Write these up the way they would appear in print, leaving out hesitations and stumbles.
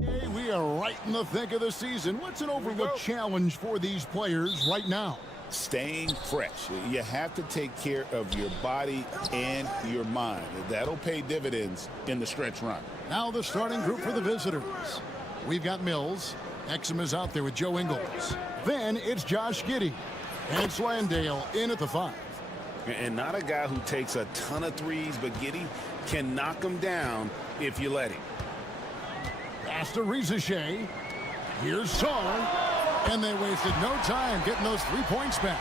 Hey, we are right in the thick of the season. What's an overlooked challenge for these players right now? Staying fresh. You have to take care of your body and your mind. That'll pay dividends in the stretch run. Now the starting group for the visitors. We've got Mills. Exum is out there with Joe Ingles. Then it's Josh Giddey. And it's Landale in at the 5. And not a guy who takes a ton of threes, but Giddey can knock them down if you let him. Pass to Rizachet. Here's Song. And they wasted no time getting those 3 points back.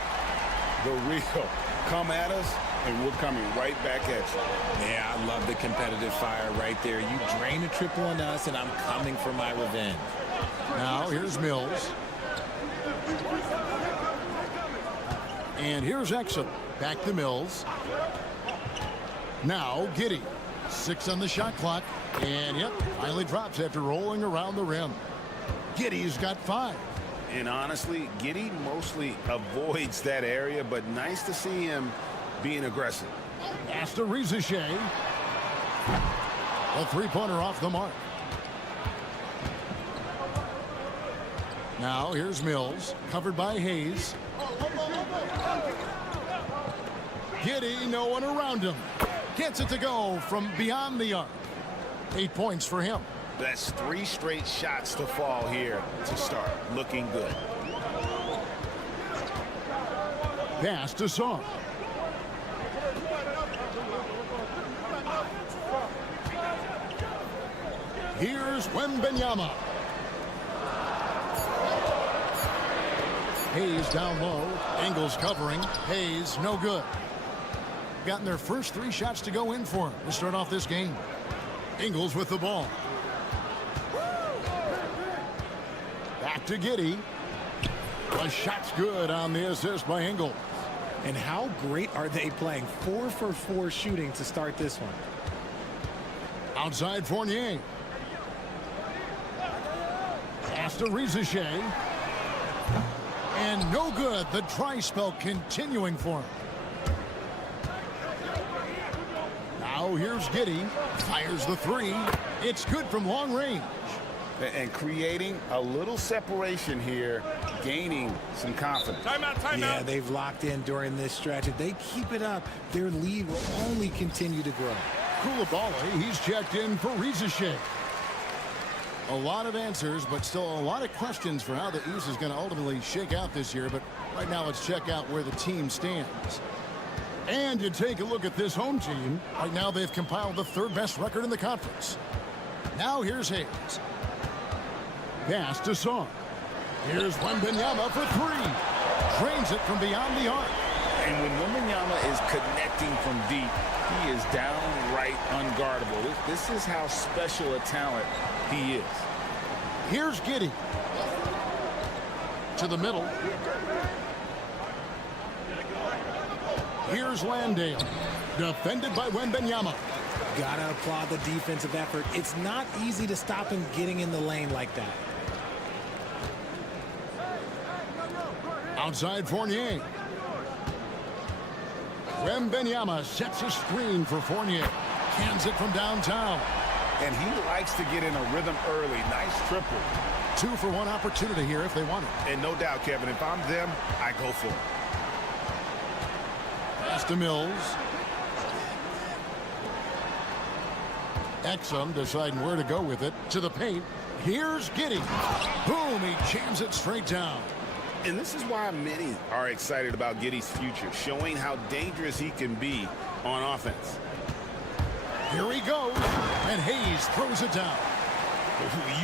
The real come at us, and we're coming right back at you. Yeah, I love the competitive fire right there. You drain a triple on us, and I'm coming for my revenge. Now here's Mills. And here's Exum. Back to Mills. Now Giddey. 6 on the shot clock. And, yep, finally drops after rolling around the rim. Giddey's got 5. And honestly, Giddey mostly avoids that area, but nice to see him being aggressive. Pass to Rizachet. A 3-pointer off the mark. Now here's Mills, covered by Hayes. Giddey, no one around him. Gets it to go from beyond the arc. 8 points for him. That's 3 straight shots to fall here to start. Looking good. Pass to Song. Here's Wembanyama. Hayes down low. Ingles covering. Hayes, no good. Gotten their first 3 shots to go in for him to start off this game. Ingles with the ball. Back to Giddey. The shot's good on the assist by Ingles. And how great are they playing? 4 for 4 shooting to start this one. Outside Fournier. Pass to Rizachet. And no good. The dry spell continuing for him. Now here's Giddey. Fires the 3. It's good from long range. And creating a little separation here, gaining some confidence. Timeout. Yeah, they've locked in during this stretch. If they keep it up, their lead will only continue to grow. Koulibaly, he's checked in for Rizachet. A lot of answers, but still a lot of questions for how the East is going to ultimately shake out this year. But right now, let's check out where the team stands. And you take a look at this home team. Right now, they've compiled the 3rd best record in the conference. Now here's Hayes. Pass to Song. Here's Wembanyama for 3. Drains it from beyond the arc. And when Wembanyama is connecting from deep, he is downright unguardable. This is how special a talent he is. Here's Giddey. To the middle. Here's Landale. Defended by Wembanyama. Gotta applaud the defensive effort. It's not easy to stop him getting in the lane like that. Outside Fournier. Wembanyama sets a screen for Fournier. Cans it from downtown. And he likes to get in a rhythm early. Nice triple. 2 for 1 opportunity here if they want it. And no doubt, Kevin, if I'm them, I go for it. Pass to Mills. Exum deciding where to go with it. To the paint. Here's Giddey. Boom, he jams it straight down. And this is why many are excited about Giddey's future, showing how dangerous he can be on offense. Here he goes, and Hayes throws it down.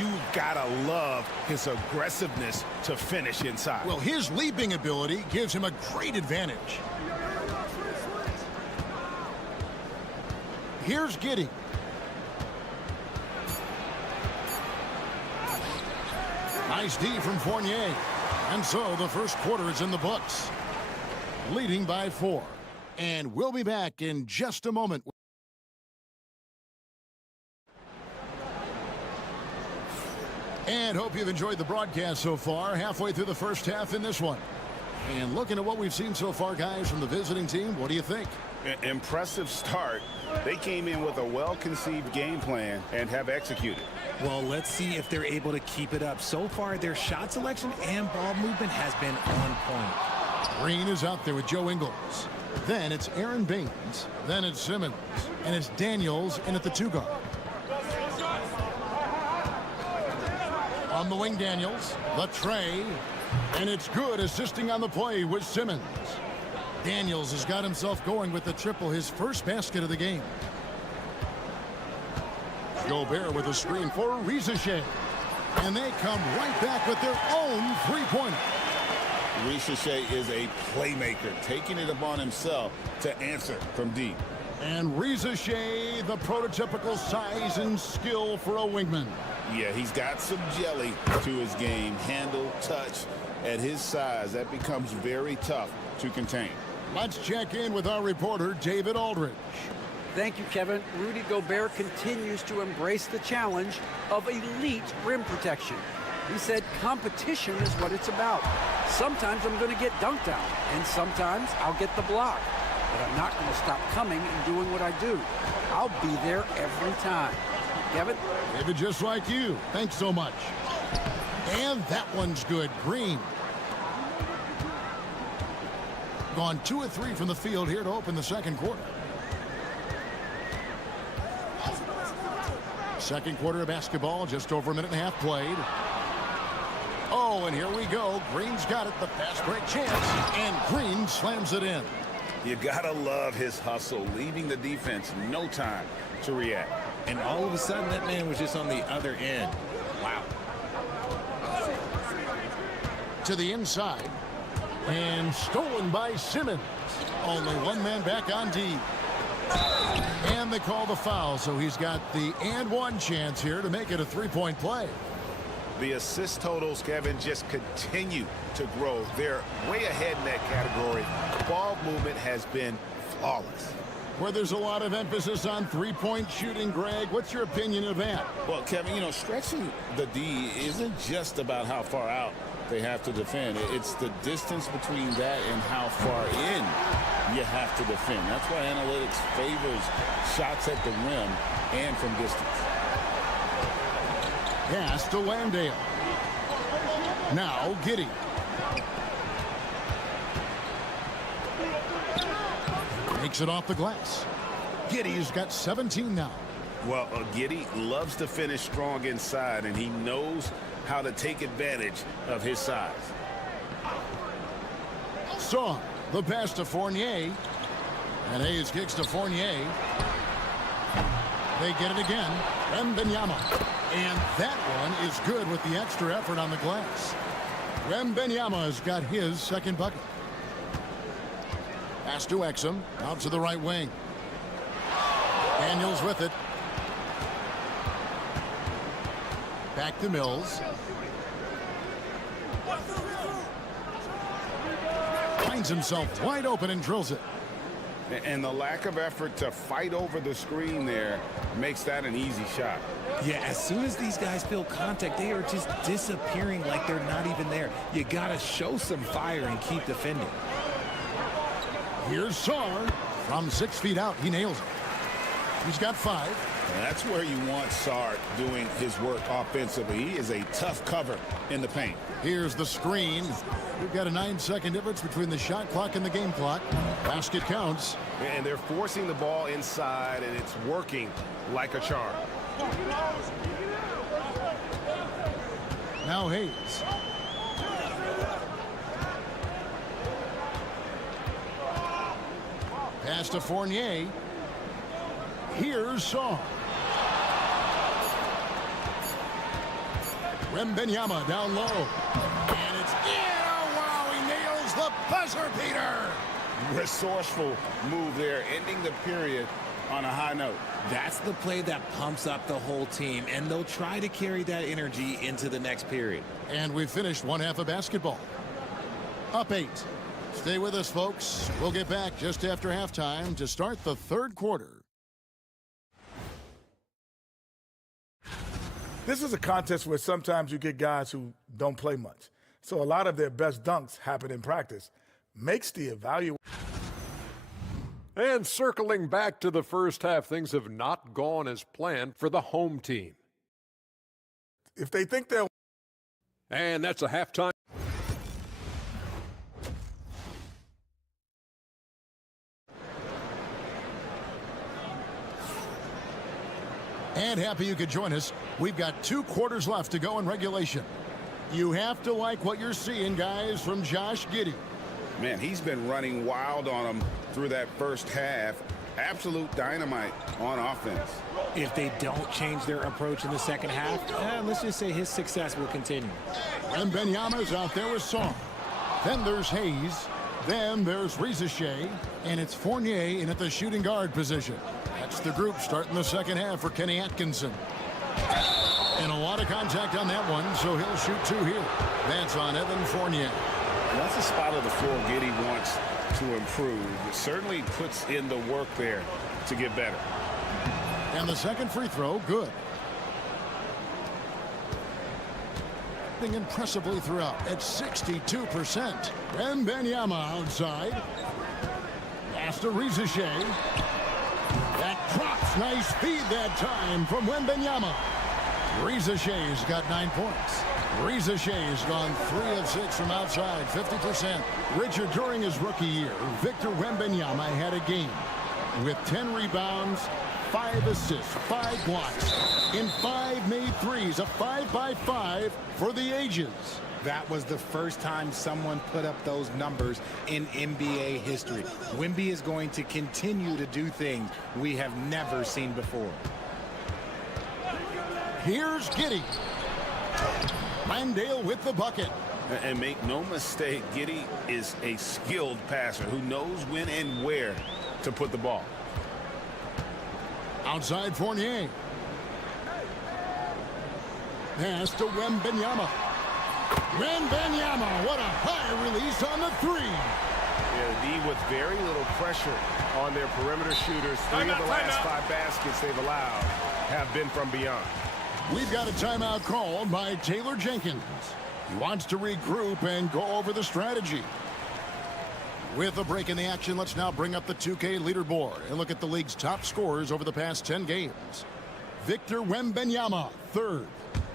You've got to love his aggressiveness to finish inside. Well, his leaping ability gives him a great advantage. Here's Giddey. Nice D from Fournier. And so the first quarter is in the books. Leading by 4. And we'll be back in just a moment. And hope you've enjoyed the broadcast so far. Halfway through the first half in this one. And looking at what we've seen so far, guys, from the visiting team, what do you think? Impressive start. They came in with a well-conceived game plan and have executed. Well, let's see if they're able to keep it up. So far, their shot selection and ball movement has been on point. Green is out there with Joe Ingles. Then it's Aaron Baines. Then it's Simmons. And it's Daniels in at the 2 guard. On the wing, Daniels. The tray. And it's good, assisting on the play with Simmons. Daniels has got himself going with the triple, his first basket of the game. Gobert with a screen for Rizachet. And they come right back with their own three-pointer. Rizachet is a playmaker, taking it upon himself to answer from deep. And Rizachet, the prototypical size and skill for a wingman. Yeah, he's got some jelly to his game. Handle, touch. At his size, that becomes very tough to contain. Let's check in with our reporter, David Aldridge. Thank you, Kevin. Rudy Gobert continues to embrace the challenge of elite rim protection. He said competition is what it's about. Sometimes I'm going to get dunked out, and sometimes I'll get the block. But I'm not going to stop coming and doing what I do. I'll be there every time. Kevin? David, just like you. Thanks so much. And that one's good. Green. Gone 2 of 3 from the field here to open the second quarter. Second quarter of basketball, just over a minute and a half played. Oh, and here we go. Green's got it. The fast break chance. And Green slams it in. You gotta love his hustle, leaving the defense no time to react. And all of a sudden, that man was just on the other end. Wow. To the inside. And stolen by Simmons. Only one man back on D. And they call the foul, so he's got the and one chance here to make it a three-point play. The assist totals, Kevin, just continue to grow. They're way ahead in that category. Ball movement has been flawless. Where there's a lot of emphasis on three-point shooting, Greg, what's your opinion of that? Well, Kevin, you know, stretching the D isn't just about how far out they have to defend. It's the distance between that and how far in you have to defend. That's why analytics favors shots at the rim and from distance. Pass to Landale. Now Giddey. Makes it off the glass. Giddey's got 17 now. Well, Giddey loves to finish strong inside, and he knows how to take advantage of his size. Song, the pass to Fournier. And Hayes kicks to Fournier. They get it again. Wembanyama. And that one is good with the extra effort on the glass. Wembanyama has got his second bucket. Pass to Exum. Out to the right wing. Daniels with it. Back to Mills. Finds himself wide open and drills it. And the lack of effort to fight over the screen there makes that an easy shot. Yeah, as soon as these guys feel contact, they are just disappearing like they're not even there. You got to show some fire and keep defending. Here's Sarr. From 6 feet out, he nails it. He's got 5. And that's where you want Sarr doing his work offensively. He is a tough cover in the paint. Here's the screen. We've got a 9-second difference between the shot clock and the game clock. Basket counts. And they're forcing the ball inside, and it's working like a charm. Now Hayes. Pass to Fournier. Here's Song. Wembanyama down low. And it's wow, he nails the buzzer beater. Resourceful move there, ending the period on a high note. That's the play that pumps up the whole team, and they'll try to carry that energy into the next period. And we've finished one half of basketball. Up 8. Stay with us, folks. We'll get back just after halftime to start the third quarter. This is a contest where sometimes you get guys who don't play much. So a lot of their best dunks happen in practice. Makes the evaluation. And circling back to the first half, things have not gone as planned for the home team. If they think they'll. And that's a halftime. And happy you could join us. We've got 2 quarters left to go in regulation. You have to like what you're seeing, guys, from Josh Giddey. Man, he's been running wild on them through that first half. Absolute dynamite on offense. If they don't change their approach in the second half, let's just say his success will continue. And Benyama's out there with Song. Then there's Hayes. Then there's Riza, and it's Fournier in at the shooting guard position. That's the group starting the second half for Kenny Atkinson. And a lot of contact on that one, so he'll shoot 2 here. That's on Evan Fournier. That's a spot of the floor Giddey wants to improve. It certainly puts in the work there to get better. And the second free throw, good. Impressively throughout at 62%. And Benyama outside. Pass to Riza. That drops. Nice feed that time from Wembanyama. Riza-Shay's got 9 points. Riza-Shay's gone 3 of 6 from outside, 50%. Richard, during his rookie year, Victor Wembanyama had a game with 10 rebounds, 5 assists, 5 blocks, in 5 made threes, a 5-by-5 for the ages. That was the first time someone put up those numbers in NBA history. Wemby is going to continue to do things we have never seen before. Here's Giddey. Landale with the bucket. And make no mistake, Giddey is a skilled passer who knows when and where to put the ball. Outside Fournier. Pass to Wembanyama. Wembanyama, what a high release on the 3. Yeah, the D with very little pressure on their perimeter shooters. 3 of the last 5 baskets they've allowed have been from beyond. We've got a timeout called by Taylor Jenkins. He wants to regroup and go over the strategy. With a break in the action, let's now bring up the 2K leaderboard and look at the league's top scorers over the past 10 games. Victor Wembanyama, 3rd.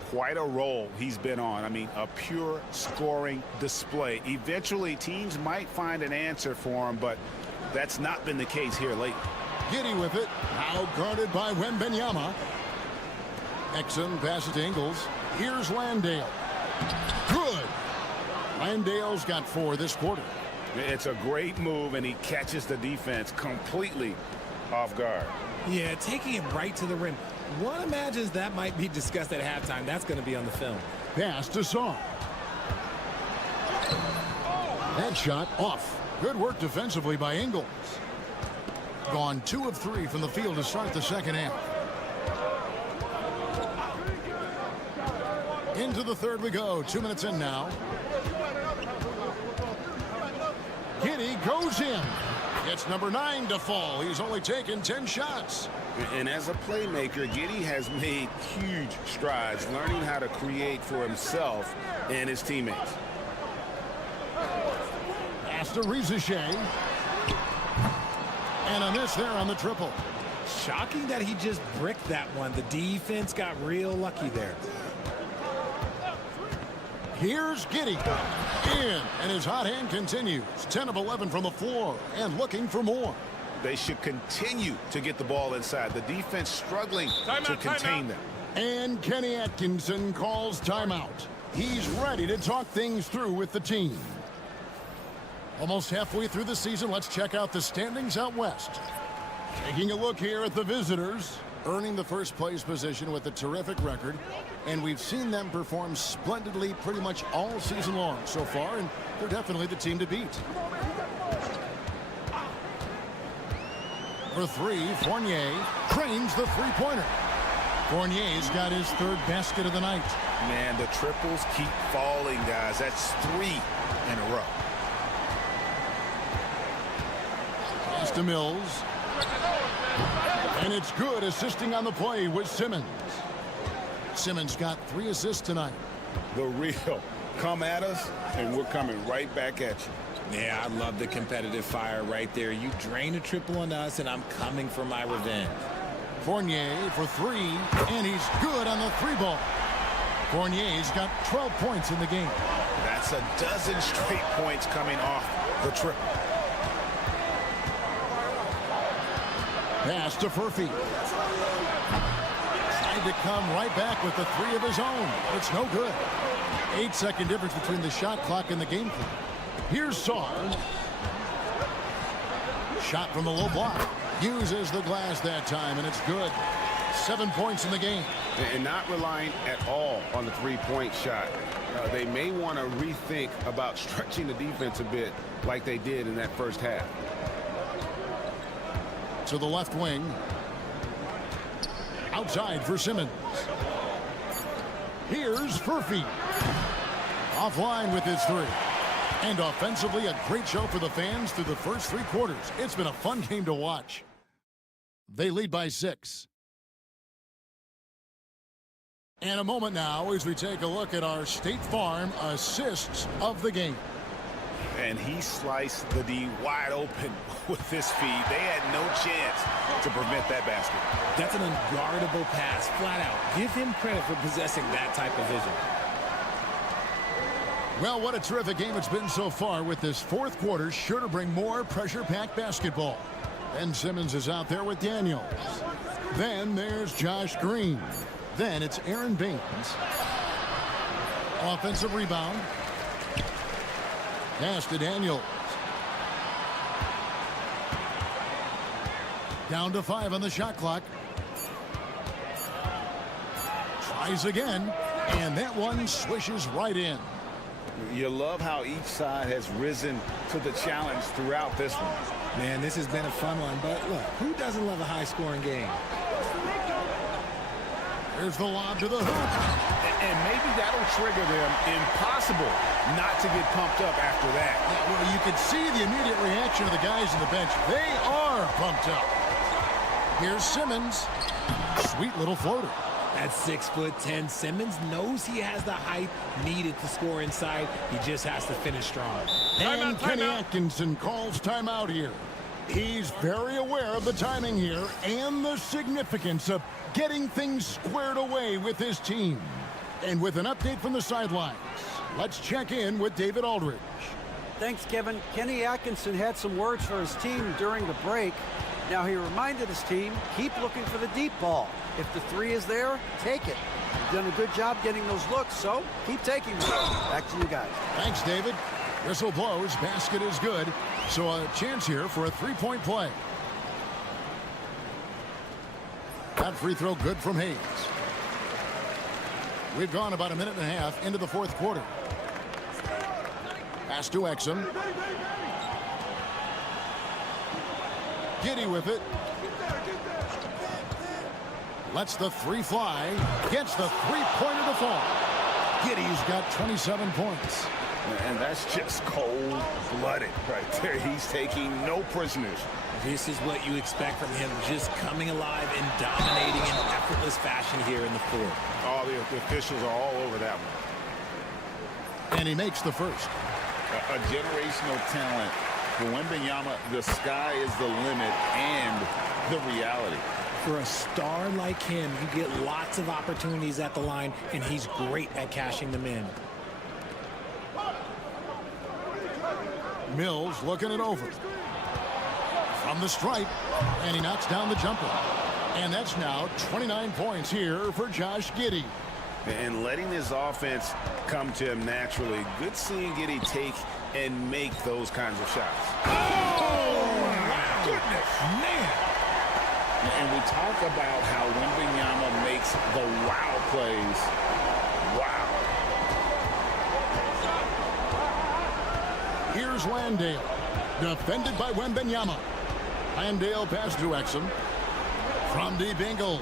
Quite a role he's been on. I mean, a pure scoring display. Eventually, teams might find an answer for him, but that's not been the case here lately. Giddey with it. Now guarded by Wembanyama. Exum passes to Ingles. Here's Landale. Good. Landale's got 4 this quarter. It's a great move, and he catches the defense completely off guard. Yeah, taking it right to the rim. One imagines that might be discussed at halftime. That's going to be on the film. Pass to Song. That shot off. Good work defensively by Ingles. Gone 2 of 3 from the field to start the second half. Into the third we go. 2 minutes in now. Giddey goes in. Gets number 9 to fall. He's only taken 10 shots. And as a playmaker, Giddey has made huge strides, learning how to create for himself and his teammates. Pass to Riza. And a miss there on the triple. Shocking that he just bricked that one. The defense got real lucky there. Here's Giddey. In, and his hot hand continues. 10 of 11 from the floor and looking for more. They should continue to get the ball inside. The defense struggling to contain them. And Kenny Atkinson calls timeout. He's ready to talk things through with the team. Almost halfway through the season, let's check out the standings out west. Taking a look here at the visitors, earning the first place position with a terrific record. And we've seen them perform splendidly pretty much all season long so far, and they're definitely the team to beat. For 3, Fournier trains the three-pointer. Fournier's got his 3rd basket of the night. Man, the triples keep falling, guys. That's 3 in a row. Pass to Mills. And it's good, assisting on the play with Simmons. Simmons got 3 assists tonight. The real Come at us, and we're coming right back at you. Yeah, I love the competitive fire right there. You drain a triple on us, and I'm coming for my revenge. Fournier for three, and he's good on the three ball. Fournier's got 12 points in the game. That's a dozen straight points coming off the triple. Pass to Furphy. Tried to come right back with the three of his own. It's no good. 8-second difference between the shot clock and the game clock. Here's Sarr. Shot from the low block. Uses the glass that time, and it's good. 7 points in the game. And not relying at all on the three-point shot. They may want to rethink about stretching the defense a bit like they did in that first half. To the left wing. Outside for Simmons. Here's Furphy. Offline with his three. And offensively, a great show for the fans through the first three quarters. It's been a fun game to watch. They lead by 6. And a moment now as we take a look at our State Farm assists of the game. And he sliced the D wide open with this feed. They had no chance to prevent that basket. That's an unguardable pass, flat out. Give him credit for possessing that type of vision. Well, what a terrific game it's been so far, with this fourth quarter sure to bring more pressure-packed basketball. Ben Simmons is out there with Daniels. Then there's Josh Green. Then it's Aaron Baines. Offensive rebound. Pass to Daniels. Down to 5 on the shot clock. Tries again, and that one swishes right in. You love how each side has risen to the challenge throughout this one. Man, this has been a fun one, but look, who doesn't love a high-scoring game? There's the lob to the hoop. And maybe that'll trigger them. Impossible not to get pumped up after that. Yeah, well, you can see the immediate reaction of the guys on the bench. They are pumped up. Here's Simmons. Sweet little floater. At 6'10", Simmons knows he has the height needed to score inside. He just has to finish strong. And Kenny Atkinson calls timeout here. He's very aware of the timing here and the significance of getting things squared away with his team. And with an update from the sidelines, let's check in with David Aldridge. Thanks, Kevin. Kenny Atkinson had some words for his team during the break. Now, he reminded his team, keep looking for the deep ball. If the three is there, take it. You've done a good job getting those looks, so keep taking them. Back to you guys. Thanks, David. Whistle blows, basket is good, so a chance here for a three-point play. That free throw good from Hayes. We've gone about a minute and a half into the fourth quarter. Pass to Exum. Giddey with it. Lets the three fly. Gets the three-pointer to fall. Giddey's got 27 points. And that's just cold-blooded right there. He's taking no prisoners. This is what you expect from him, just coming alive and dominating in effortless fashion here in the fourth. Oh, the officials are all over that one. And he makes the first. A generational talent. For Wembanyama, the sky is the limit and the reality. For a star like him, you get lots of opportunities at the line, and he's great at cashing them in. Mills looking it over. From the stripe, and he knocks down the jumper. And that's now 29 points here for Josh Giddey. And letting his offense come to him naturally. Good seeing Giddey take and make those kinds of shots. Oh, my goodness, man. And we talk about how Wembanyama makes the wow plays. Wow. Here's Landale. Defended by Wembanyama. Landale pass to Exum. From deep Ingles.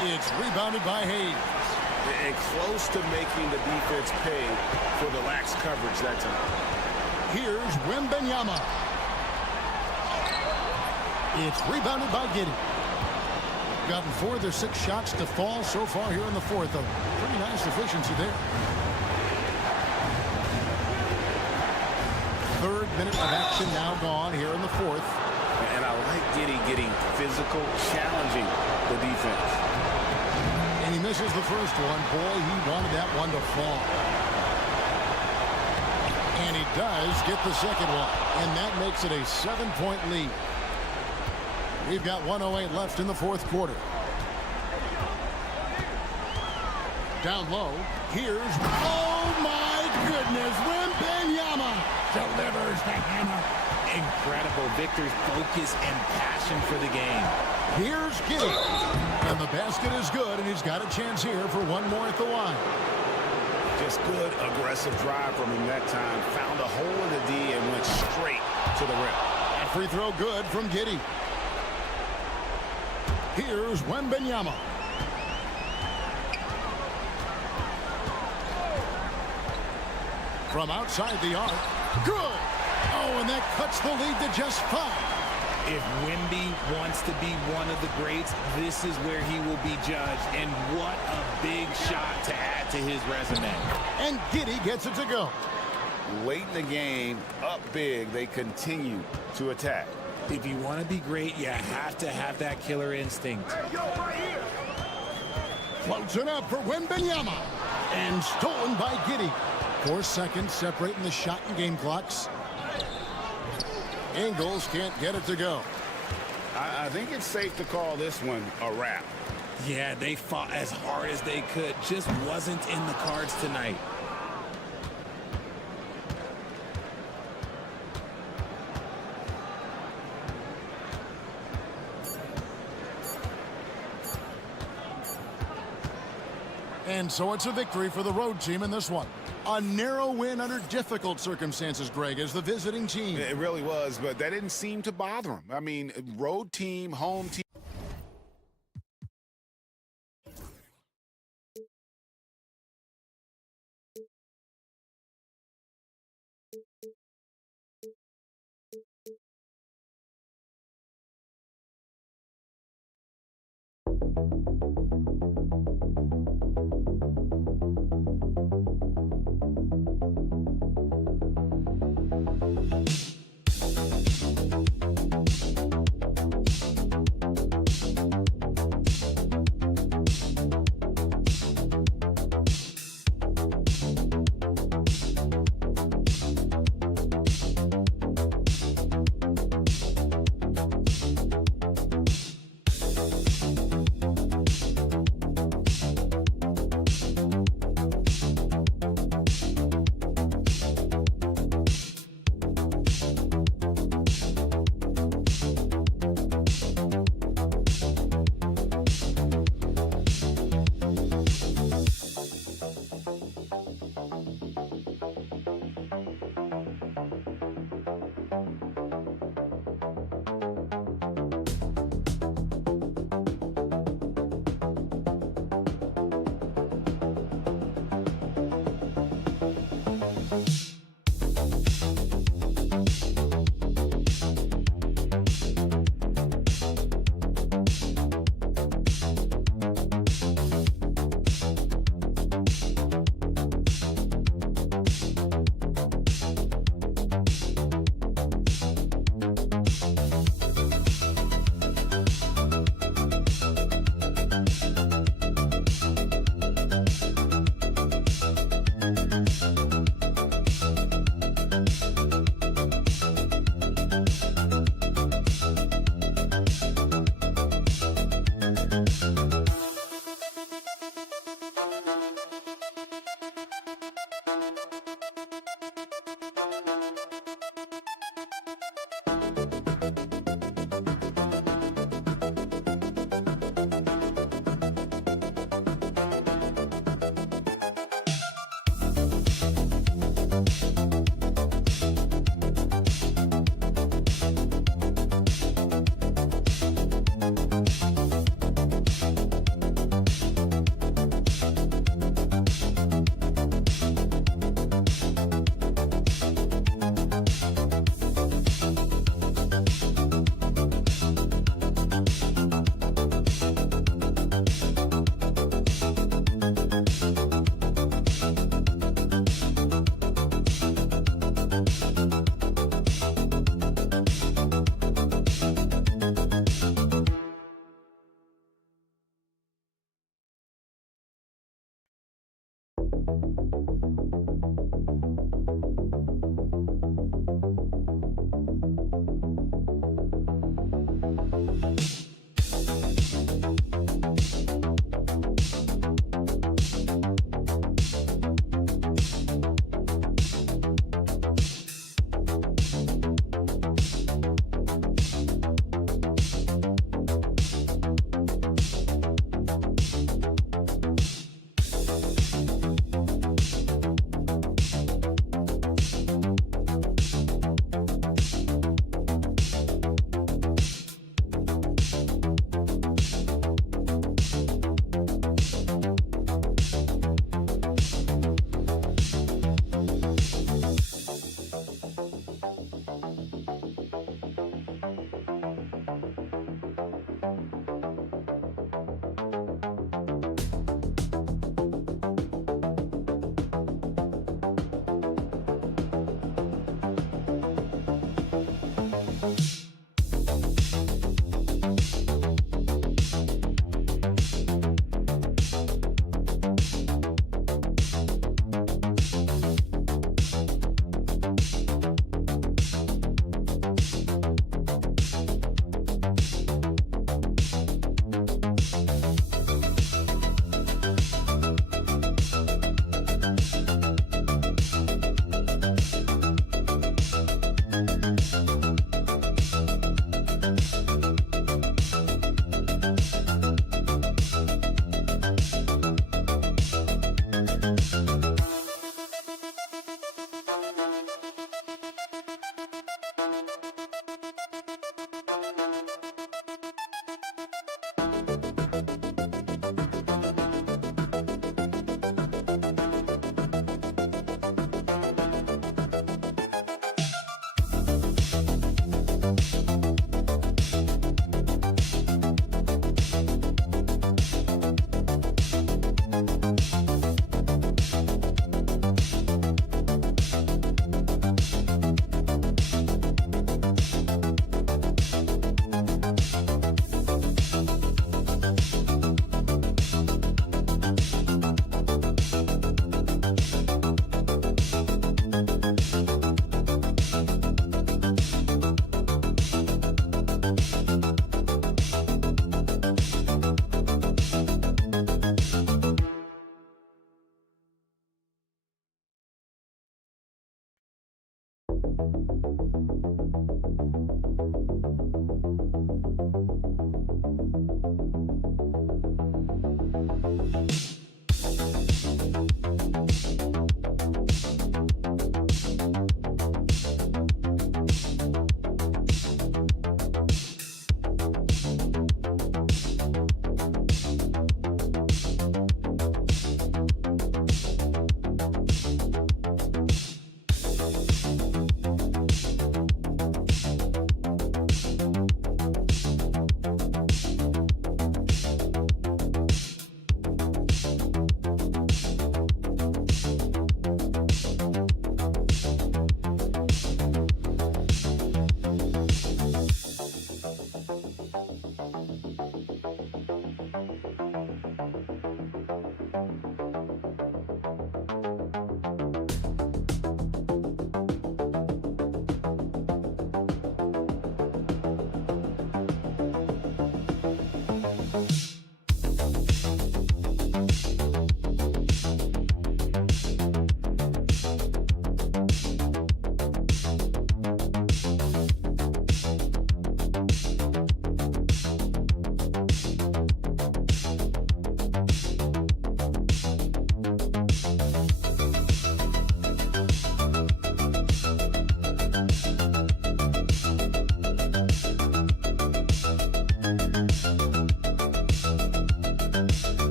It's rebounded by Hayes. And close to making the defense pay for the lax coverage that time. Here's Wembanyama. It's rebounded by Giddey. Gotten 4 of their 6 shots to fall so far here in the fourth. A pretty nice efficiency there. third minute of action now gone here in the fourth. And I like getting physical, challenging the defense. And he misses the first one. Boy, he wanted that one to fall. And he does get the second one. And that makes it a 7-point lead. We've got 1:08 left in the fourth quarter. Down low. Here's, oh my goodness, Wembanyama delivers the hammer. Incredible. Victor's focus and passion for the game. Here's Giddey. And the basket is good, and he's got a chance here for one more at the line. Just good, aggressive drive from him that time. Found a hole in the D and went straight to the rim. That free throw good from Giddey. Here's Wembanyama. From outside the arc. Good. Oh, and that cuts the lead to just 5. If Wemby wants to be one of the greats, this is where he will be judged. And what a big shot to add to his resume. And Giddey gets it to go. Late in the game, up big, they continue to attack. If you want to be great, you have to have that killer instinct. Floats it up for Wembanyama. And stolen by Giddey. 4 seconds separating the shot and game clocks. Ingles can't get it to go. I think it's safe to call this one a wrap. Yeah, they fought as hard as they could. Just wasn't in the cards tonight. And so it's a victory for the road team in this one. A narrow win under difficult circumstances, Greg, as the visiting team. It really was, but that didn't seem to bother him. I mean, road team, home team.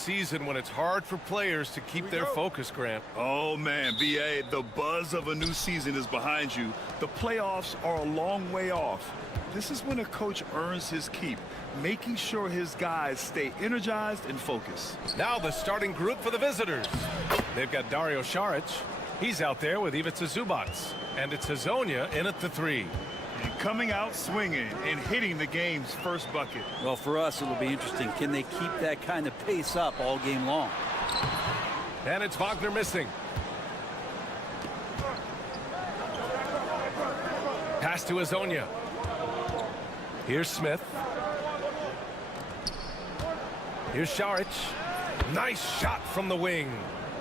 season when it's hard for players to keep their focus, Grant. Oh, man, B.A., the buzz of a new season is behind you. The playoffs are a long way off. This is when a coach earns his keep, making sure his guys stay energized and focused. Now the starting group for the visitors. They've got Dario Saric. He's out there with Ivica Zubac. And it's Hezonja in at the 3. And coming out swinging and hitting the game's first bucket. Well, for us, it'll be interesting. Can they keep that kind of pace up all game long? And it's Wagner missing. Pass to Hezonja. Here's Smith. Here's Saric. Nice shot from the wing.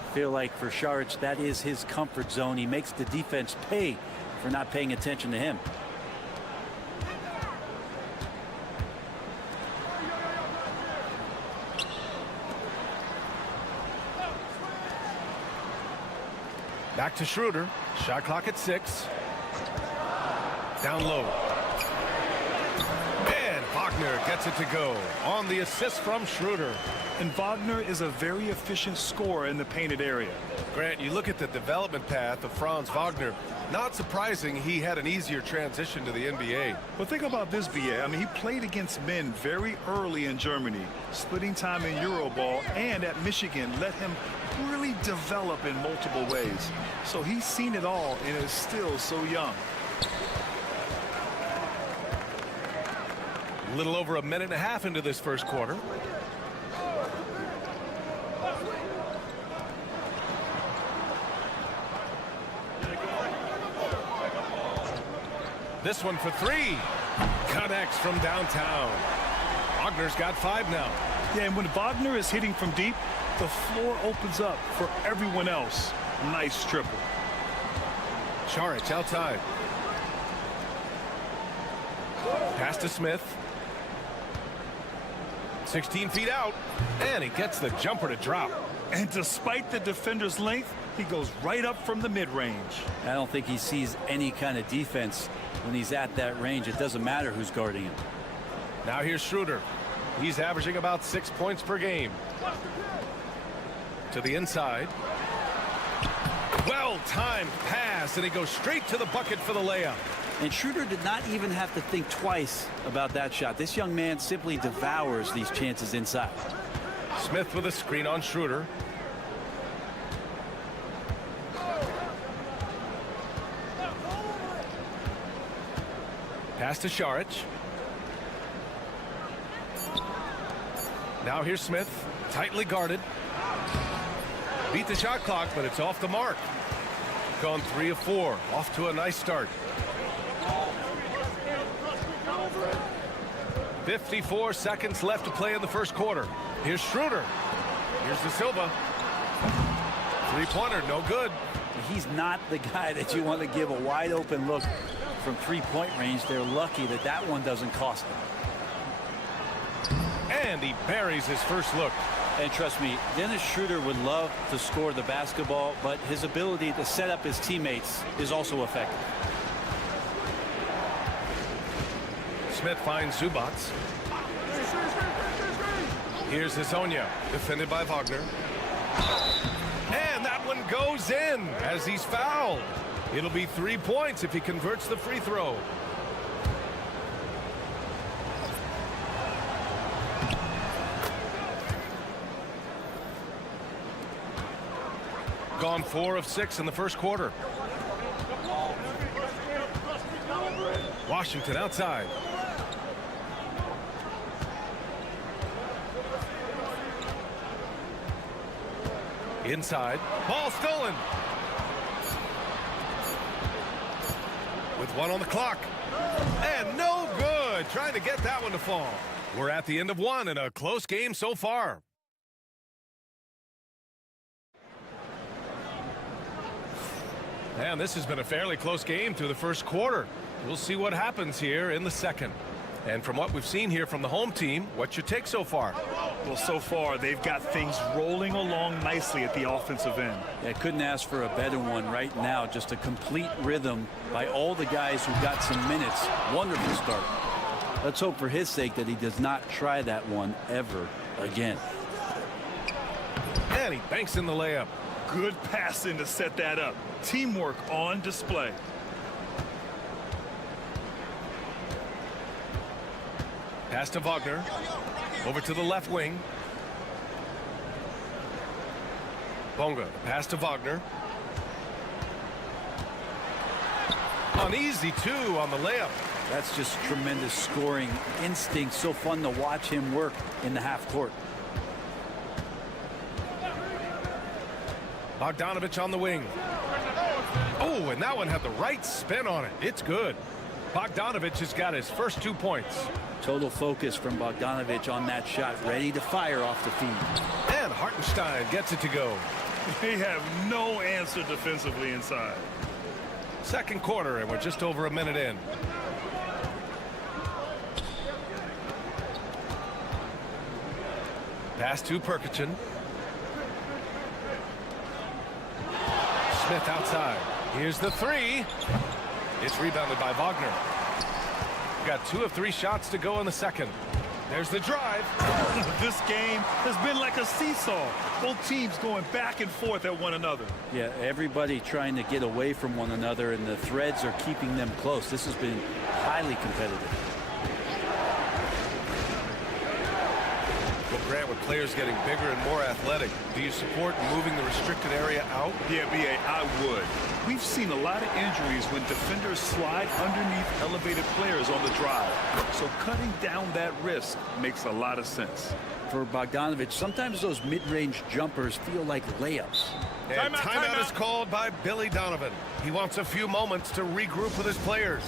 I feel like for Saric, that is his comfort zone. He makes the defense pay for not paying attention to him. Back to Schroeder. Shot clock at 6. Down low. And Wagner gets it to go on the assist from Schroeder. And Wagner is a very efficient scorer in the painted area. Grant, you look at the development path of Franz Wagner. Not surprising he had an easier transition to the NBA. But think about this, B.A. I mean, he played against men very early in Germany, splitting time in Euroball, and at Michigan let him really develop in multiple ways. So he's seen it all and is still so young. A little over a minute and a half into this first quarter. This one for 3. Connects from downtown. Wagner's got 5 now. Yeah, and when Wagner is hitting from deep, the floor opens up for everyone else. Nice triple. Saric outside. Pass to Smith. 16 feet out. And he gets the jumper to drop. And despite the defender's length, he goes right up from the mid-range. I don't think he sees any kind of defense when he's at that range. It doesn't matter who's guarding him. Now here's Schroeder. He's averaging about 6 points per game. To the inside. Well-timed pass, and he goes straight to the bucket for the layup. And Schroeder did not even have to think twice about that shot. This young man simply devours these chances inside. Smith with a screen on Schroeder. Pass to Saric. Now here's Smith, tightly guarded. Beat the shot clock, but it's off the mark. Gone 3 of 4, off to a nice start. 54 seconds left to play in the first quarter. Here's Schroeder. Here's De Silva. 3-pointer, no good. He's not the guy that you want to give a wide open look from 3-point range. They're lucky that that one doesn't cost them. And he buries his first look. And trust me, Dennis Schroeder would love to score the basketball, but his ability to set up his teammates is also effective. Smith finds Zubac. Here's Hezonja, defended by Wagner. And that one goes in as he's fouled. It'll be 3 points if he converts the free throw. Gone 4 of 6 in the first quarter. Washington outside. Inside. Ball stolen. With 1 on the clock. And no good. Trying to get that one to fall. We're at the end of 1 in a close game so far. And this has been a fairly close game through the first quarter. We'll see what happens here in the second. And from what we've seen here from the home team, what's your take so far? Well, so far, they've got things rolling along nicely at the offensive end. Yeah, couldn't ask for a better one right now. Just a complete rhythm by all the guys who got some minutes. Wonderful start. Let's hope for his sake that he does not try that one ever again. And he banks in the layup. Good passing to set that up. Teamwork on display. Pass to Wagner. Over to the left wing. Bonga. Pass to Wagner. An easy two on the layup. That's just tremendous scoring instinct. So fun to watch him work in the half court. Bogdanovich on the wing. Oh, and that one had the right spin on it. It's good. Bogdanovich has got his first 2 points. Total focus from Bogdanovich on that shot, ready to fire off the feed. And Hartenstein gets it to go. They have no answer defensively inside. Second quarter, and we're just over a minute in. Pass to Perkichin. Smith outside. Here's the three. It's rebounded by Wagner. Got 2 of 3 shots to go in the second. There's the drive. This game has been like a seesaw. Both teams going back and forth at one another. Yeah, everybody trying to get away from one another, and the threads are keeping them close. This has been highly competitive. Well, Grant, with players getting bigger and more athletic, do you support moving the restricted area out? Yeah, B.A., I would. We've seen a lot of injuries when defenders slide underneath elevated players on the drive. So cutting down that risk makes a lot of sense. For Bogdanovich, sometimes those mid-range jumpers feel like layups. And timeout is called by Billy Donovan. He wants a few moments to regroup with his players.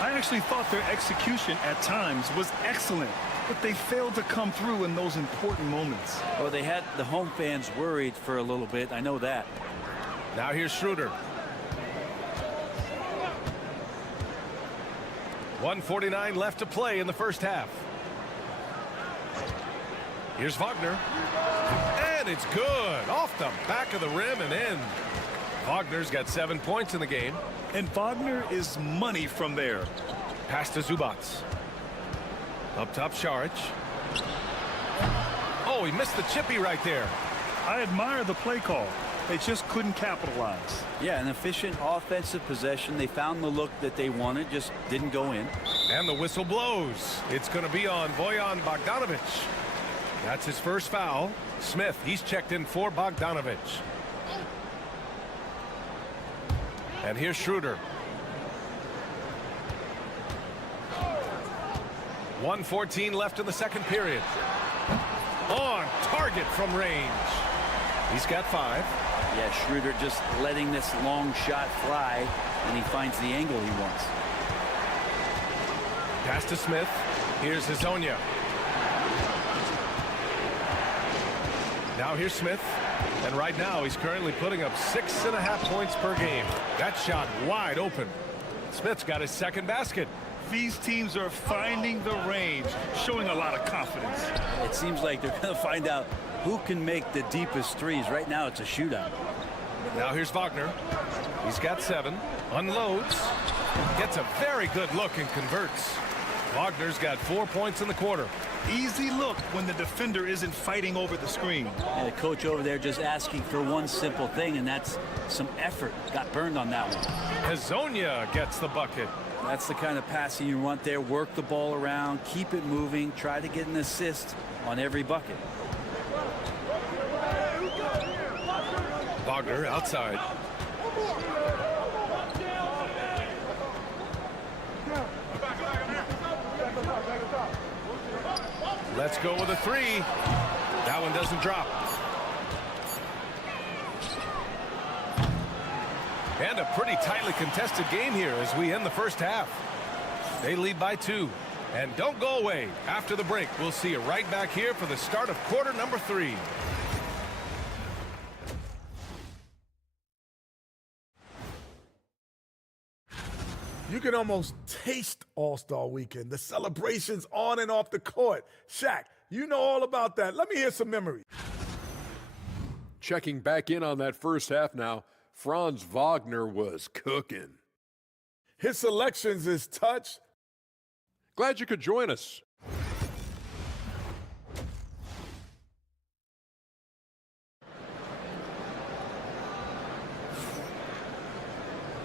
I actually thought their execution at times was excellent, but they failed to come through in those important moments. Well, they had the home fans worried for a little bit. I know that. Now here's Schroeder. 1:49 left to play in the first half. Here's Wagner. And it's good. Off the back of the rim and in. Wagner's got 7 points in the game. And Wagner is money from there. Pass to Zubac. Up top, Šarić. Oh, he missed the chippy right there. I admire the play call. They just couldn't capitalize. Yeah, an efficient offensive possession. They found the look that they wanted, just didn't go in. And the whistle blows. It's going to be on Bojan Bogdanovich. That's his first foul. Smith, he's checked in for Bogdanovich. And here's Schroeder. 1:14 left in the second period. On target from range. He's got 5. Yeah, Schroeder just letting this long shot fly, and he finds the angle he wants. Pass to Smith. Here's Hezonja. Now here's Smith. And right now he's currently putting up 6.5 points per game. That shot wide open. Smith's got his second basket. These teams are finding the range, showing a lot of confidence. It seems like they're going to find out who can make the deepest threes. Right now it's a shootout. Now here's Wagner. He's got 7. Unloads. Gets a very good look and converts. Wagner's got 4 points in the quarter. Easy look when the defender isn't fighting over the screen. And the coach over there just asking for one simple thing, and that's some effort. Got burned on that one. Hezonja gets the bucket. That's the kind of passing you want there. Work the ball around, keep it moving, try to get an assist on every bucket. Wagner outside. Let's go with a 3. That one doesn't drop. And a pretty tightly contested game here as we end the first half. They lead by 2. And don't go away. After the break, we'll see you right back here for the start of quarter number 3. You can almost taste All-Star Weekend, the celebrations on and off the court. Shaq, you know all about that. Let me hear some memories. Checking back in on that first half now, Franz Wagner was cooking. His selections is touch. Glad you could join us.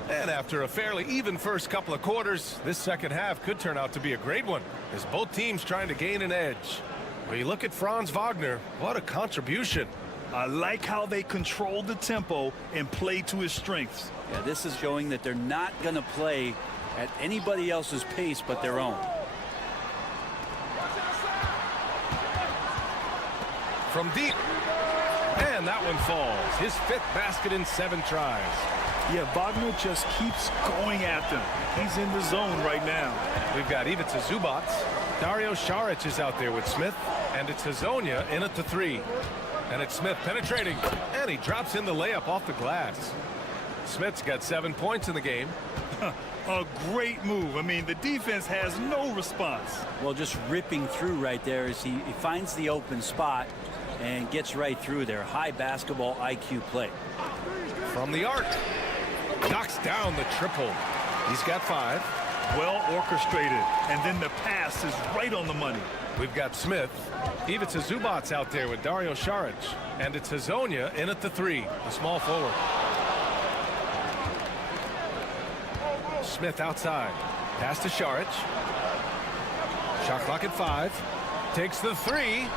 And after a fairly even first couple of quarters, this second half could turn out to be a great one, as both teams trying to gain an edge. When you look at Franz Wagner, what a contribution. I like how they control the tempo and play to his strengths. Yeah, this is showing that they're not going to play at anybody else's pace but their own. From deep. And that one falls. His 5th basket in 7 tries. Yeah, Wagner just keeps going at them. He's in the zone right now. We've got Ivica Zubac. Dario Saric is out there with Smith. And it's Hazonia in at the 3. And it's Smith penetrating. And he drops in the layup off the glass. Smith's got 7 points in the game. A great move. I mean, the defense has no response. Well, just ripping through right there as he finds the open spot and gets right through there. High basketball IQ play. From the arc. Knocks down the triple. He's got 5. Well orchestrated. And then the pass is right on the money. We've got Smith. Ivica Zubac out there with Dario Saric. And it's Hazonia in at the 3, the small forward. Smith outside. Pass to Saric. Shot clock at 5. Takes the 3.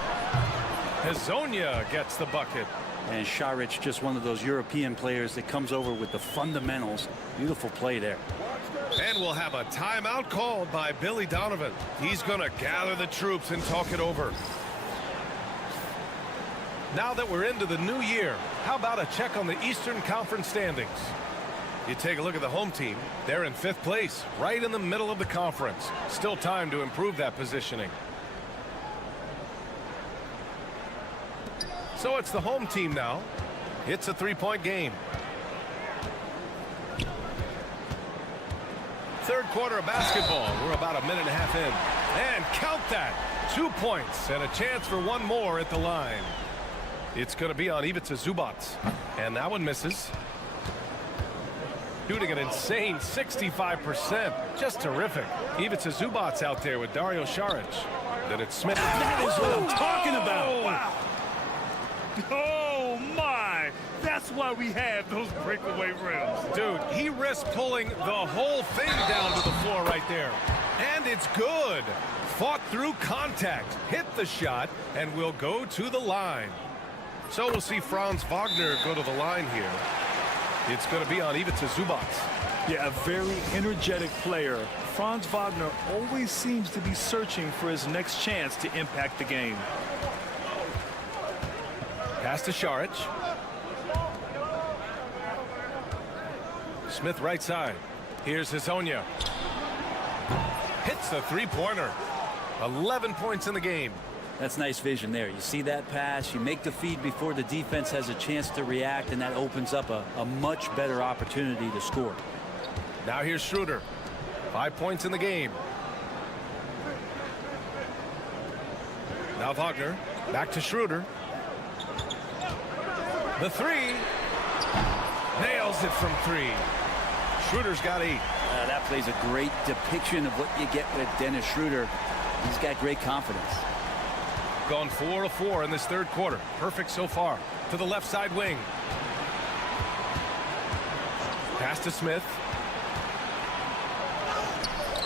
Hazonia gets the bucket. And Saric, just one of those European players that comes over with the fundamentals. Beautiful play there. And we'll have a timeout called by Billy Donovan. He's going to gather the troops and talk it over. Now that we're into the new year, how about a check on the Eastern Conference standings? You take a look at the home team. They're in 5th place, right in the middle of the conference. Still time to improve that positioning. So it's the home team now. It's a 3-point game. Third quarter of basketball. We're about a minute and a half in. And count that. 2 points and a chance for one more at the line. It's going to be on Ivica Zubac. And that one misses. Shooting an insane 65%. Just terrific. Ivica Zubac out there with Dario Saric. Then it's Smith. That is what I'm talking about. Wow. Oh, my. That's why we have those breakaway rims. Dude, he risked pulling the whole thing down to the floor right there. And it's good. Fought through contact, hit the shot, and will go to the line. So we'll see Franz Wagner go to the line here. It's going to be on Ivica Zubac. Yeah, a very energetic player. Franz Wagner always seems to be searching for his next chance to impact the game. Pass to Saric. Smith right side. Here's Hazonia. Hits the 3-pointer. 11 points in the game. That's nice vision there. You see that pass, you make the feed before the defense has a chance to react, and that opens up a much better opportunity to score. Now here's Schroeder. 5 points in the game. Now Wagner. Back to Schroeder. The 3. Nails it from 3. Schroeder's got 8. That plays a great depiction of what you get with Dennis Schroeder. He's got great confidence. Gone 4 of 4 in this third quarter. Perfect so far. To the left side wing. Pass to Smith.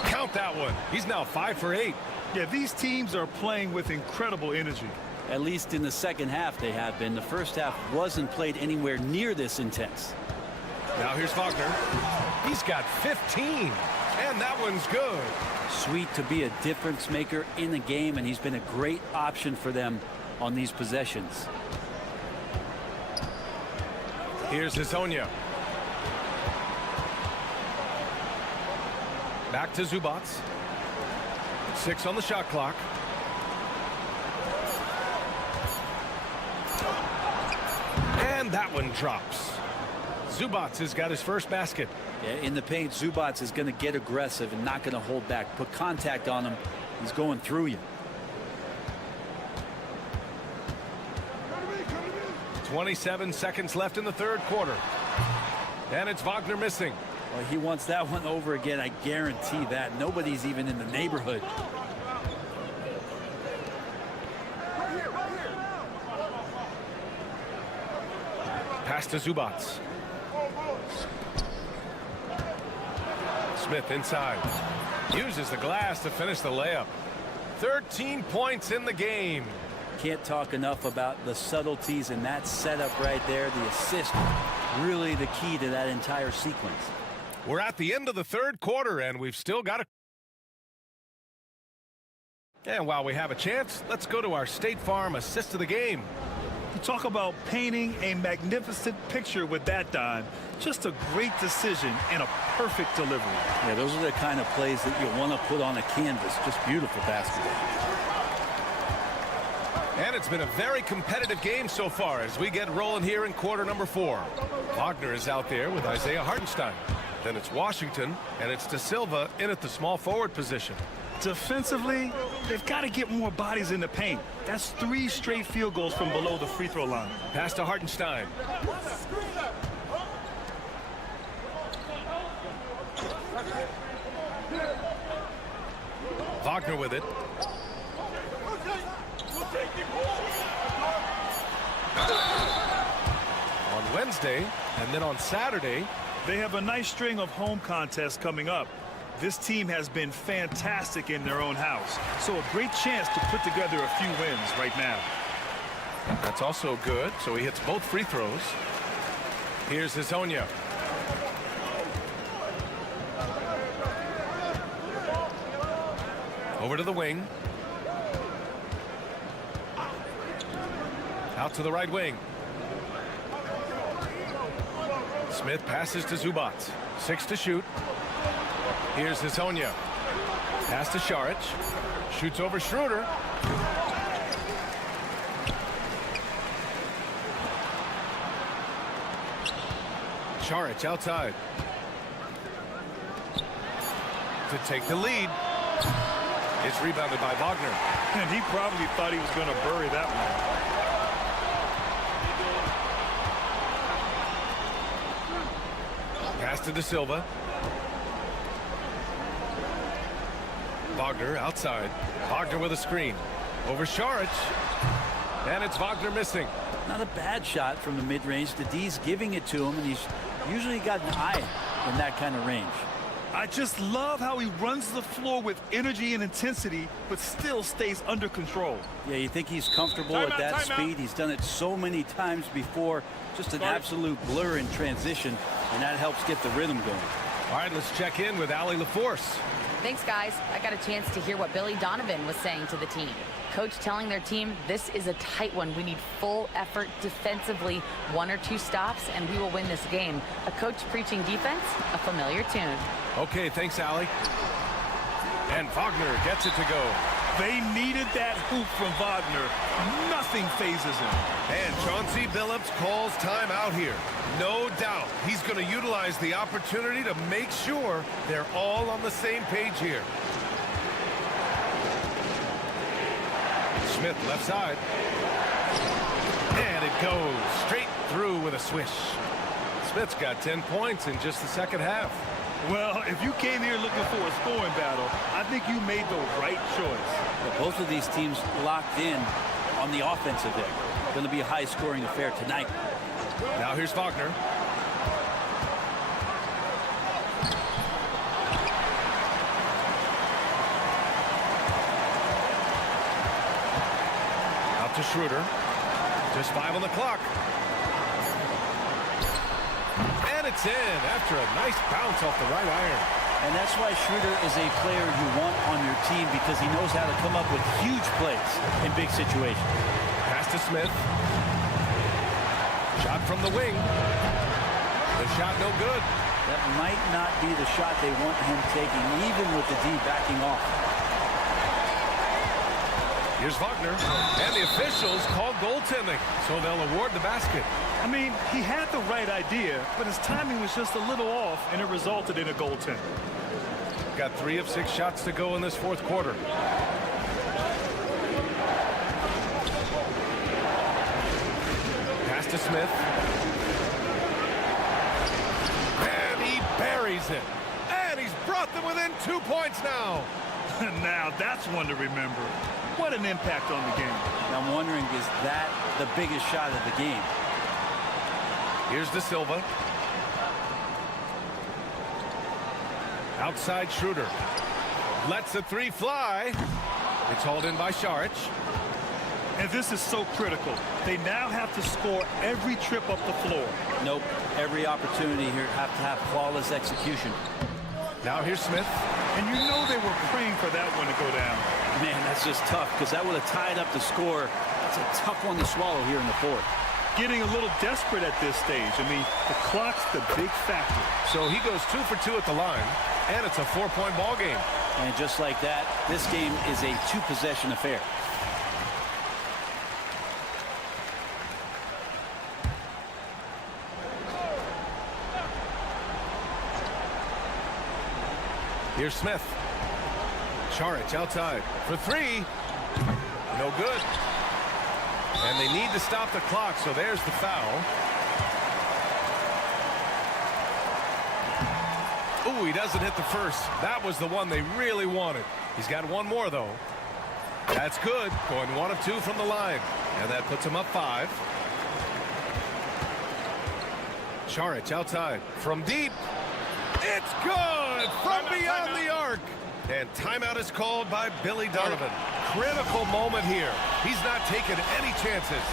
Count that one. He's now 5 for 8. Yeah, these teams are playing with incredible energy. At least in the second half they have been. The first half wasn't played anywhere near this intense. Now here's Wagner. He's got 15. And that one's good. Sweet to be a difference maker in the game, and he's been a great option for them on these possessions. Here's Hazonia. Back to Zubac. 6 on the shot clock. And that one drops. Zubac has got his first basket. Yeah, in the paint, Zubac is going to get aggressive and not going to hold back. Put contact on him. He's going through you. 27 seconds left in the third quarter. And it's Wagner missing. Well, he wants that one over again. I guarantee that. Nobody's even in the neighborhood. Pass to Zubac. Smith inside. Uses the glass to finish the layup. 13 points in the game. Can't talk enough about the subtleties in that setup right there. The assist, really the key to that entire sequence. We're at the end of the third quarter, and we've still got a... And while we have a chance, let's go to our State Farm assist of the game. You talk about painting a magnificent picture with that dime. Just a great decision and a perfect delivery. Yeah, those are the kind of plays that you want to put on a canvas. Just beautiful basketball. And it's been a very competitive game so far as we get rolling here in quarter number 4. Wagner is out there with Isaiah Hartenstein. Then it's Washington, and it's De Silva in at the small forward position. Defensively, they've got to get more bodies in the paint. That's 3 straight field goals from below the free throw line. Pass to Hartenstein. Wagner with it. On Wednesday, and then on Saturday, they have a nice string of home contests coming up. This team has been fantastic in their own house, so a great chance to put together a few wins right now. That's also good, so he hits both free throws. Here's Hezonja. Over to the wing. Out to the right wing. Smith passes to Zubac. 6 to shoot. Here's Hezonja. Pass to Šarić. Shoots over Schroeder. Šarić outside. To take the lead. It's rebounded by Wagner. And he probably thought he was going to bury that one. Pass to De Silva. Wagner outside. Wagner with a screen. Over Šarić. And it's Wagner missing. Not a bad shot from the mid-range. The D's giving it to him, and he's usually got an eye in that kind of range. I just love how he runs the floor with energy and intensity, but still stays under control. Yeah, you think he's comfortable at that speed. He's done it so many times before. Just an absolute blur in transition, and that helps get the rhythm going. All right, let's check in with Allie LaForce. Thanks, guys. I got a chance to hear what Billy Donovan was saying to the team. Coach telling their team, this is a tight one. We need full effort defensively, 1 or 2 stops, and we will win this game. A coach preaching defense, a familiar tune. Okay, thanks, Allie. And Wagner gets it to go. They needed that hoop from Wagner. Nothing phases him. And Chauncey Billups calls timeout here. No doubt he's going to utilize the opportunity to make sure they're all on the same page here. Smith left side. And it goes straight through with a swish. Smith's got 10 points in just the second half. Well, if you came here looking for a scoring battle, I think you made the right choice. Well, both of these teams locked in on the offensive end. Going to be a high-scoring affair tonight. Now here's Wagner. Out to Schroeder. Just 5 on the clock. And it's in after a nice bounce off the right iron. And that's why Schroeder is a player you want on your team, because he knows how to come up with huge plays in big situations. Pass to Smith. Shot from the wing. The shot no good. That might not be the shot they want him taking, even with the D backing off. Here's Wagner. And the officials called goaltending, so they'll award the basket. I mean, he had the right idea, but his timing was just a little off, and it resulted in a goaltend. Got 3 of 6 shots to go in this fourth quarter. Pass to Smith. And he buries it. And he's brought them within 2 points now. Now that's one to remember. What an impact on the game. I'm wondering, is that the biggest shot of the game? Here's De Silva. Outside Schroeder. Lets the three fly. It's hauled in by Saric. And this is so critical. They now have to score every trip up the floor. Nope. Every opportunity here have to have flawless execution. Now here's Smith. And you know they were praying for that one to go down. Man, that's just tough because that would have tied up the score. That's a tough one to swallow here in the fourth. Getting a little desperate at this stage. I mean, the clock's the big factor. So he goes 2 for 2 at the line, and it's a 4-point ball game. And just like that, this game is a two-possession affair. Here's Smith. Saric outside for three. No good. And they need to stop the clock, so there's the foul. Ooh, he doesn't hit the first. That was the one they really wanted. He's got one more, though. That's good. Going 1 of 2 from the line. And that puts him up 5. Saric outside from deep. It's good from beyond the arc. And timeout is called by Billy Donovan. Critical moment here. He's not taking any chances.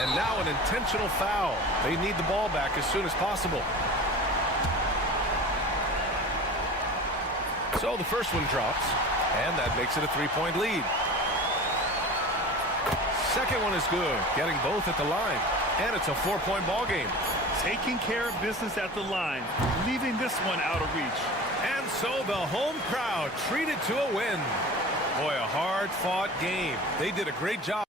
And now an intentional foul. They need the ball back as soon as possible. So the first one drops, and that makes it a 3-point lead. Second one is good, getting both at the line, and it's a 4-point ball game. Taking care of business at the line, leaving this one out of reach. And so the home crowd treated to a win. Boy, a hard-fought game. They did a great job.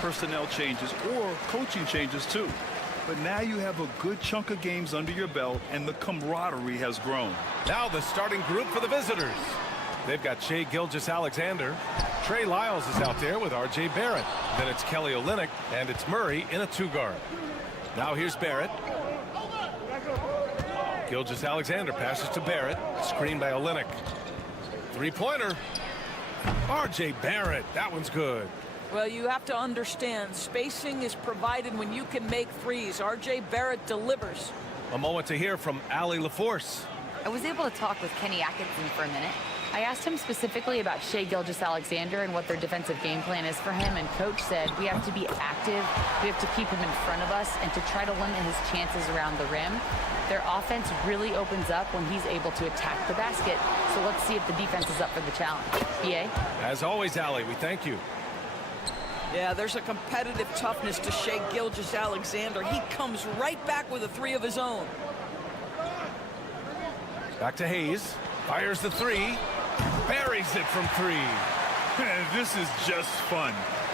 Personnel changes or coaching changes too. But now you have a good chunk of games under your belt and the camaraderie has grown. Now the starting group for the visitors. They've got Shai Gilgeous-Alexander. Trey Lyles is out there with R.J. Barrett. Then it's Kelly Olynyk and it's Murray in a two-guard. Now here's Barrett. Gilgeous-Alexander passes to Barrett. Screened by Olynyk. Three-pointer. R.J. Barrett. That one's good. Well, you have to understand, spacing is provided when you can make threes. R.J. Barrett delivers. A moment to hear from Allie LaForce. I was able to talk with Kenny Atkinson for a minute. I asked him specifically about Shai Gilgeous-Alexander and what their defensive game plan is for him, and Coach said we have to be active, we have to keep him in front of us, and to try to limit his chances around the rim. Their offense really opens up when he's able to attack the basket, so let's see if the defense is up for the challenge. BA? As always, Allie, we thank you. Yeah, there's a competitive toughness to Shai Gilgeous-Alexander. He comes right back with a three of his own. Back to Hayes. Fires the three. Buries it from three. This is just fun.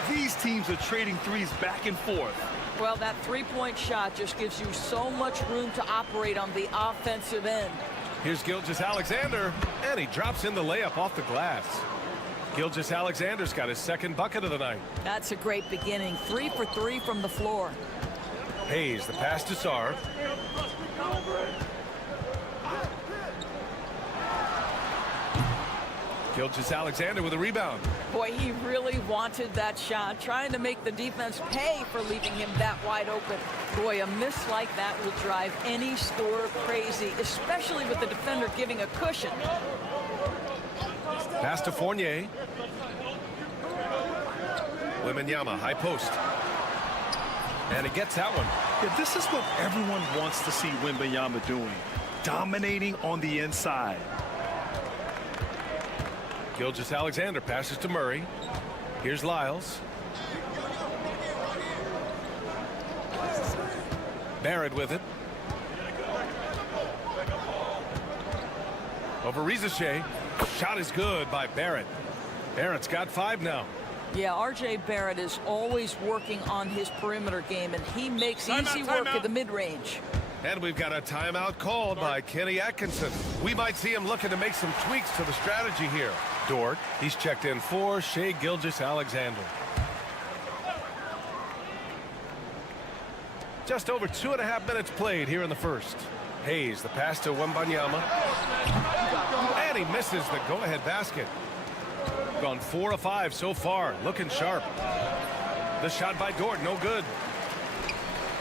These teams are trading threes back and forth. Well, that three-point shot just gives you so much room to operate on the offensive end. Here's Gilgeous-Alexander, and he drops in the layup off the glass. Gilgeous-Alexander's got his second bucket of the night. That's a great beginning. 3 for 3 from the floor. Hayes, the pass to Sarr. Gilgeous-Alexander with a rebound. Boy, he really wanted that shot, trying to make the defense pay for leaving him that wide open. Boy, a miss like that will drive any scorer crazy, especially with the defender giving a cushion. Pass to Fournier. Wembanyama, high post. And it gets that one. Yeah, this is what everyone wants to see Wembanyama doing. Dominating on the inside. Gilgeous-Alexander passes to Murray. Here's Lyles. Barrett with it. Over Rizachet. Shot is good by Barrett. Barrett's got 5 now. Yeah, R.J. Barrett is always working on his perimeter game, and he makes easy work at the mid-range. And we've got a timeout called by Kenny Atkinson. We might see him looking to make some tweaks to the strategy here. Dort, he's checked in for Shai Gilgeous-Alexander. Just over 2.5 minutes played here in the first. Hayes, the pass to Wembanyama. And he misses the go-ahead basket. Gone 4 of 5 so far. Looking sharp. The shot by Dort, no good.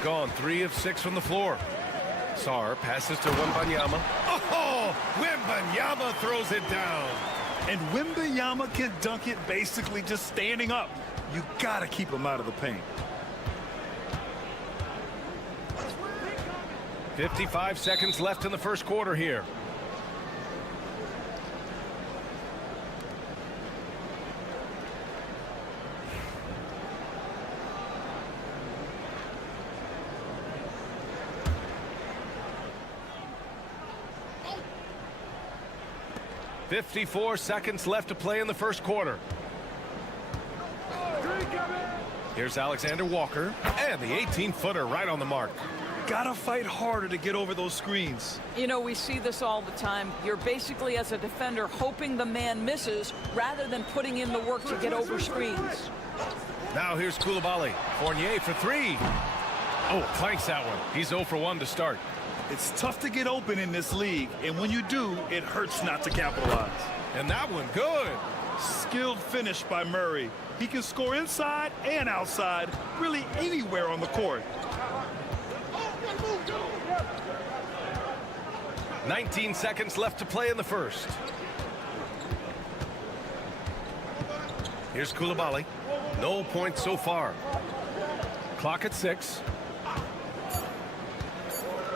Gone 3 of 6 from the floor. Sarr passes to Wembanyama. Oh, Wembanyama throws it down. And Wembanyama can dunk it basically just standing up. You got to keep him out of the paint. 55 seconds left in the first quarter here. .54 seconds left to play in the first quarter. Here's Alexander Walker, and the 18-footer right on the mark. Gotta fight harder to get over those screens. You know, we see this all the time. You're basically, as a defender, hoping the man misses rather than putting in the work to get over screens. Now here's Coulibaly. Fournier for 3. Oh, clanks that one. He's 0 for 1 to start. It's tough to get open in this league, and when you do, it hurts not to capitalize. And that one, good. Skilled finish by Murray. He can score inside and outside, really anywhere on the court. 19 seconds left to play in the first. Here's Coulibaly. No points so far. Clock at 6.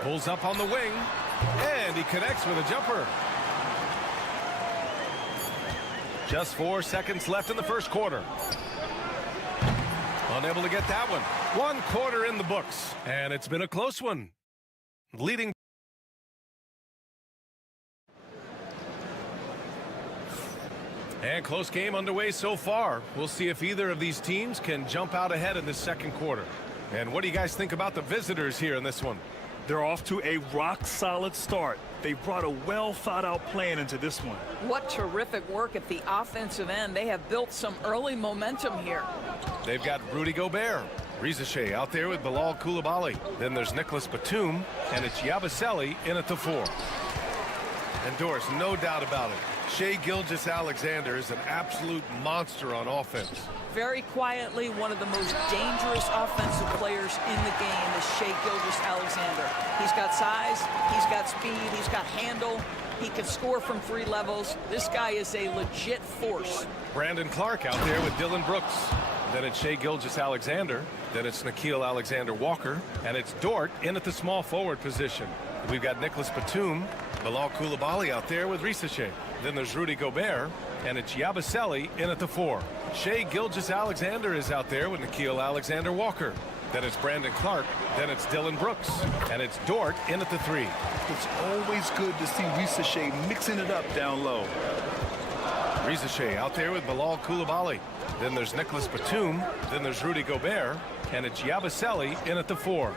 Pulls up on the wing, and he connects with a jumper. Just 4 seconds left in the first quarter. Unable to get that one. 1 quarter in the books, and it's been a close one. Leading. And close game underway so far. We'll see if either of these teams can jump out ahead in this second quarter. And what do you guys think about the visitors here in this one? They're off to a rock-solid start. They brought a well-thought-out plan into this one. What terrific work at the offensive end. They have built some early momentum here. They've got Rudy Gobert. Rizachet out there with Bilal Coulibaly. Then there's Nicholas Batum, and it's Yabusele in at the 4. And Doris, no doubt about it, Shai Gilgeous-Alexander is an absolute monster on offense. Very quietly, one of the most dangerous offensive players in the game is Shai Gilgeous-Alexander. He's got size, he's got speed, he's got handle, he can score from 3 levels. This guy is a legit force. Brandon Clark out there with Dillon Brooks. Then it's Shai Gilgeous-Alexander. Then it's Nickeil Alexander-Walker. And it's Dort in at the small forward position. We've got Nicholas Batum, Bilal Coulibaly out there with Rizachet. Then there's Rudy Gobert, and it's Yabusele in at the 4. Shai Gilgeous-Alexander is out there with Nickeil Alexander-Walker. Then it's Brandon Clark. Then it's Dillon Brooks. And it's Dort in at the 3. It's always good to see Rizachet mixing it up down low. Rizachet out there with Bilal Coulibaly. Then there's Nicholas Batum. Then there's Rudy Gobert. And it's Yabusele in at the 4.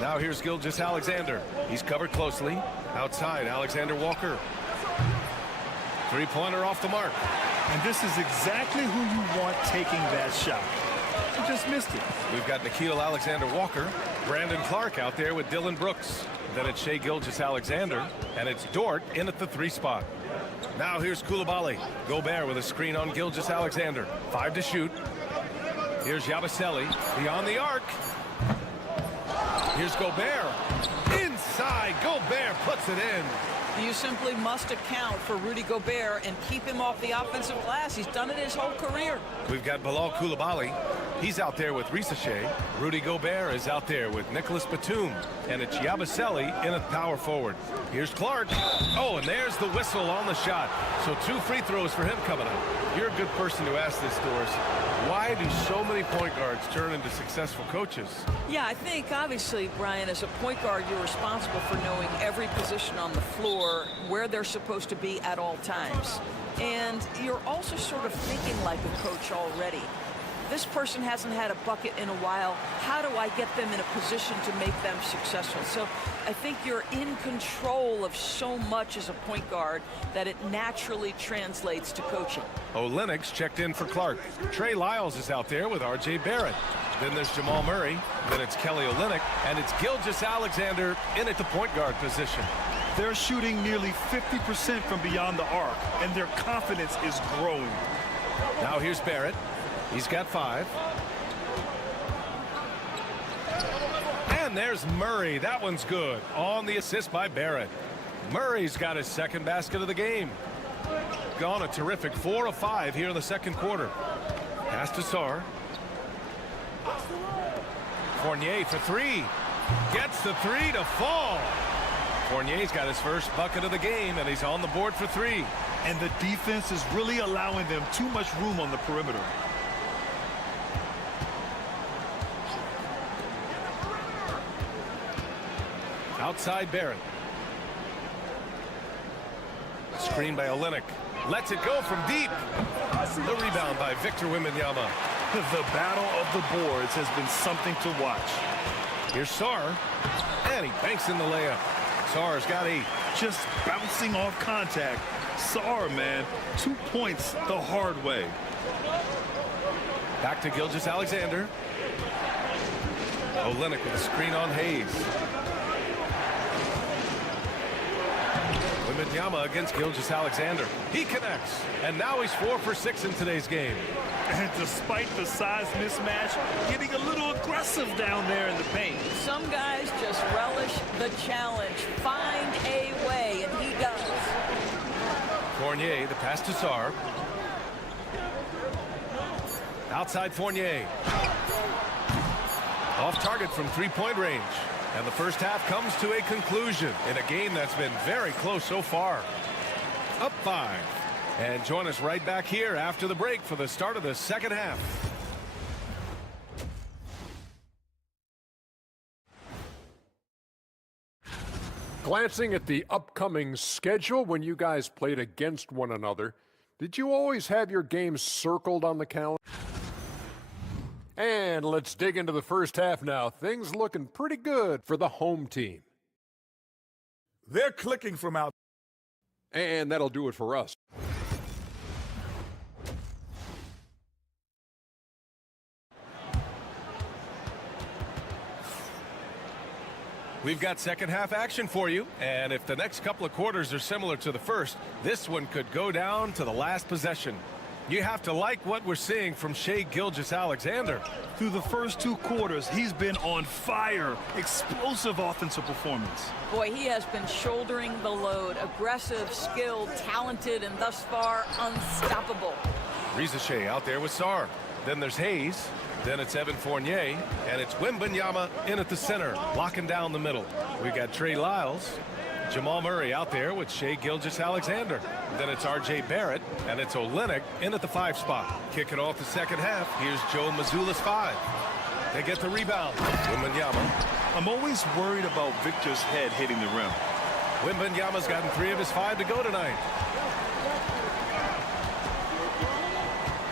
Now here's Gilgeous-Alexander. He's covered closely. Outside, Alexander Walker. 3-pointer off the mark. And this is exactly who you want taking that shot. He just missed it. We've got Nickeil Alexander-Walker. Brandon Clark out there with Dillon Brooks. Then it's Shai Gilgeous-Alexander. And it's Dort in at the 3 spot. Now here's Coulibaly. Gobert with a screen on Gilgeous-Alexander. 5 to shoot. Here's Yabusele beyond the arc. Here's Gobert. Inside, Gobert puts it in. You simply must account for Rudy Gobert and keep him off the offensive glass. He's done it his whole career. We've got Bilal Coulibaly. He's out there with Rizachet. Rudy Gobert is out there with Nicholas Batum. And it's Yabusele in at power forward. Here's Clark. Oh, and there's the whistle on the shot. So 2 free throws for him coming up. You're a good person to ask this, Doris. Why do so many point guards turn into successful coaches? Yeah, I think obviously, Brian, as a point guard, you're responsible for knowing every position on the floor, where they're supposed to be at all times. And you're also sort of thinking like a coach already. this person hasn't had a bucket in a while. How do I get them in a position to make them successful? So I think you're in control of so much as a point guard that it naturally translates to coaching. Olynyk's checked in for Clark. Trey Lyles is out there with R.J. Barrett. Then there's Jamal Murray. Then it's Kelly Olynyk. And it's Gilgeous-Alexander in at the point guard position. They're shooting nearly 50% from beyond the arc, and their confidence is growing. Now here's Barrett. He's got 5. And there's Murray. That one's good. On the assist by Barrett. Murray's got his second basket of the game. Gone a terrific 4 of 5 here in the second quarter. Pass to Sarr. Fournier for 3. Gets the 3 to fall. Fournier's got his first bucket of the game, and he's on the board for 3. And the defense is really allowing them too much room on the perimeter. Outside Barrett. Screen by Olynyk. Lets it go from deep. The rebound by Victor Wembanyama. The battle of the boards has been something to watch. Here's Sarr. And he banks in the layup. Sarr's got 8. Just bouncing off contact. Sarr, man, 2 points the hard way. Back to Gilgeous-Alexander. Olynyk with a screen on Hayes. Wembanyama against Gilgeous-Alexander. He connects. And now he's 4 for 6 in today's game. And despite the size mismatch, getting a little aggressive down there in the paint. Some guys just relish the challenge. Find a way, and he does. Fournier, the pass to Sarr. Outside Fournier. Off target from 3-point range. And the first half comes to a conclusion in a game that's been very close so far. Up 5. And join us right back here after the break for the start of the second half. Glancing at the upcoming schedule when you guys played against one another, did you always have your games circled on the calendar? And let's dig into the first half now. Things looking pretty good for the home team. They're clicking from out. And that'll do it for us. We've got second half action for you, and if the next couple of quarters are similar to the first, this one could go down to the last possession. You have to like what we're seeing from Shai Gilgeous-Alexander. Through the first 2 quarters, he's been on fire. Explosive offensive performance. Boy, he has been shouldering the load. Aggressive, skilled, talented, and thus far unstoppable. Shai out there with Sarr. Then there's Hayes. Then it's Evan Fournier, and it's Wembanyama in at the center, locking down the middle. We've got Trey Lyles, Jamal Murray out there with Shai Gilgeous-Alexander. Then it's R.J. Barrett, and it's Olynyk in at the 5 spot. Kicking off the second half, here's Joe Mazzulla's 5. They get the rebound. Wembanyama. I'm always worried about Victor's head hitting the rim. Wembanyama's gotten 3 of his 5 to go tonight.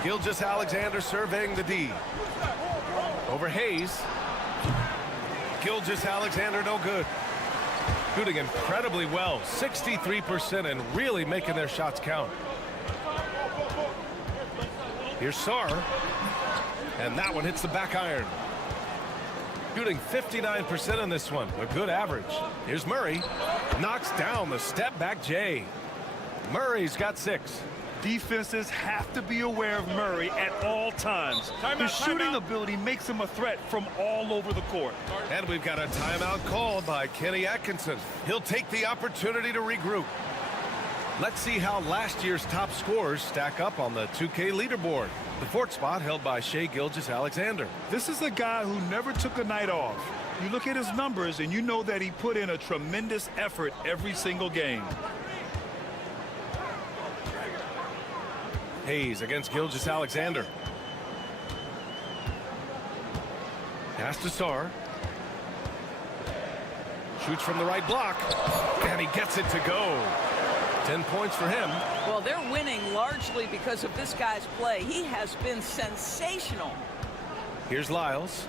Gilgeous-Alexander surveying the D. Over Hayes. Gilgeous-Alexander no good. Shooting incredibly well. 63% and really making their shots count. Here's Sarr. And that one hits the back iron. Shooting 59% in this one. A good average. Here's Murray. Knocks down the step back J. Murray's got 6. Defenses have to be aware of Murray at all times. His shooting ability makes him a threat from all over the court. And we've got a timeout called by Kenny Atkinson. He'll take the opportunity to regroup. Let's see how last year's top scorers stack up on the 2K leaderboard. The 4th spot held by Shai Gilgeous-Alexander. This is a guy who never took a night off. You look at his numbers and you know that he put in a tremendous effort every single game. Hayes against Gilgeous-Alexander. Pass to Sarr. Shoots from the right block. And he gets it to go. 10 points for him. Well, they're winning largely because of this guy's play. He has been sensational. Here's Lyles.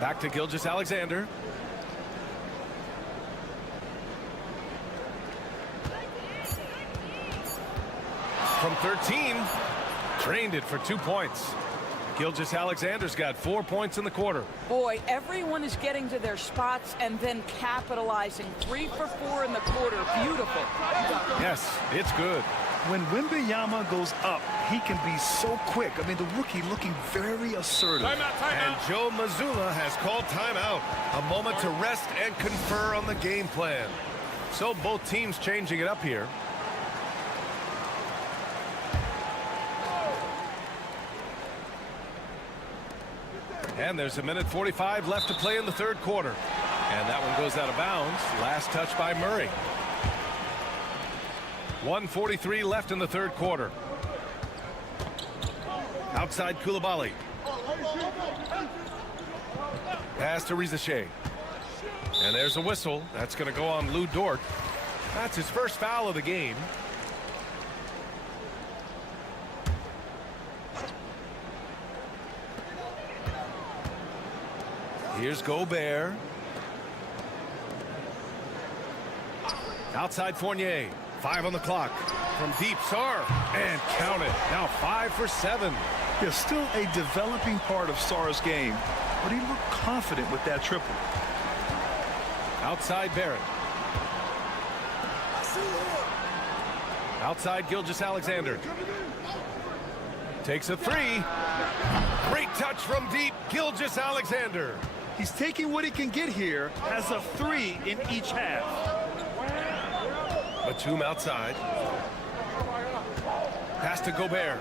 Back to Gilgeous-Alexander. From 13, drained it for 2 points. Gilgeous-Alexander's got 4 points in the quarter. Boy, everyone is getting to their spots and then capitalizing. 3 for 4 in the quarter. Beautiful. Yes, it's good. When Wembanyama goes up, he can be so quick. I mean, the rookie looking very assertive. And Joe Mazzulla has called timeout. A moment to rest and confer on the game plan. So both teams changing it up here. And there's 1:45 left to play in the third quarter. And that one goes out of bounds. Last touch by Murray. 1:43 left in the third quarter. Outside Coulibaly. Pass to Rizachet. And there's a whistle. That's going to go on Lou Dort. That's his first foul of the game. Here's Gobert. Outside Fournier. 5 on the clock. From deep, Sarr. And count it. Now 5 for 7. There's still a developing part of Sarr's game, but he looked confident with that triple. Outside Barrett. Outside Gilgeous-Alexander. Takes a 3. Great touch from deep. Gilgeous-Alexander. He's taking what he can get here as a 3 in each half. Batum outside. Pass to Gobert.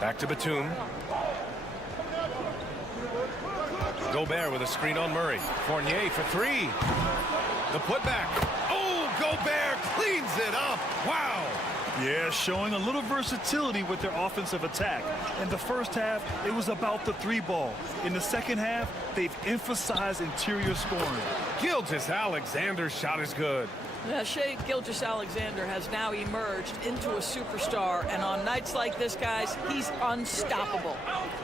Back to Batum. Gobert with a screen on Murray. Fournier for 3. The putback. Oh, Gobert cleans it up. Wow. Yeah, showing a little versatility with their offensive attack. In the first half, it was about the 3 ball. In the second half, they've emphasized interior scoring. Gilgeous-Alexander's shot is good. Shai Gilgeous-Alexander has now emerged into a superstar, and on nights like this, guys, he's unstoppable.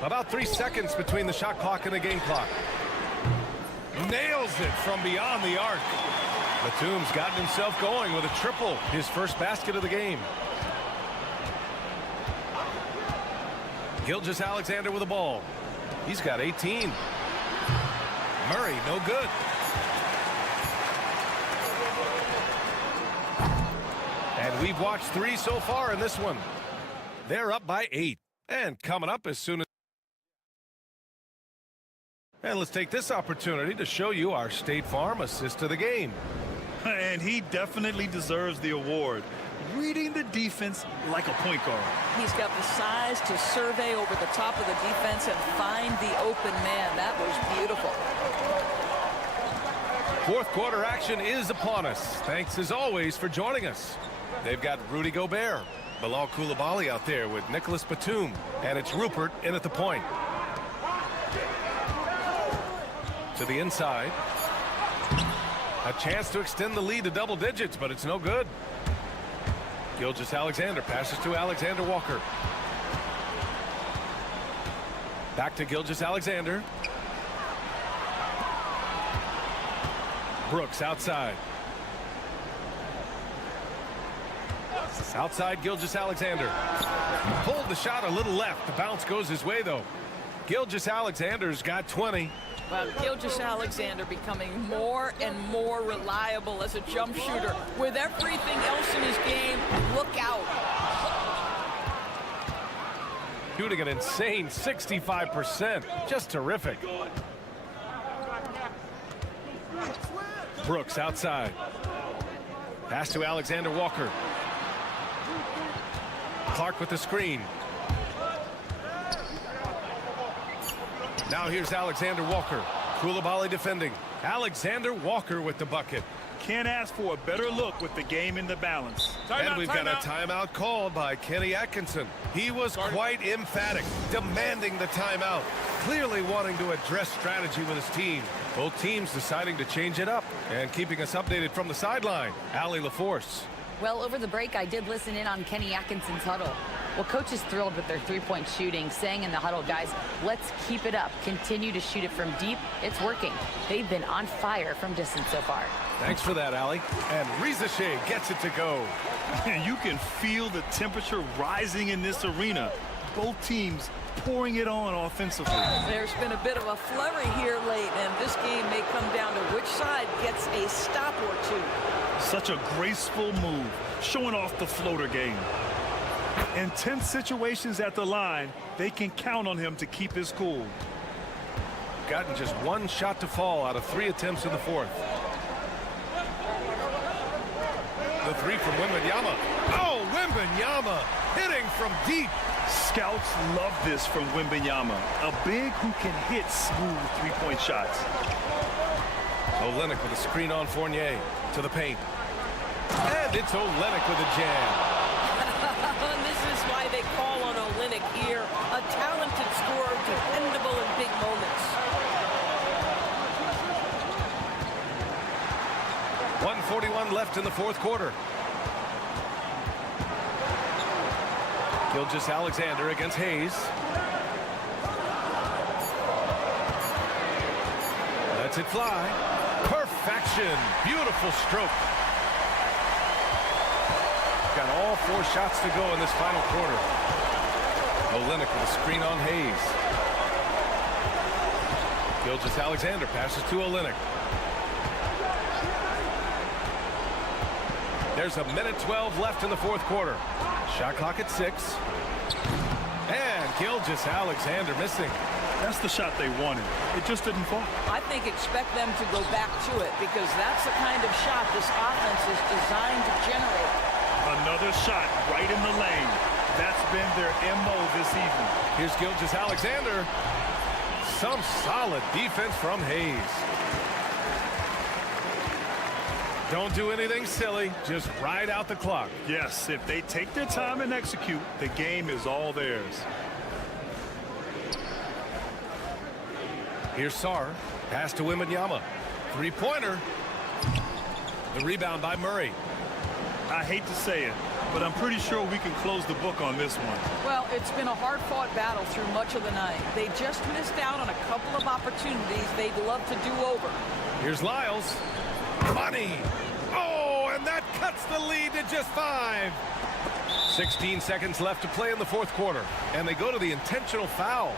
About 3 seconds between the shot clock and the game clock. Nails it from beyond the arc. Batum's gotten himself going with a triple, his first basket of the game. Gilgeous-Alexander with the ball. He's got 18. Murray, no good. And we've watched 3 so far in this one. They're up by 8. And coming up as soon as... And let's take this opportunity to show you our State Farm assist of the game. And he definitely deserves the award. Reading the defense like a point guard. He's got the size to survey over the top of the defense and find the open man. That was beautiful. Fourth quarter action is upon us. Thanks as always for joining us. They've got Rudy Gobert, Bilal Coulibaly out there with Nicholas Batum, and it's Rupert in at the point. To the inside. A chance to extend the lead to double digits, but it's no good. Gilgeous-Alexander passes to Alexander Walker. Back to Gilgeous-Alexander. Brooks outside. Outside Gilgeous-Alexander. Pulled the shot a little left. The bounce goes his way, though. Gilgeous-Alexander's got 20. Well, Gilgeous-Alexander becoming more and more reliable as a jump shooter. With everything else in his game, look out. Shooting an insane 65%. Just terrific. Brooks outside. Pass to Alexander Walker. Clark with the screen. Now here's Alexander Walker. Coulibaly defending. Alexander Walker with the bucket. Can't ask for a better look with the game in the balance. And we've got a timeout called by Kenny Atkinson. He was quite emphatic, demanding the timeout, clearly wanting to address strategy with his team. Both teams deciding to change it up and keeping us updated from the sideline. Allie LaForce. Well, over the break, I did listen in on Kenny Atkinson's huddle. Well, coach is thrilled with their three-point shooting, saying in the huddle, guys, let's keep it up. Continue to shoot it from deep. It's working. They've been on fire from distance so far. Thanks for that, Allie. And Rizachet gets it to go. And you can feel the temperature rising in this arena. Both teams pouring it on offensively. There's been a bit of a flurry here late, and this game may come down to which side gets a stop or two. Such a graceful move, showing off the floater game. In tense situations at the line, they can count on him to keep his cool. Gotten just one shot to fall out of 3 attempts in the fourth. The three from Wembanyama. Oh, Wembanyama hitting from deep. Scouts love this from Wembanyama, a big who can hit smooth three-point shots. Olynyk with a screen on Fournier to the paint. And it's Olynyk with a jam. This is why they call on Olynyk here. A talented scorer, dependable in big moments. 1:41 left in the fourth quarter. Gilgeous-Alexander against Hayes. Lets it fly. Perfection. Beautiful stroke. Got all 4 shots to go in this final quarter. Olynyk with a screen on Hayes. Gilgeous-Alexander passes to Olynyk. There's a minute 12 left in the fourth quarter. Shot clock at 6. And Gilgeous-Alexander missing. That's the shot they wanted. It just didn't fall. I think expect them to go back to it because that's the kind of shot this offense is designed to generate. Another shot right in the lane. That's been their MO this evening. Here's Gilgeous-Alexander. Some solid defense from Hayes. Don't do anything silly. Just ride out the clock. Yes, if they take their time and execute, the game is all theirs. Here's Sarr. Pass to Wembanyama. Three-pointer. The rebound by Murray. I hate to say it, but I'm pretty sure we can close the book on this one. Well, it's been a hard-fought battle through much of the night. They just missed out on a couple of opportunities they'd love to do over. Here's Lyles. Money. Oh, and that cuts the lead to just 5. 16 seconds left to play in the fourth quarter, and they go to the intentional foul.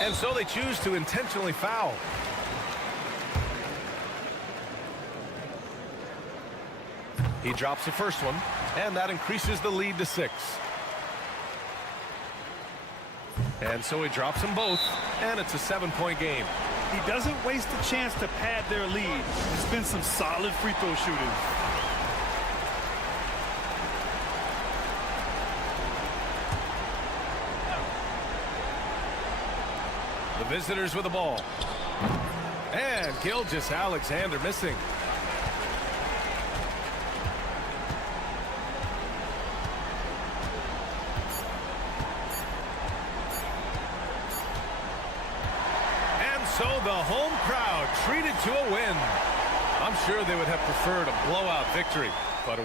And so they choose to intentionally foul. He drops the first one, and that increases the lead to 6. And so he drops them both, and it's a 7-point game. He doesn't waste a chance to pad their lead. It's been some solid free throw shooting. The visitors with the ball. And Gilgeous-Alexander missing. So the home crowd treated to a win. I'm sure they would have preferred a blowout victory, but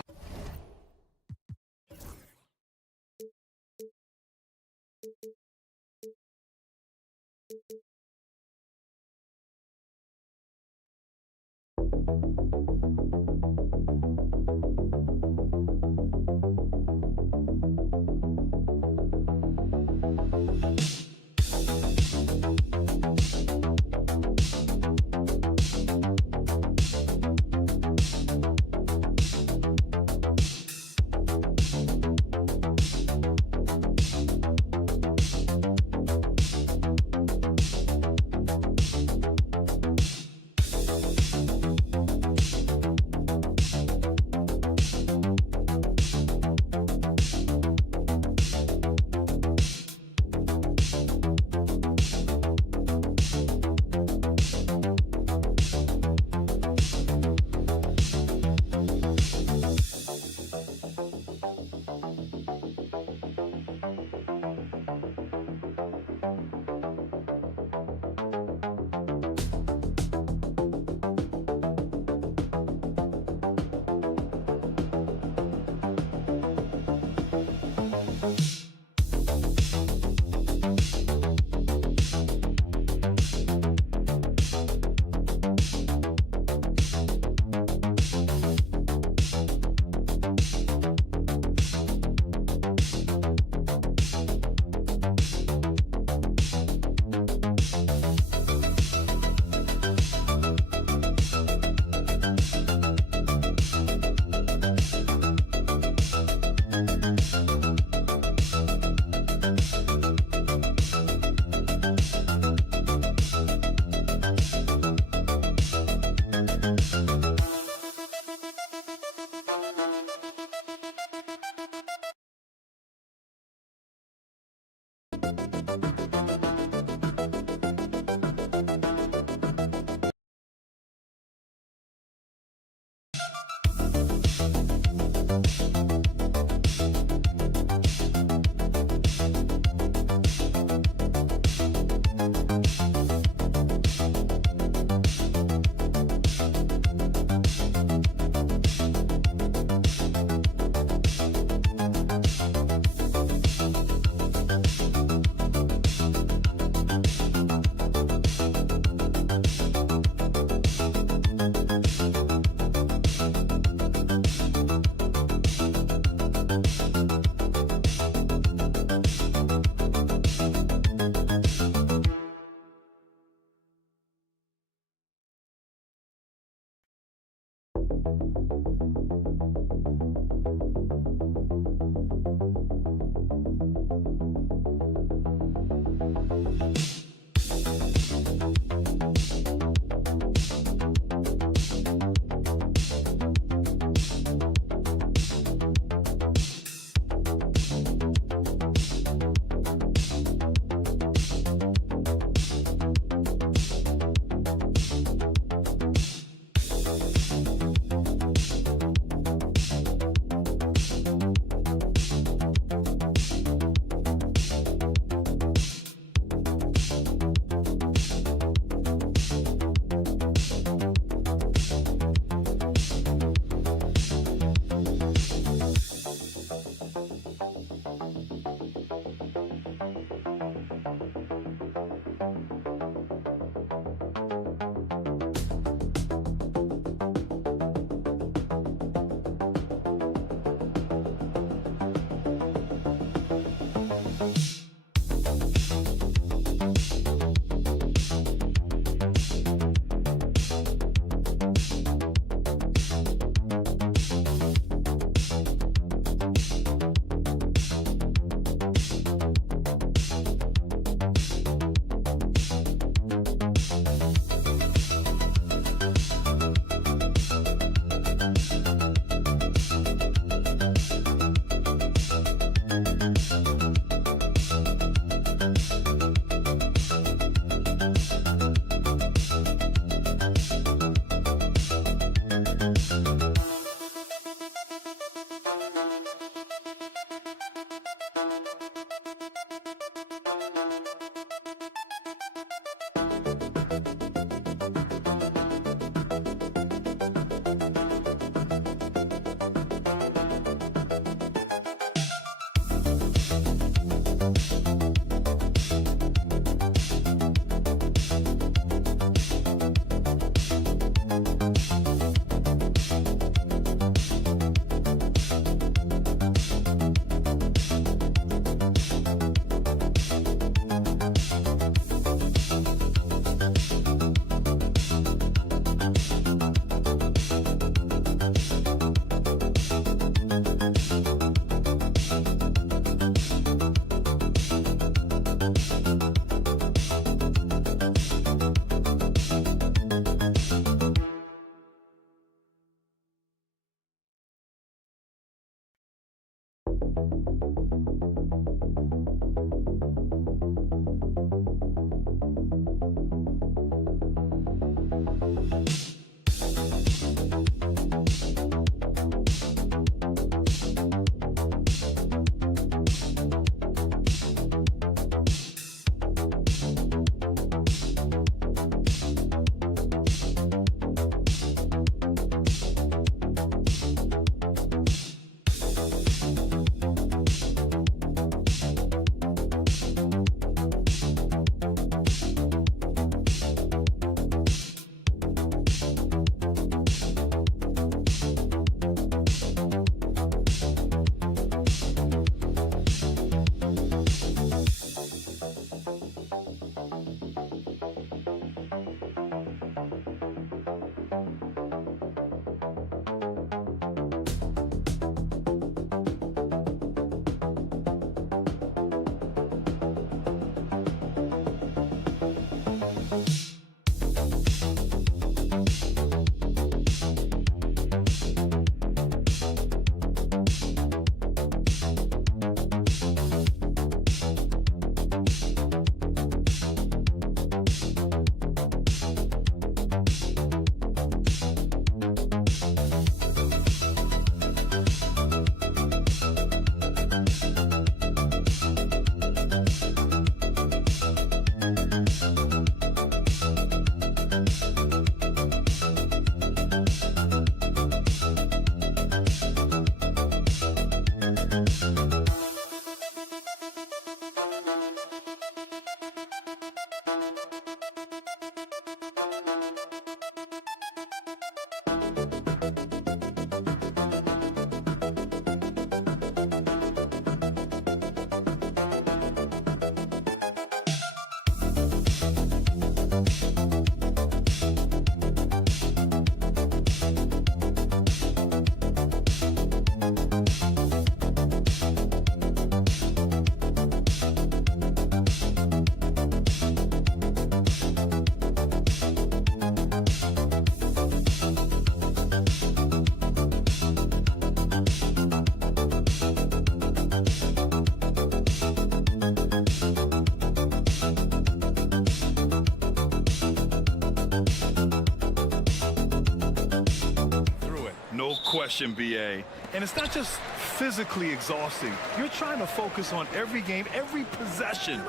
Through it. No question, BA. And it's not just physically exhausting. You're trying to focus on every game, every possession.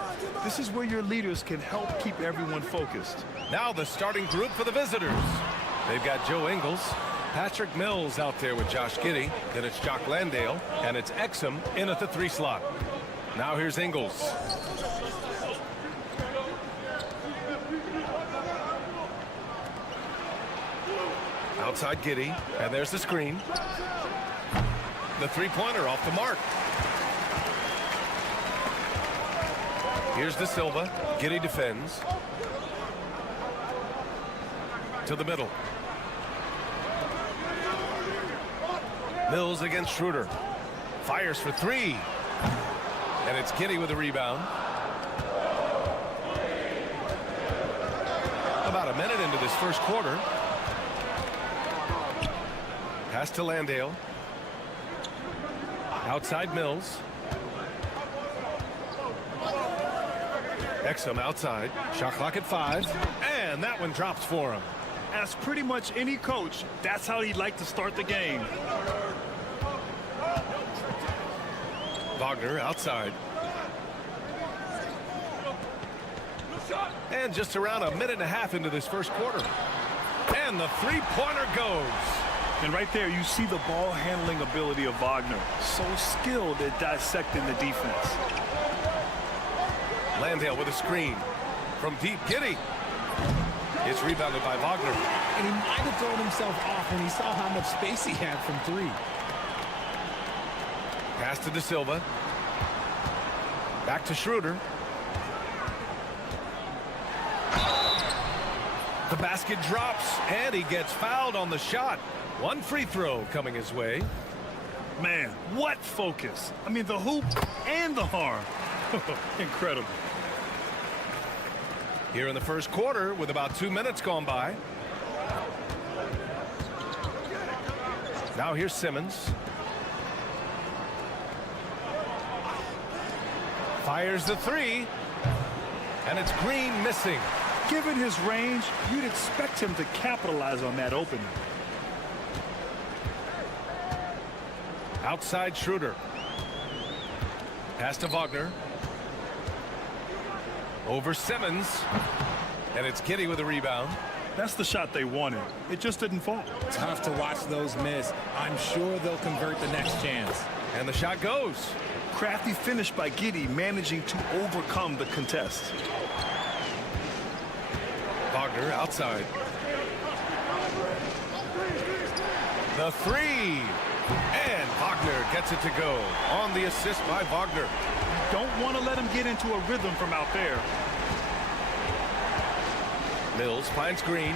This is where your leaders can help keep everyone focused. Now the starting group for the visitors. They've got Joe Ingles, Patrick Mills out there with Josh Giddey. Then it's Jock Landale, and it's Exum in at the 3 slot. Now here's Ingles. Outside Giddey, and there's the screen. The three-pointer off the mark. Here's De Silva. Giddey defends. To the middle. Mills against Schroeder. Fires for 3. And it's Giddey with a rebound. About a minute into this first quarter. Pass to Landale. Outside Mills. Exum outside. Shot clock at 5. And that one drops for him. As pretty much any coach, that's how he'd like to start the game. Wagner outside. And just around a minute and a half into this first quarter. And the three-pointer goes. And right there, you see the ball handling ability of Wagner. So skilled at dissecting the defense. Landale with a screen. From deep, Giddey. It's rebounded by Wagner. And he might have thrown himself off when he saw how much space he had from 3. Pass to De Silva. Back to Schroeder. The basket drops, and he gets fouled on the shot. One free throw coming his way. Man, what focus. I mean, the hoop and the harm. Incredible. Here in the first quarter with about 2 minutes gone by. Now here's Simmons. Fires the 3. And it's Green missing. Given his range, you'd expect him to capitalize on that opening. Outside Schroeder. Pass to Wagner. Over Simmons. And it's Giddey with a rebound. That's the shot they wanted. It just didn't fall. Tough to watch those miss. I'm sure they'll convert the next chance. And the shot goes. Crafty finish by Giddey, managing to overcome the contest. Wagner outside. The 3. And Wagner gets it to go on the assist by Wagner. Don't want to let him get into a rhythm from out there. Mills finds Green.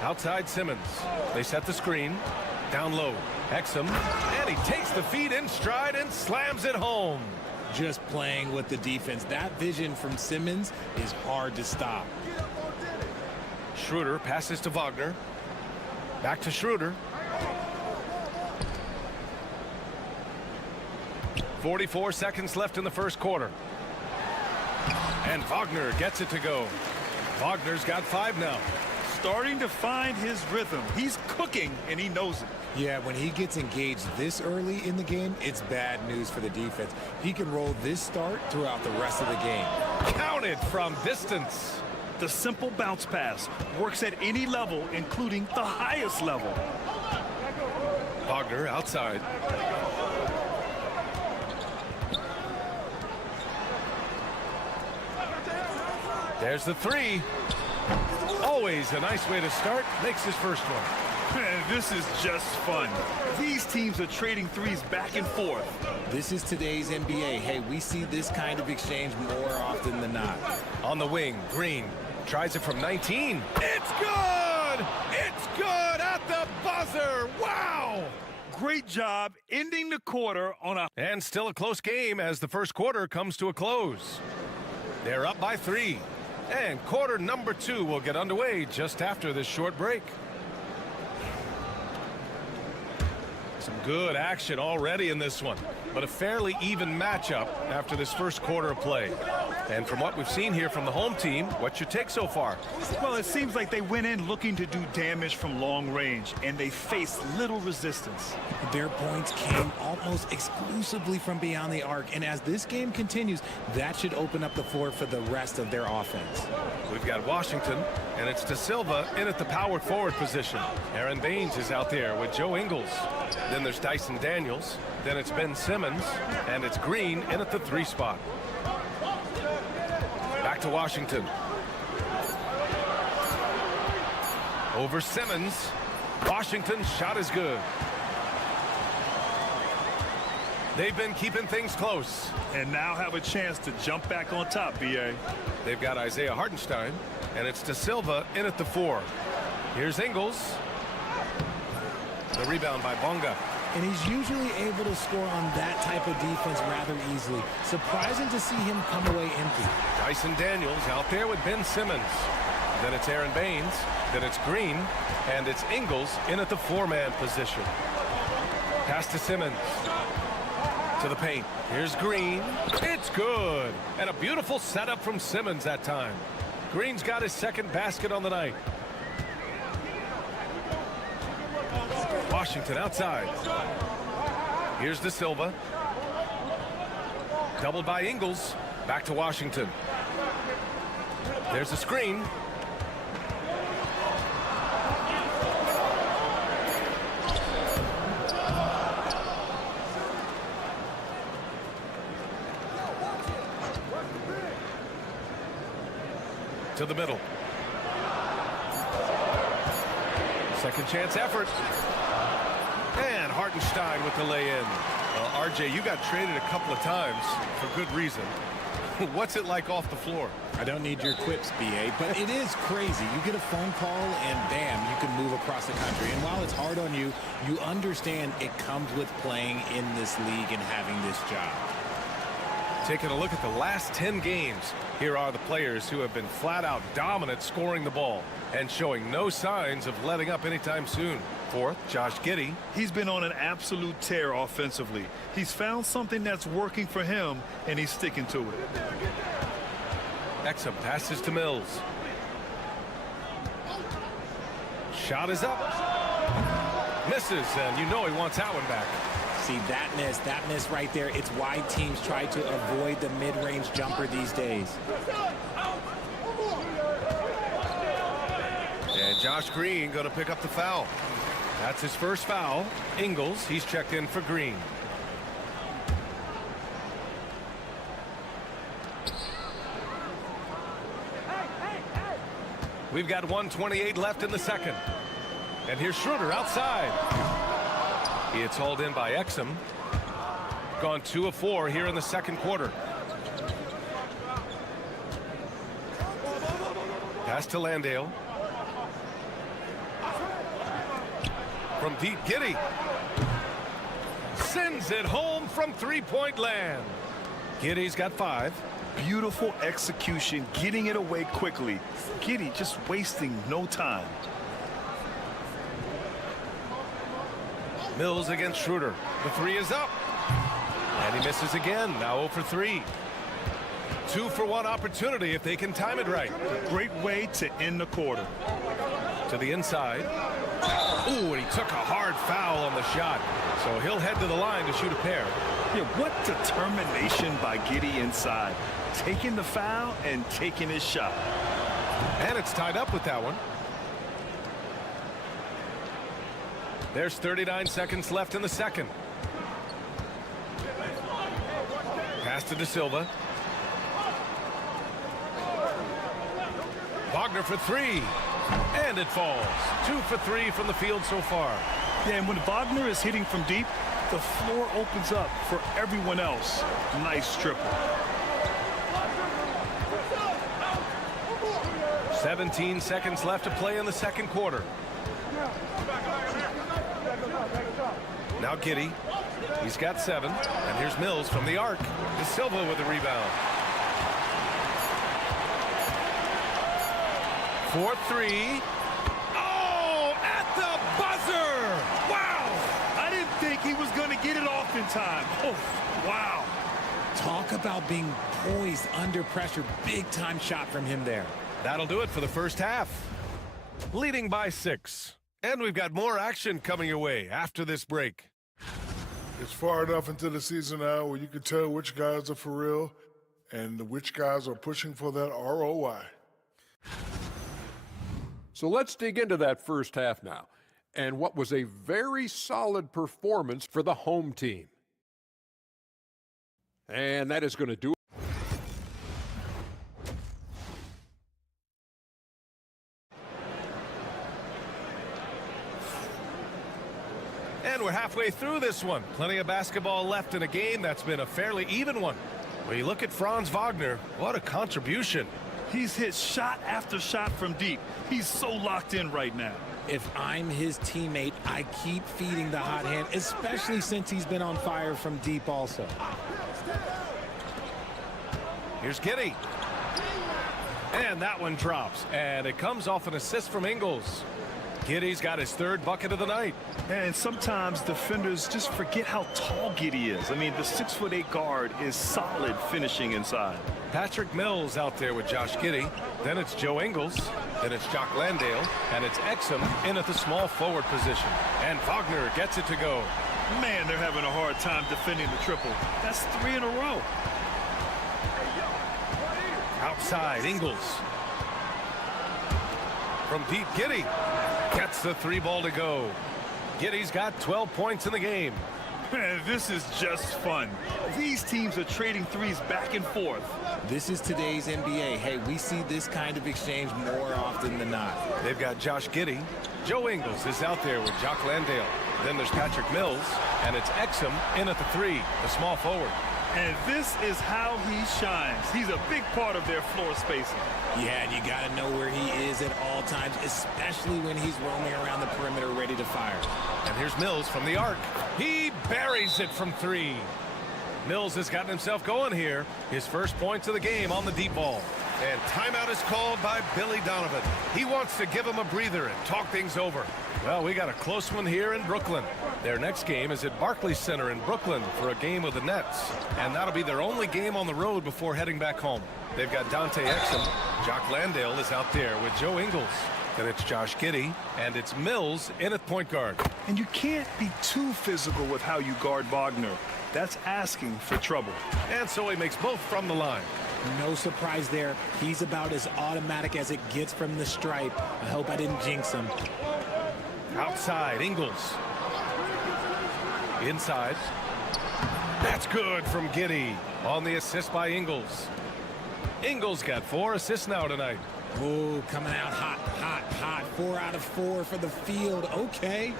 Outside Simmons. They set the screen. Down low. Exum. And he takes the feed in stride and slams it home. Just playing with the defense. That vision from Simmons is hard to stop. Schroeder passes to Wagner. Back to Schroeder. 44 seconds left in the first quarter. And Wagner gets it to go. Wagner's got 5 now. Starting to find his rhythm. He's cooking, and he knows it. Yeah, when he gets engaged this early in the game, it's bad news for the defense. He can roll this start throughout the rest of the game. Counted from distance. The simple bounce pass works at any level, including the highest level. Wagner outside. There's the 3. Always a nice way to start. Makes his first one. Man, this is just fun. These teams are trading threes back and forth. This is today's NBA. Hey, we see this kind of exchange more often than not. On the wing, Green tries it from 19. It's good! It's good at the buzzer! Wow! Great job ending the quarter on a... And still a close game as the first quarter comes to a close. They're up by 3. And quarter number 2 will get underway just after this short break. Some good action already in this one, but a fairly even matchup after this first quarter of play. And from what we've seen here from the home team, what's your take so far? Well, it seems like they went in looking to do damage from long range, and they faced little resistance. Their points came almost exclusively from beyond the arc, and as this game continues, that should open up the floor for the rest of their offense. We've got Washington, and it's De Silva in at the power forward position. Aaron Baines is out there with Joe Ingles. Then there's Dyson Daniels. Then it's Ben Simmons, and it's Green in at the 3 spot. Back to Washington. Over Simmons. Washington's shot is good. They've been keeping things close. And now have a chance to jump back on top, B.A. They've got Isaiah Hartenstein, and it's De Silva in at the 4. Here's Ingles. The rebound by Bonga. And he's usually able to score on that type of defense rather easily. Surprising to see him come away empty. Dyson Daniels out there with Ben Simmons. Then it's Aaron Baines. Then it's Green. And it's Ingles in at the 4-man position. Pass to Simmons. To the paint. Here's Green. It's good. And a beautiful setup from Simmons that time. Green's got his second basket on the night. Washington outside. Here's De Silva. Doubled by Ingles. Back to Washington. There's a screen. To the middle. Second chance effort. And Hartenstein with the lay-in. RJ, you got traded a couple of times for good reason. What's it like off the floor? I don't need your quips, B.A., but it is crazy. You get a phone call and bam, you can move across the country. And while it's hard on you, you understand it comes with playing in this league and having this job. Taking a look at the last 10 games, here are the players who have been flat out dominant scoring the ball and showing no signs of letting up anytime soon. Fourth, Josh Giddey. He's been on an absolute tear offensively. He's found something that's working for him, and he's sticking to it. Exum passes to Mills. Shot is up. Misses, and you know he wants that one back. See, that miss right there, it's why teams try to avoid the mid-range jumper these days. And Josh Green going to pick up the foul. That's his first foul. Ingles, he's checked in for Green. We've got 1:28 left in the second. And here's Schroeder outside. It's hauled in by Exum. Gone 2 of 4 here in the second quarter. Pass to Landale. From deep, Giddey. Sends it home from three-point land. Giddey's got 5. Beautiful execution, getting it away quickly. Giddey just wasting no time. Mills against Schroeder. The 3 is up. And he misses again. Now 0 for 3. 2 for 1 opportunity if they can time it right. Great way to end the quarter. To the inside. Ooh, and he took a hard foul on the shot. So he'll head to the line to shoot a pair. Yeah, what determination by Giddey inside. Taking the foul and taking his shot. And it's tied up with that one. There's 39 seconds left in the second. Pass to De Silva. Wagner for 3. And it falls. 2 for 3 from the field so far. Yeah, and when Wagner is hitting from deep, the floor opens up for everyone else. Nice triple. 17 seconds left to play in the second quarter. Now Giddey. He's got 7. And here's Mills from the arc. De Silva with the rebound. 4-3. Oh, at the buzzer! Wow! I didn't think he was going to get it off in time. Oh, wow. Talk about being poised under pressure. Big time shot from him there. That'll do it for the first half. Leading by 6. And we've got more action coming your way after this break. It's far enough into the season now where you can tell which guys are for real and which guys are pushing for that ROI. So let's dig into that first half now, and what was a very solid performance for the home team. And that is going to do it. And we're halfway through this one. Plenty of basketball left in a game that's been a fairly even one. When you look at Franz Wagner, what a contribution. He's hit shot after shot from deep. He's so locked in right now. If I'm his teammate, I keep feeding the hot hand, especially since he's been on fire from deep also. Here's Giddey. And that one drops. And it comes off an assist from Ingles. Giddey's got his 3rd bucket of the night. And sometimes defenders just forget how tall Giddey is. I mean, the 6'8" guard is solid finishing inside. Patrick Mills out there with Josh Giddey. Then it's Joe Ingles. Then it's Jock Landale. And it's Exum in at the small forward position. And Wagner gets it to go. Man, they're having a hard time defending the triple. That's 3 in a row. Outside, Ingles. From deep, Giddey gets the 3 ball to go. Giddey's got 12 points in the game. Man, this is just fun. These teams are trading threes back and forth. This is today's NBA. Hey, we see this kind of exchange more often than not. They've got Josh Giddey. Joe Ingles is out there with Jock Landale. Then there's Patrick Mills, and it's Exum in at the 3, the small forward. And this is how he shines. He's a big part of their floor spacing. Yeah, and you got to know where he is at all times, especially when he's roaming around the perimeter ready to fire. And here's Mills from the arc. He buries it from 3. Mills has gotten himself going here. His first points of the game on the deep ball. And timeout is called by Billy Donovan. He wants to give him a breather and talk things over. Well, we got a close one here in Brooklyn. Their next game is at Barclays Center in Brooklyn for a game with the Nets. And that'll be their only game on the road before heading back home. They've got Dante Exum. Jock Landale is out there with Joe Ingles. Then it's Josh Giddey, and it's Mills in at point guard. And you can't be too physical with how you guard Wagner. That's asking for trouble. And so he makes both from the line. No surprise there. He's about as automatic as it gets from the stripe. I hope I didn't jinx him. Outside, Ingles. Inside. That's good from Giddey on the assist by Ingles. Ingles got 4 assists now tonight. Oh, coming out hot, hot, hot. 4 out of 4 for the field. Okay.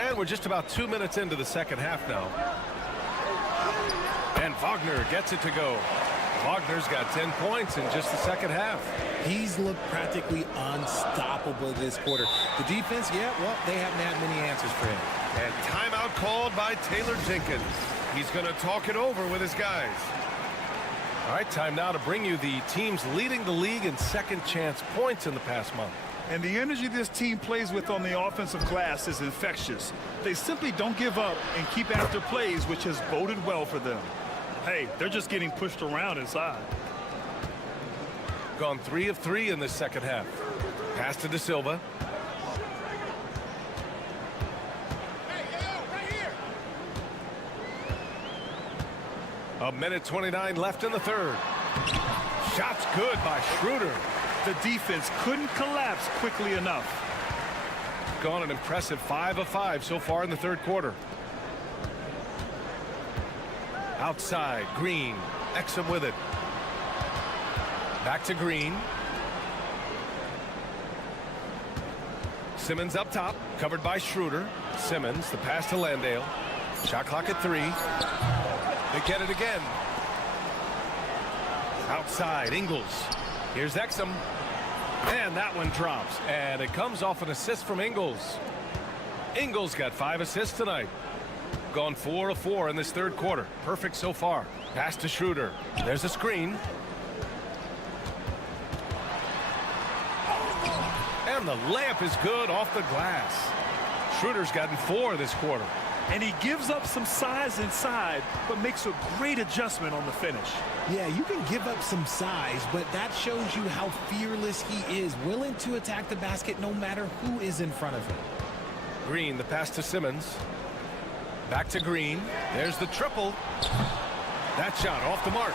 And we're just about 2 minutes into the second half now. And Wagner gets it to go. Wagner's got 10 points in just the second half. He's looked practically unstoppable this quarter. The defense, yeah, well, they haven't had many answers for him. And timeout called by Taylor Jenkins. He's going to talk it over with his guys. All right, time now to bring you the teams leading the league in second chance points in the past month. And the energy this team plays with on the offensive glass is infectious. They simply don't give up and keep after plays, which has boded well for them. Hey, they're just getting pushed around inside. Gone 3 of 3 in this second half. Pass to De Silva. A minute 29 left in the third. Shot's good by Schroeder. The defense couldn't collapse quickly enough. Gone an impressive 5 of 5 so far in the third quarter. Outside, Green. Exum with it. Back to Green. Simmons up top, covered by Schroeder. Simmons, the pass to Landale. Shot clock at 3. They get it again. Outside, Ingles. Here's Exum. And that one drops. And it comes off an assist from Ingles. Ingles got 5 assists tonight. Gone 4 of 4 in this third quarter. Perfect so far. Pass to Schroeder. There's a screen. And the layup is good off the glass. Schroeder's gotten 4 this quarter. And he gives up some size inside, but makes a great adjustment on the finish. Yeah, you can give up some size, but that shows you how fearless he is, willing to attack the basket no matter who is in front of him. Green, the pass to Simmons. Back to Green. There's the triple. That shot off the mark.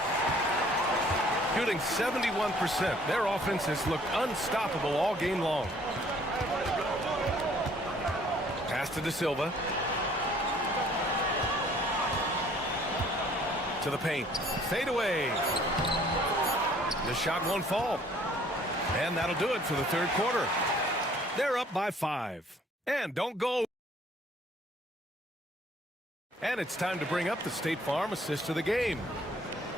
Shooting 71%. Their offense has looked unstoppable all game long. Pass to De Silva. To the paint. Fade away. The shot won't fall. And that'll do it for the third quarter. They're up by 5. And don't go. And it's time to bring up the State Farm assist of the game.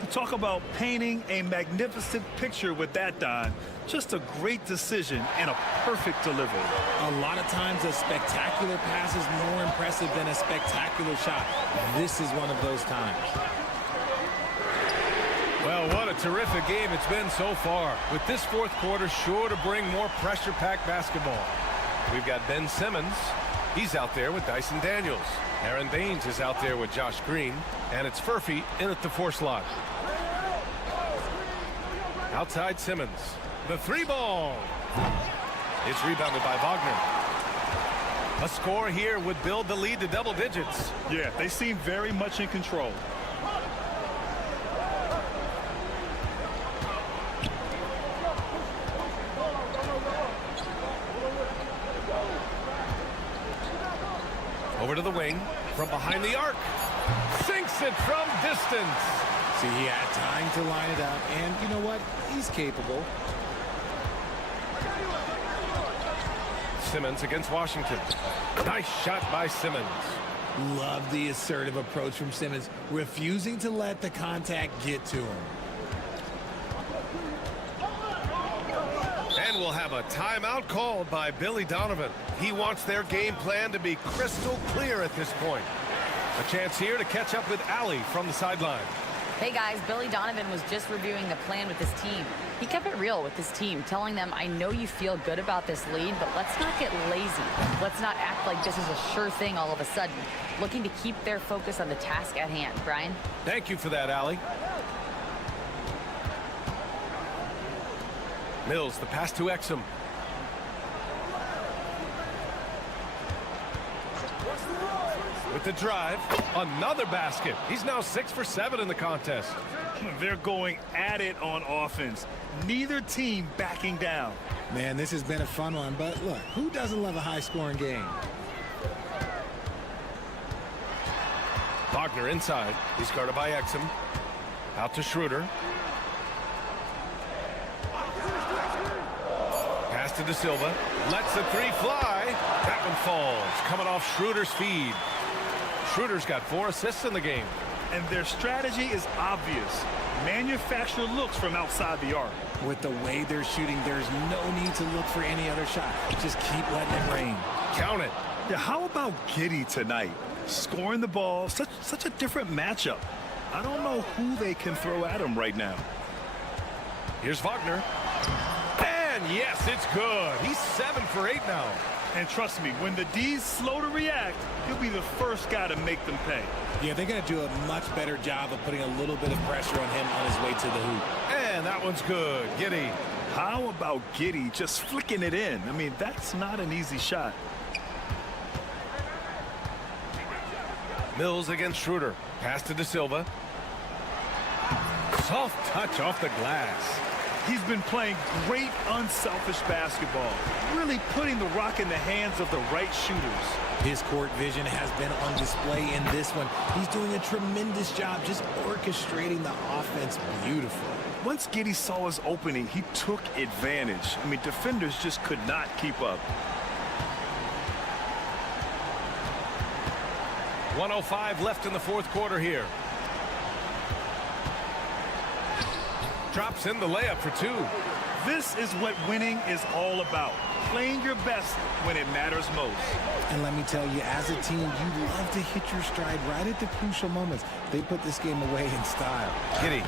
You talk about painting a magnificent picture with that, Don. Just a great decision and a perfect delivery. A lot of times a spectacular pass is more impressive than a spectacular shot. This is one of those times. Well, what a terrific game it's been so far. With this fourth quarter sure to bring more pressure-packed basketball. We've got Ben Simmons. He's out there with Dyson Daniels. Aaron Baines is out there with Josh Green. And it's Furphy in at the 4 slot. Outside Simmons. The 3-ball. It's rebounded by Wagner. A score here would build the lead to double digits. Yeah, they seem very much in control. Over to the wing, from behind the arc. Sinks it from distance. See, he had time to line it up, and you know what? He's capable. Simmons against Washington. Nice shot by Simmons. Love the assertive approach from Simmons, refusing to let the contact get to him. And we'll have a timeout called by Billy Donovan. He wants their game plan to be crystal clear at this point. A chance here to catch up with Allie from the sideline. Hey guys, Billy Donovan was just reviewing the plan with his team. He kept it real with his team, telling them, I know you feel good about this lead, but let's not get lazy. Let's not act like this is a sure thing all of a sudden. Looking to keep their focus on the task at hand. Brian? Thank you for that, Allie. Mills, the pass to Exum. With the drive, another basket. He's now 6 for 7 in the contest. They're going at it on offense. Neither team backing down. Man, this has been a fun one, but look, who doesn't love a high-scoring game? Wagner inside. He's guarded by Exum. Out to Schroeder. Pass to De Silva. Lets the 3 fly. That one falls. Coming off Schroeder's feed. Schroeder's got 4 assists in the game. And their strategy is obvious. Manufacture looks from outside the arc. With the way they're shooting, there's no need to look for any other shot. Just keep letting it rain. Count it. Yeah, how about Giddey tonight? Scoring the ball, such a different matchup. I don't know who they can throw at him right now. Here's Wagner. And yes, it's good. He's 7 for 8 now. And trust me, when the D's slow to react, he'll be the first guy to make them pay. Yeah, they're going to do a much better job of putting a little bit of pressure on him on his way to the hoop. And that one's good. Giddey. How about Giddey just flicking it in? I mean, that's not an easy shot. Mills against Schroeder. Pass to De Silva. Soft touch off the glass. He's been playing great unselfish basketball, really putting the rock in the hands of the right shooters. His court vision has been on display in this one. He's doing a tremendous job just orchestrating the offense beautifully. Once Giddey saw his opening, he took advantage. I mean, defenders just could not keep up. 1:05 left in the fourth quarter here. Drops in the layup for 2. This is what winning is all about. Playing your best when it matters most. And let me tell you, as a team, you love to hit your stride right at the crucial moments. They put this game away in style. Giddey.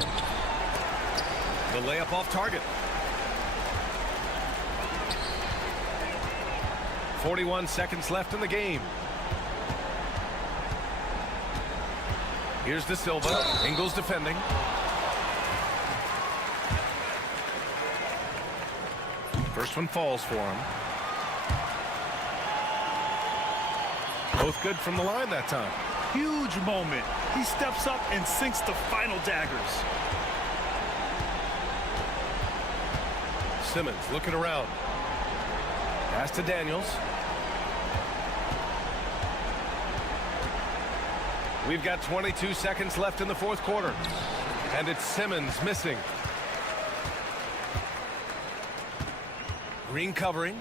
The layup off target. 41 seconds left in the game. Here's De Silva. Ingles defending. First one falls for him. Both good from the line that time. Huge moment. He steps up and sinks the final daggers. Simmons looking around. Pass to Daniels. We've got 22 seconds left in the fourth quarter. And it's Simmons missing. Green covering.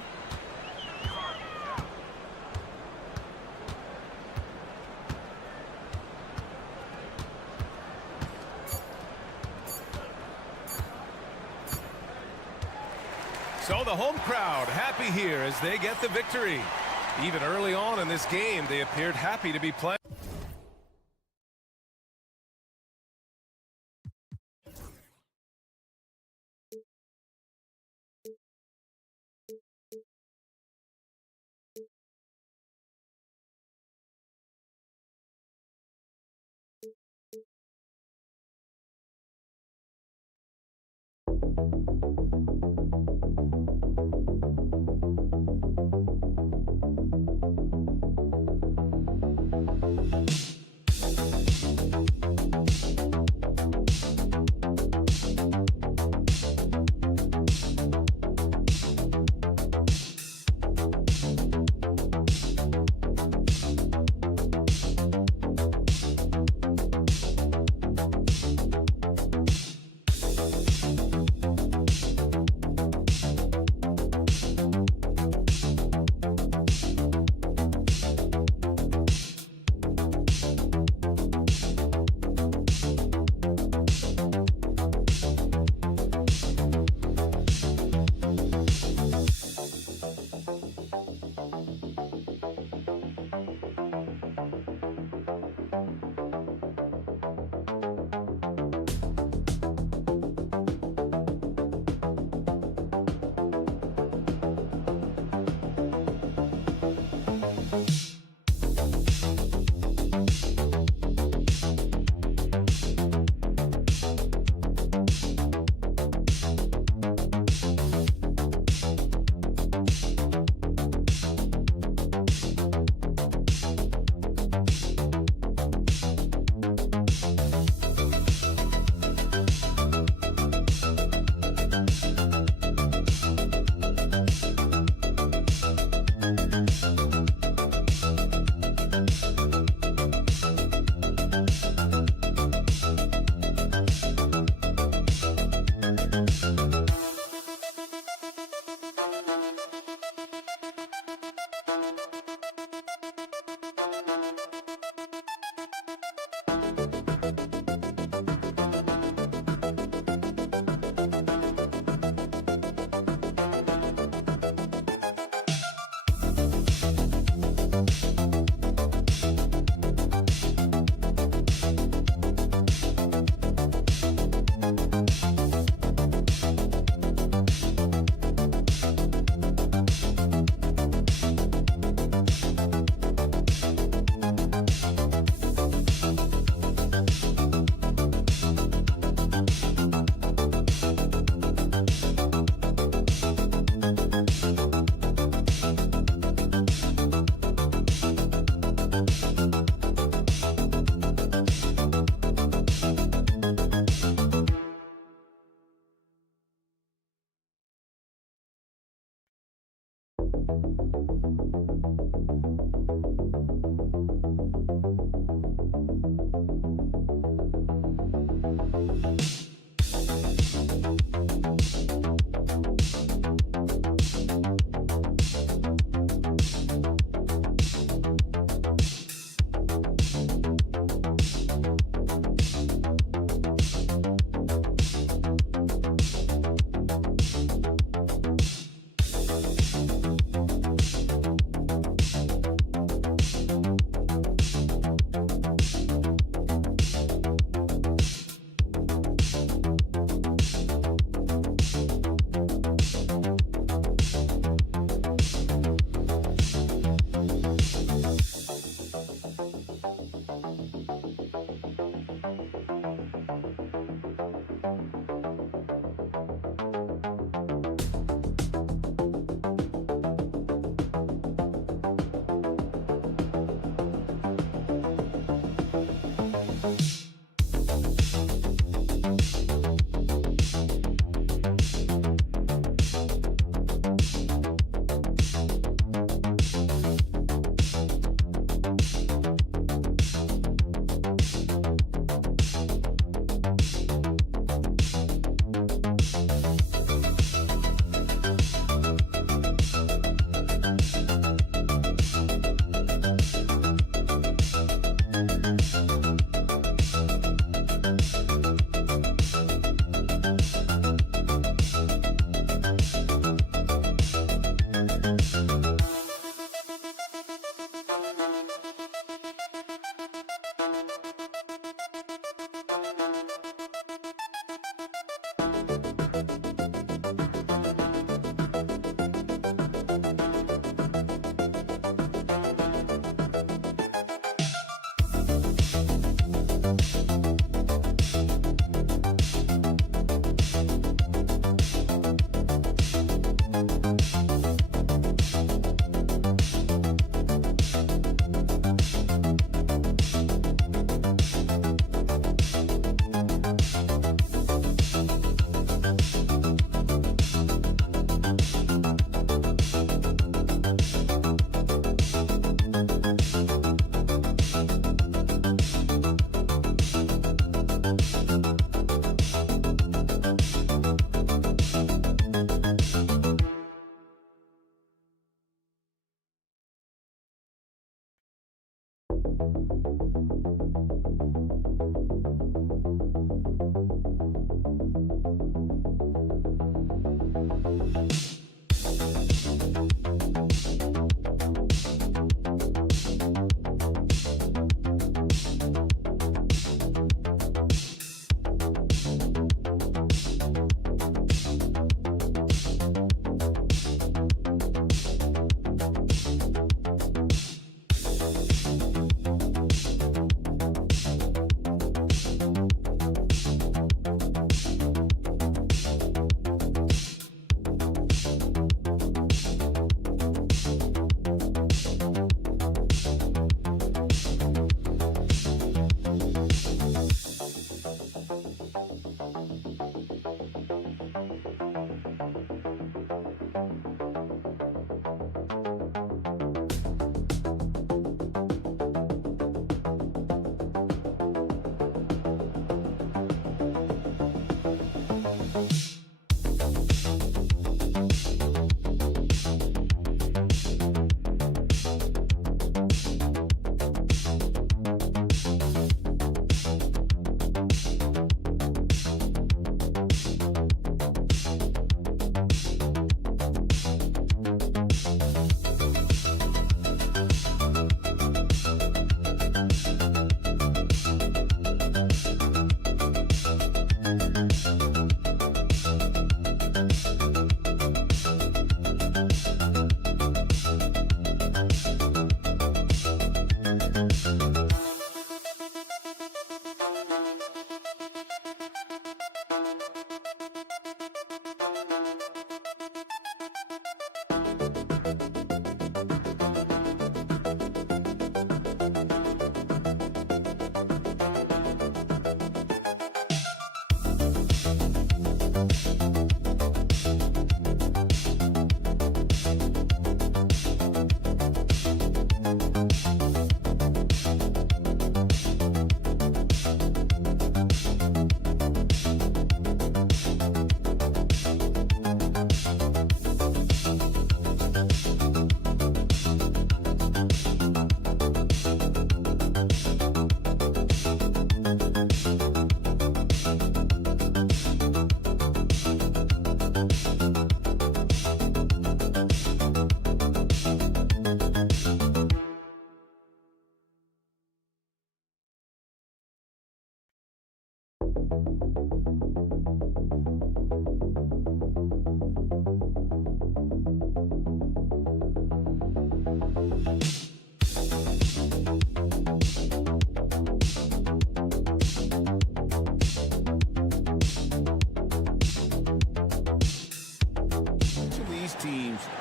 So the home crowd happy here as they get the victory. Even early on in this game, they appeared happy to be playing.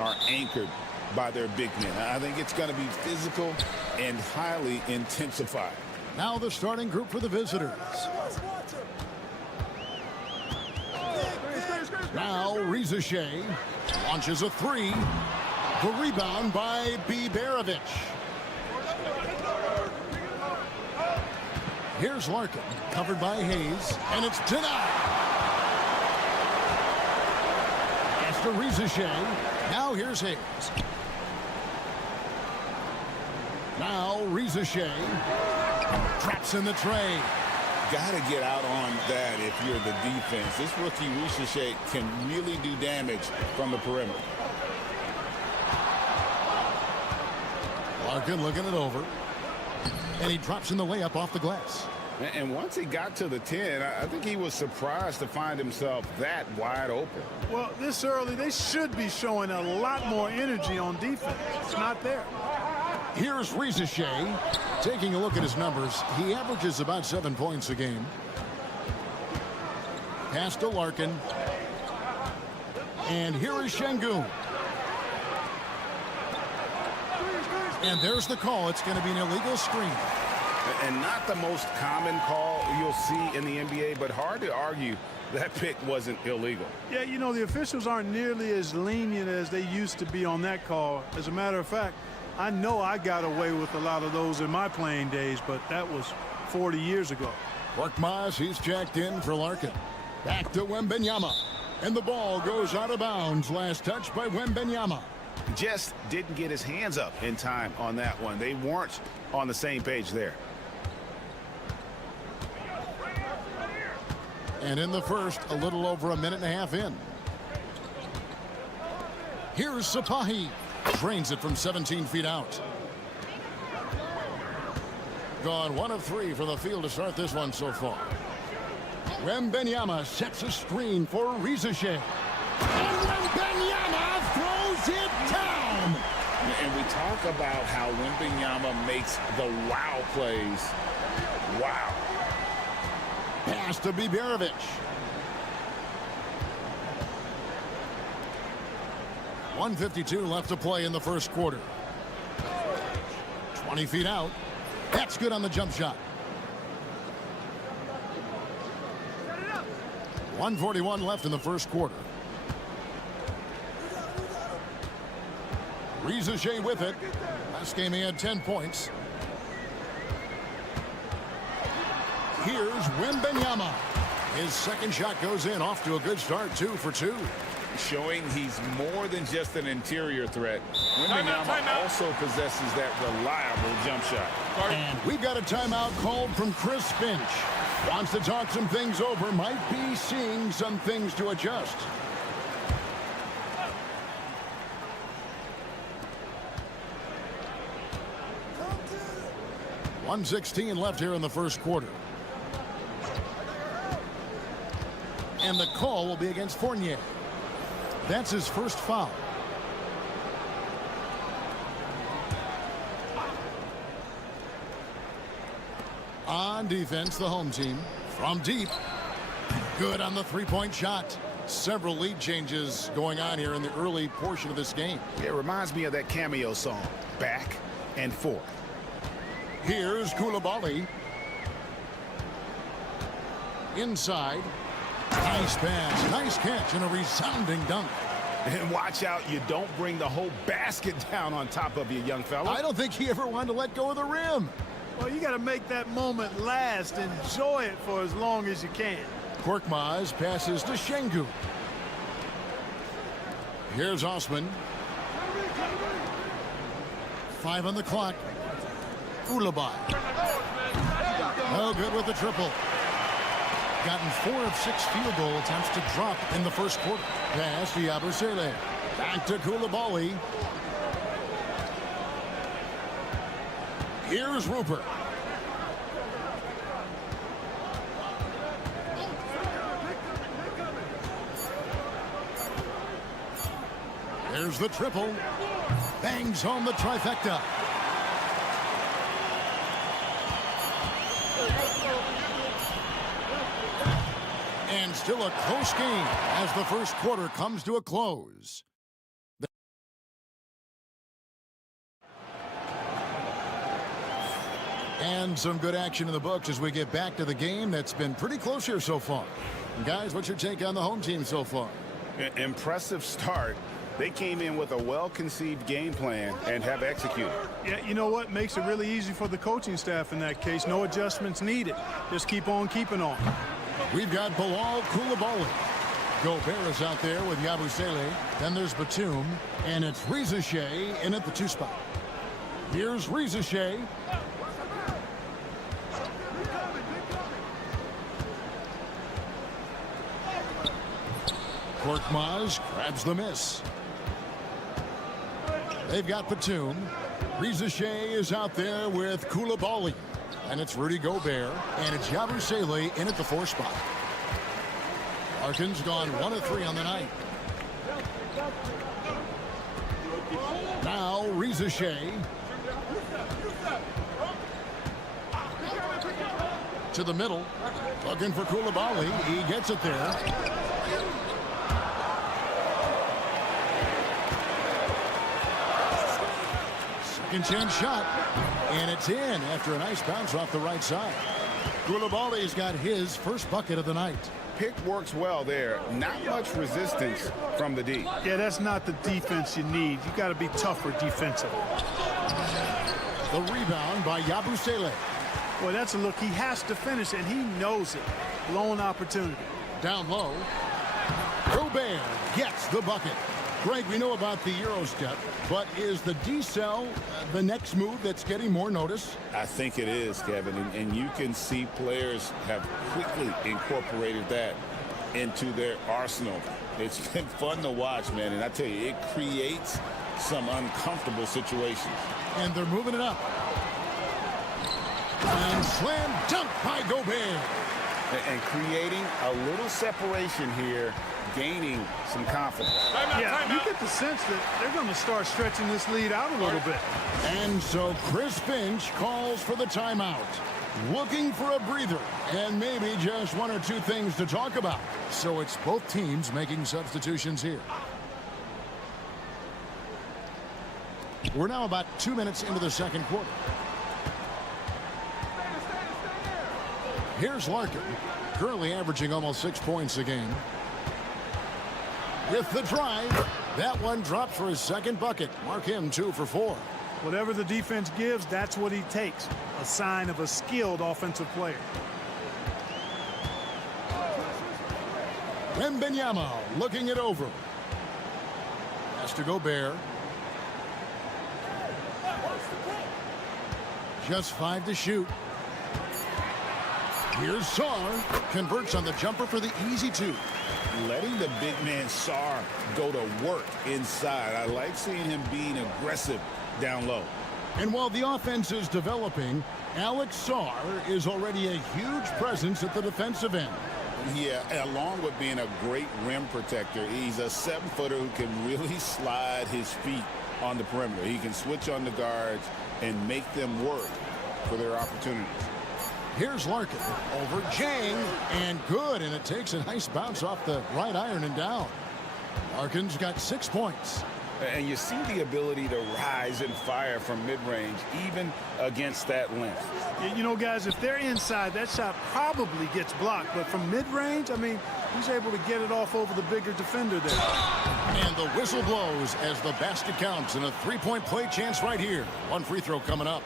Are anchored by their big men. I think it's going to be physical and highly intensified. Now the starting group for the visitors. Now Riza launches a three. The rebound by Biberovic. Here's Larkin, covered by Hayes, and it's denied. After Riza now here's Hayes. Now Riza traps in the tray. Got to get out on that if you're the defense. This rookie Riza can really do damage from the perimeter. Larkin looking it over. And he drops in the layup off the glass. And once he got to the 10, I think he was surprised to find himself that wide open. Well, this early, they should be showing a lot more energy on defense. It's not there. Here's Riza taking a look at his numbers. He averages about 7 points a game. Pass to Larkin. And here is Şengün. And there's the call. It's going to be an illegal screen. And not the most common call you'll see in the NBA, but hard to argue that pick wasn't illegal. Yeah, you know, the officials aren't nearly as lenient as they used to be on that call. As a matter of fact, I know I got away with a lot of those in my playing days, but that was 40 years ago. Korkmaz, he's checked in for Larkin. Back to Wembanyama. And the ball goes out of bounds. Last touch by Wembanyama. Just didn't get his hands up in time on that one. They weren't on the same page there. And in the first, a little over a minute and a half in. Here's Sapahi. Drains it from 17 feet out. Gone 1 of 3 from the field to start this one so far. Wembenyama sets a screen for Rizachet. And Wembenyama throws it down. And we talk about how Wembenyama makes the wow plays. Wow. Pass to Biberovic. .152 left to play in the first quarter. 20 feet out. That's good on the jump shot. 1:41 left in the first quarter. Rizachet with it. Last game he had 10 points. Here's Wembenyama. His second shot goes in, off to a good start, 2 for 2. Showing he's more than just an interior threat. Wembenyama also possesses that reliable jump shot. And we've got a timeout called from Chris Finch. Wants to talk some things over, might be seeing some things to adjust. .116 left here in the first quarter. And the call will be against Fournier. That's his first foul. On defense, the home team. From deep. Good on the three-point shot. Several lead changes going on here in the early portion of this game. It reminds me of that Cameo song, Back and Forth. Here's Koulibaly. Inside. Nice pass, nice catch, and a resounding dunk. And watch out, you don't bring the whole basket down on top of you, young fella. I don't think he ever wanted to let go of the rim. Well, you got to make that moment last. Enjoy it for as long as you can. Korkmaz passes to Şengün. Here's Osman. 5 on the clock. Koulibaly. No good with the triple. Gotten 4 of 6 field goal attempts to drop in the first quarter. Pass to Yabusele. Back to Koulibaly. Here's Rupert. There's the triple. Bangs home the trifecta. And still a close game as the first quarter comes to a close. And some good action in the books as we get back to the game that's been pretty close here so far. And guys, what's your take on the home team so far? Impressive start. They came in with a well-conceived game plan and have executed. Yeah, you know what? Makes it really easy for the coaching staff in that case. No adjustments needed. Just keep on keeping on. We've got Bilal Koulibaly. Gobert is out there with Yabusele. Then there's Batum. And it's Rizachet in at the 2 spot. Here's Rizachet. Korkmaz grabs the miss. They've got Batum. Rizachet is out there with Koulibaly. And it's Rudy Gobert. And it's Yabusele in at the 4 spot. Larkin's gone 1 of 3 on the night. Now Rizachet. To the middle. Looking for Koulibaly. He gets it there. Second chance shot, and it's in after a nice bounce off the right side. Koulibaly's got his first bucket of the night. Pick works well there. Not much resistance from the D. Yeah, that's not the defense you need. You got to be tougher defensively. The rebound by Yabusele. Boy, that's a look. He has to finish, and he knows it. Lone opportunity. Down low. Gobert gets the bucket. Greg, we know about the Euro step, but is the decel the next move that's getting more notice? I think it is, Kevin, and you can see players have quickly incorporated that into their arsenal. It's been fun to watch, man, and I tell you, it creates some uncomfortable situations. And they're moving it up. And slam dunk by Gobert. And creating a little separation here, gaining some confidence. Yeah, you get the sense that they're going to start stretching this lead out a little bit. And so Chris Finch calls for the timeout. Looking for a breather and maybe just one or two things to talk about. So it's both teams making substitutions here. We're now about 2 minutes into the second quarter. Here's Larkin, currently averaging almost 6 points a game. With the drive, that one dropped for his second bucket. Mark him 2 for 4. Whatever the defense gives, that's what he takes. A sign of a skilled offensive player. Wembanyama looking it over. Has to Gobert. Just 5 to shoot. Here's Sarr. Converts on the jumper for the easy 2. Letting the big man Sarr go to work inside. I like seeing him being aggressive down low. And while the offense is developing, Alex Sarr is already a huge presence at the defensive end. Yeah, along with being a great rim protector, he's a 7-footer who can really slide his feet on the perimeter. He can switch on the guards and make them work for their opportunities. Here's Larkin over Jang, and good, and it takes a nice bounce off the right iron and down. Larkin's got 6 points. And you see the ability to rise and fire from mid-range, even against that length. You know, guys, if they're inside, that shot probably gets blocked. But from mid-range, I mean, he's able to get it off over the bigger defender there. And the whistle blows as the basket counts, and a three-point play chance right here. One free throw coming up.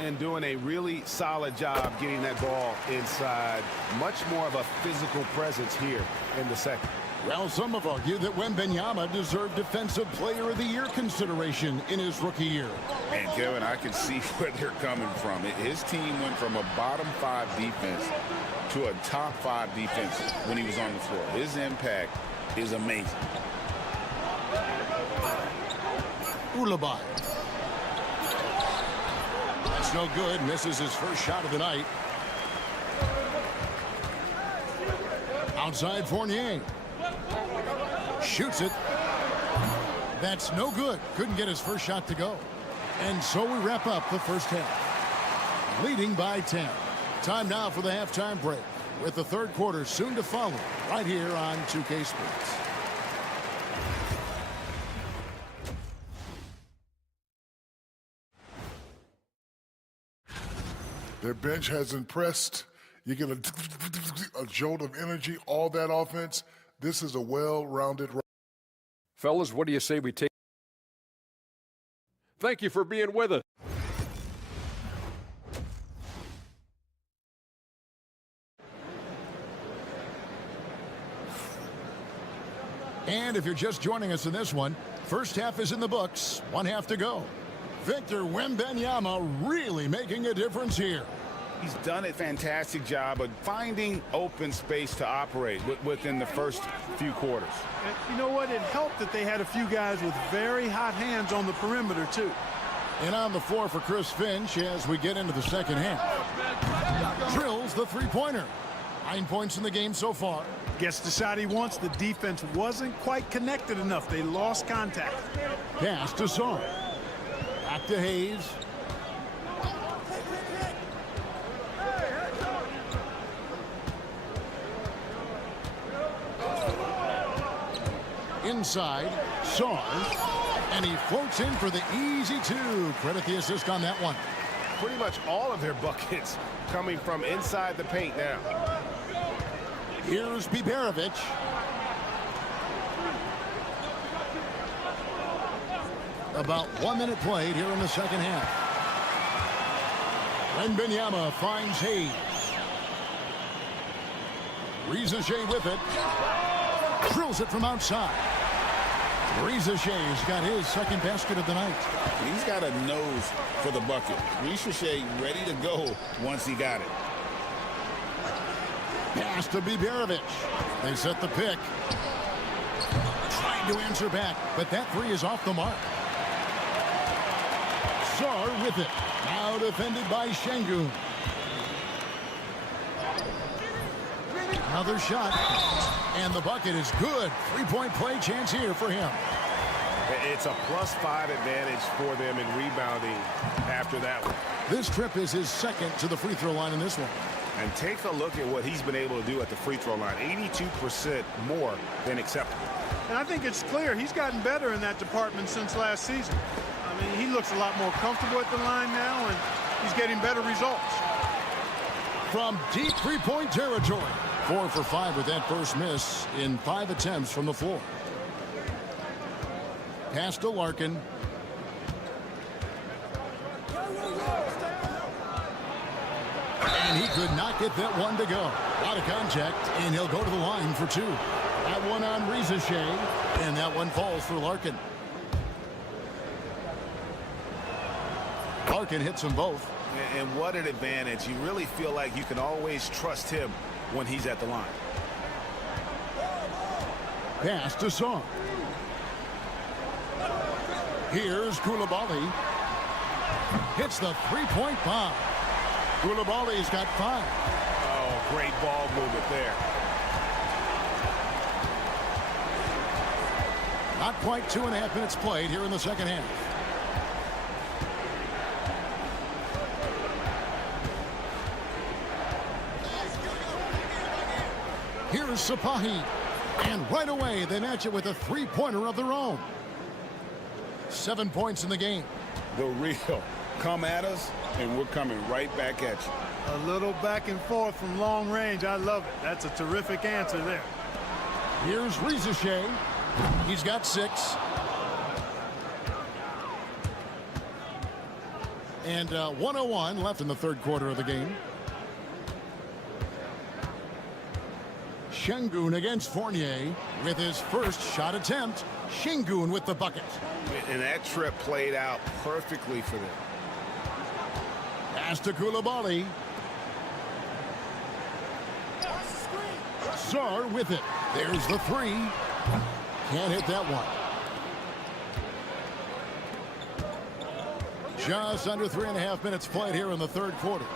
And doing a really solid job getting that ball inside. Much more of a physical presence here in the second. Well, some have argued that Wembanyama deserved Defensive Player of the Year consideration in his rookie year. And, Kevin, I can see where they're coming from. His team went from a bottom 5 defense to a top 5 defense when he was on the floor. His impact is amazing. Ulabai. That's no good. Misses his first shot of the night. Outside Fournier. Shoots it. That's no good. Couldn't get his first shot to go. And so we wrap up the first half. Leading by 10. Time now for the halftime break, with the third quarter soon to follow right here on 2K Sports. Their bench has impressed. You get a jolt of energy, all that offense. This is a well-rounded. Fellas, what do you say we take? Thank you for being with us. And if you're just joining us in this one, first half is in the books. 1 half to go. Victor Wembanyama really making a difference here. He's done a fantastic job of finding open space to operate within the first few quarters. You know what? It helped that they had a few guys with very hot hands on the perimeter, too. And on the floor for Chris Finch as we get into the second half. Drills the three-pointer. 9 points in the game so far. Gets the shot he wants. The defense wasn't quite connected enough. They lost contact. Pass to Sarr. Back to Hayes. Inside, Sarr, and he floats in for the easy 2. Credit the assist on that one. Pretty much all of their buckets coming from inside the paint now. Here's Biberovic. About 1 minute played here in the second half. Wembanyama finds Hayes. Riza with it. Drills it from outside. Shay's got his second basket of the night. He's got a nose for the bucket. Shay ready to go once he got it. Pass to Biberovic. They set the pick. Trying to answer back, but that three is off the mark. Sar with it. Now defended by Şengün. Another shot. And the bucket is good. Three-point play chance here for him. It's a +5 advantage for them in rebounding after that one. This trip is his second to the free throw line in this one. And take a look at what he's been able to do at the free throw line. 82% more than acceptable. And I think it's clear he's gotten better in that department since last season. I mean, he looks a lot more comfortable at the line now, and he's getting better results. From deep three-point territory. 4 for 5 with that first miss in 5 attempts from the floor. Pass to Larkin. And he could not get that one to go. Out of contact, and he'll go to the line for 2. That one on Shea, and that one falls for Larkin. Larkin hits them both. And what an advantage. You really feel like you can always trust him when he's at the line. Pass to Song. Here's Koulibaly. Hits the three-point bomb. Koulibaly's got 5. Oh, great ball movement there. Not quite 2.5 minutes played here in the second half. Here's Sapahi. And right away, they match it with a three-pointer of their own. 7 points in the game. The real. Come at us, and we're coming right back at you. A little back and forth from long range. I love it. That's a terrific answer there. Here's Shea. He's got 6. And 1:01 left in the third quarter of the game. Şengün against Fournier with his first shot attempt. Şengün with the bucket. And that trip played out perfectly for them. Pass to Koulibaly. Sar with it. There's the 3. Can't hit that one. Just under 3.5 minutes played here in the third quarter.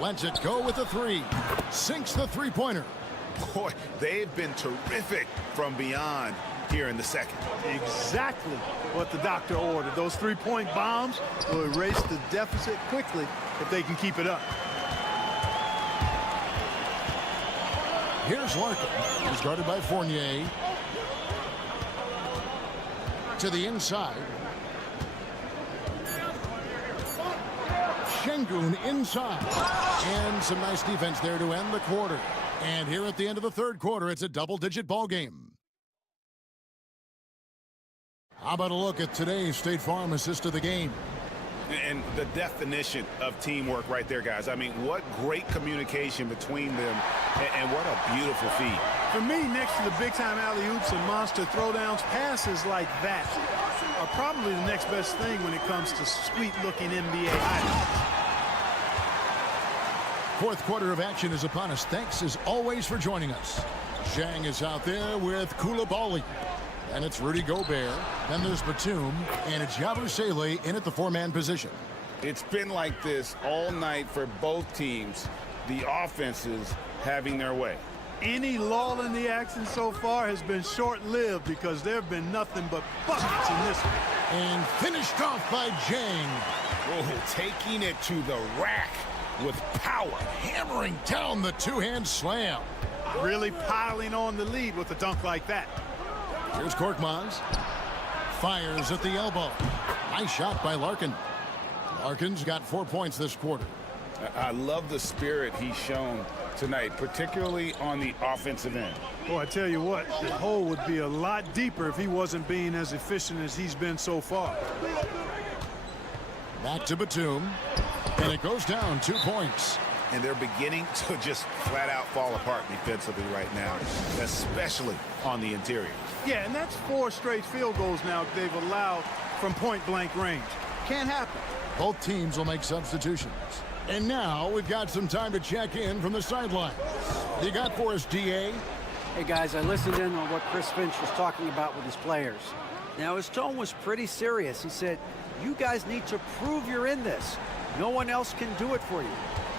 Lets it go with the 3. Sinks the three-pointer. Boy, they've been terrific from beyond here in the second. Exactly what the doctor ordered. Those three-point bombs will erase the deficit quickly if they can keep it up. Here's Larkin. He's guarded by Fournier. To the inside. Şengün inside. And some nice defense there to end the quarter. And here at the end of the third quarter, it's a double-digit ball game. How about a look at today's State Farm assist of the game? And the definition of teamwork right there, guys. I mean, what great communication between them, and what a beautiful feed. For me, next to the big-time alley-oops and monster throwdowns, passes like that are probably the next best thing when it comes to sweet-looking NBA highlights. Fourth quarter of action is upon us. Thanks, as always, for joining us. Zhang is out there with Koulibaly. And it's Rudy Gobert. Then there's Batum. And it's Yabusele in at the 4-man position. It's been like this all night for both teams. The offenses having their way. Any lull in the action so far has been short-lived because there have been nothing but buckets in this one. And finished off by Zhang. Oh, taking it to the rack with power. Hammering down the two-hand slam. Really piling on the lead with a dunk like that. Here's Korkmaz. Fires at the elbow. Nice shot by Larkin. Larkin's got 4 points this quarter. I love the spirit he's shown tonight, particularly on the offensive end. Boy, I tell you what, the hole would be a lot deeper if he wasn't being as efficient as he's been so far. Back to Batum. And it goes down 2 points. and they're beginning to just flat out fall apart defensively right now, especially on the interior. Yeah, and that's 4 straight field goals now they've allowed from point-blank range. Can't happen. Both teams will make substitutions. And now we've got some time to check in from the sideline. You got for us, DA? Hey, guys, I listened in on what Chris Finch was talking about with his players. Now, his tone was pretty serious. He said, you guys need to prove you're in this. No one else can do it for you.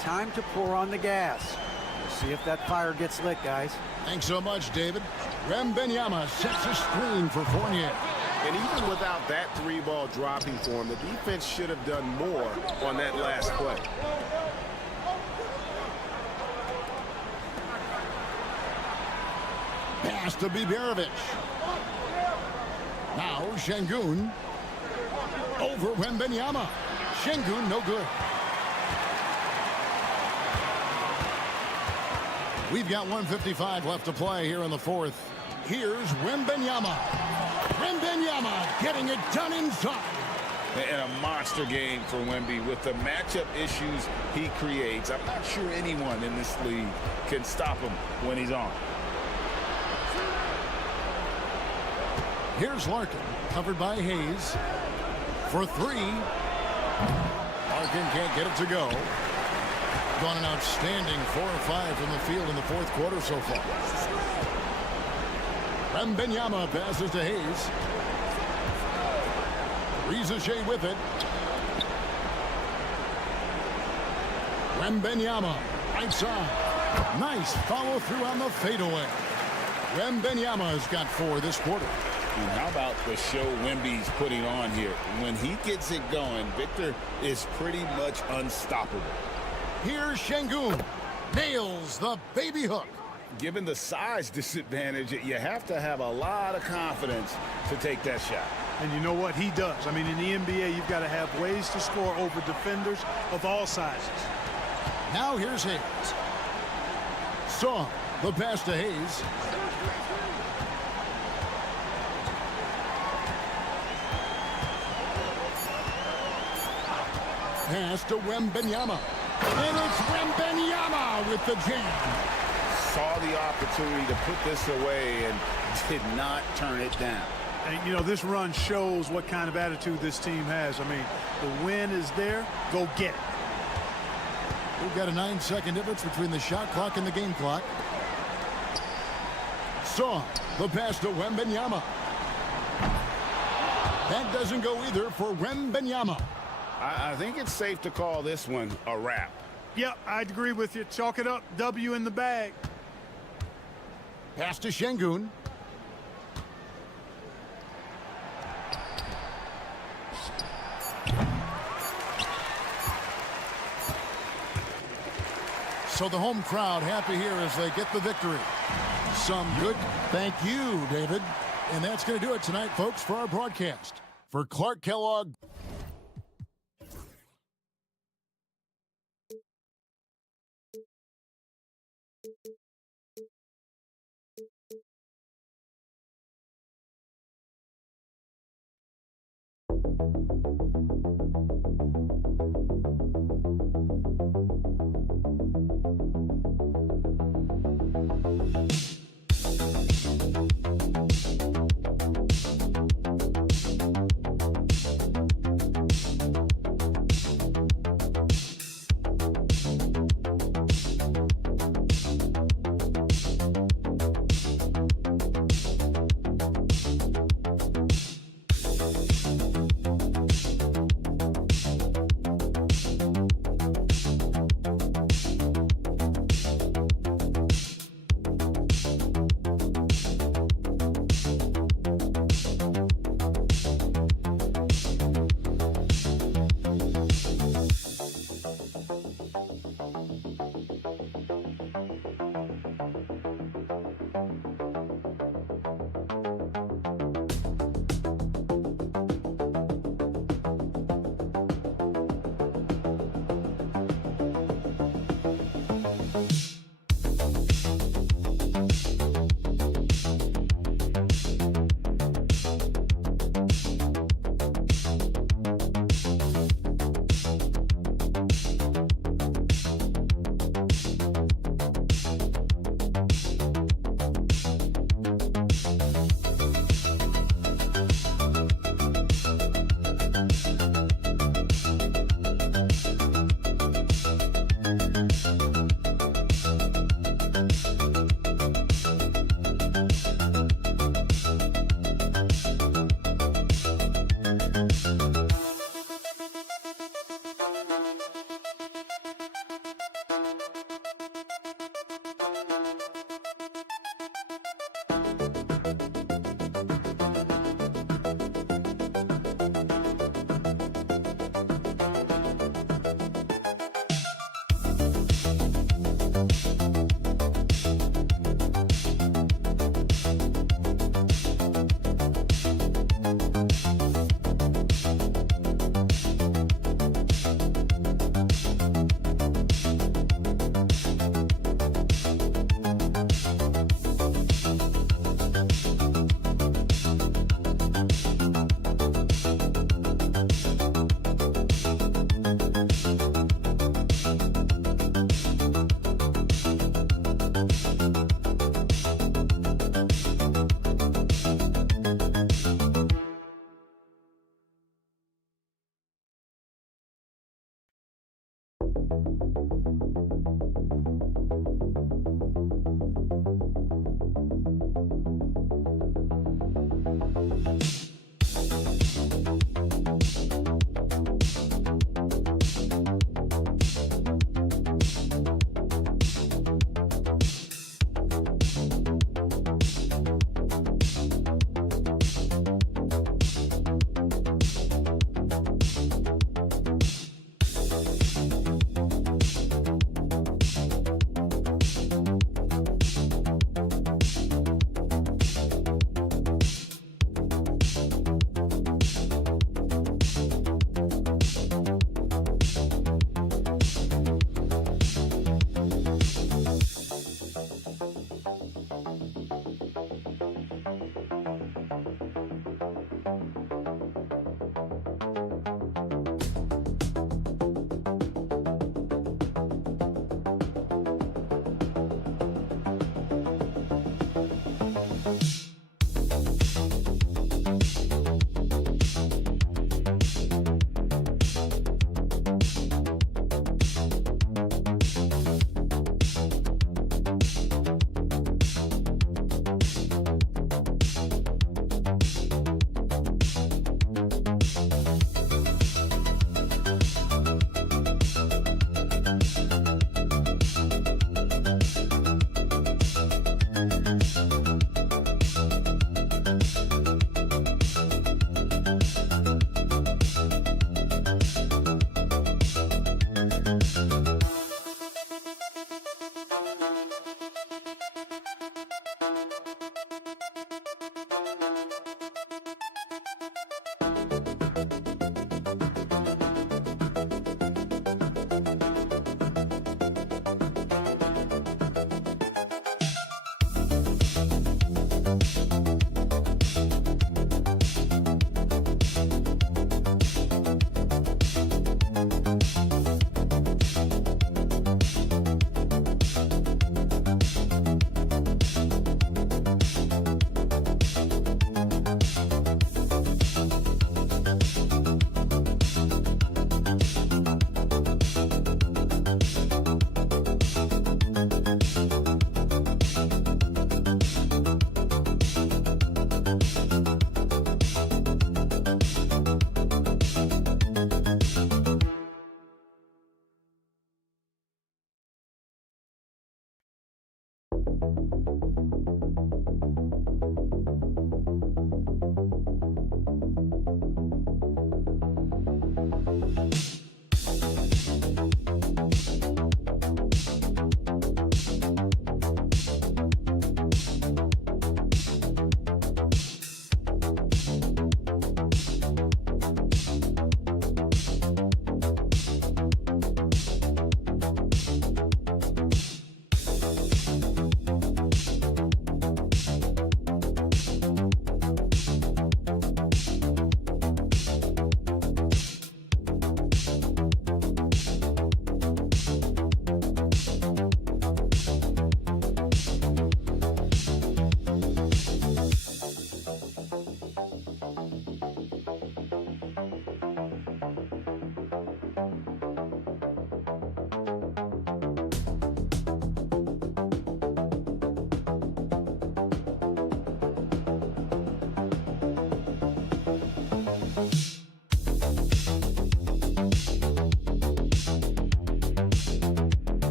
Time to pour on the gas. We'll see if that fire gets lit, guys. Thanks so much, David. Wembanyama sets a screen for Fournier. And even without that 3-ball dropping for him, the defense should have done more on that last play. Pass to Biberovic. Now Şengün. Over Wembanyama. Şengün no good. We've got 1:55 left to play here in the fourth. Here's Wembanyama. Wembanyama getting it done inside. And a monster game for Wemby with the matchup issues he creates. I'm not sure anyone in this league can stop him when he's on. Here's Larkin, covered by Hayes. For 3. Larkin can't get it to go. Gone an outstanding 4 or 5 from the field in the fourth quarter so far. Wembanyama passes to Hayes. Rizachet with it. Wembanyama, right side. Nice follow through on the fadeaway. Wembanyama has got 4 this quarter. And how about the show Wemby's putting on here? When he gets it going, Victor is pretty much unstoppable. Here's Şengün. Nails the baby hook. Given the size disadvantage, you have to have a lot of confidence to take that shot. And you know what? He does. I mean, in the NBA, you've got to have ways to score over defenders of all sizes. Now here's Hayes. Saw the pass to Hayes. Pass to Wembanyama. And it's Wembanyama with the jam. Saw the opportunity to put this away and did not turn it down. And, you know, this run shows what kind of attitude this team has. I mean, the win is there. Go get it. We've got a 9-second difference between the shot clock and the game clock. Saw the pass to Wembanyama. That doesn't go either for Wembanyama. I think it's safe to call this one a wrap. Yep, I'd agree with you. Chalk it up. W in the bag. Pass to Şengün. So the home crowd happy here as they get the victory. Some good. Thank you, David. And that's going to do it tonight, folks, for our broadcast. For Clark Kellogg.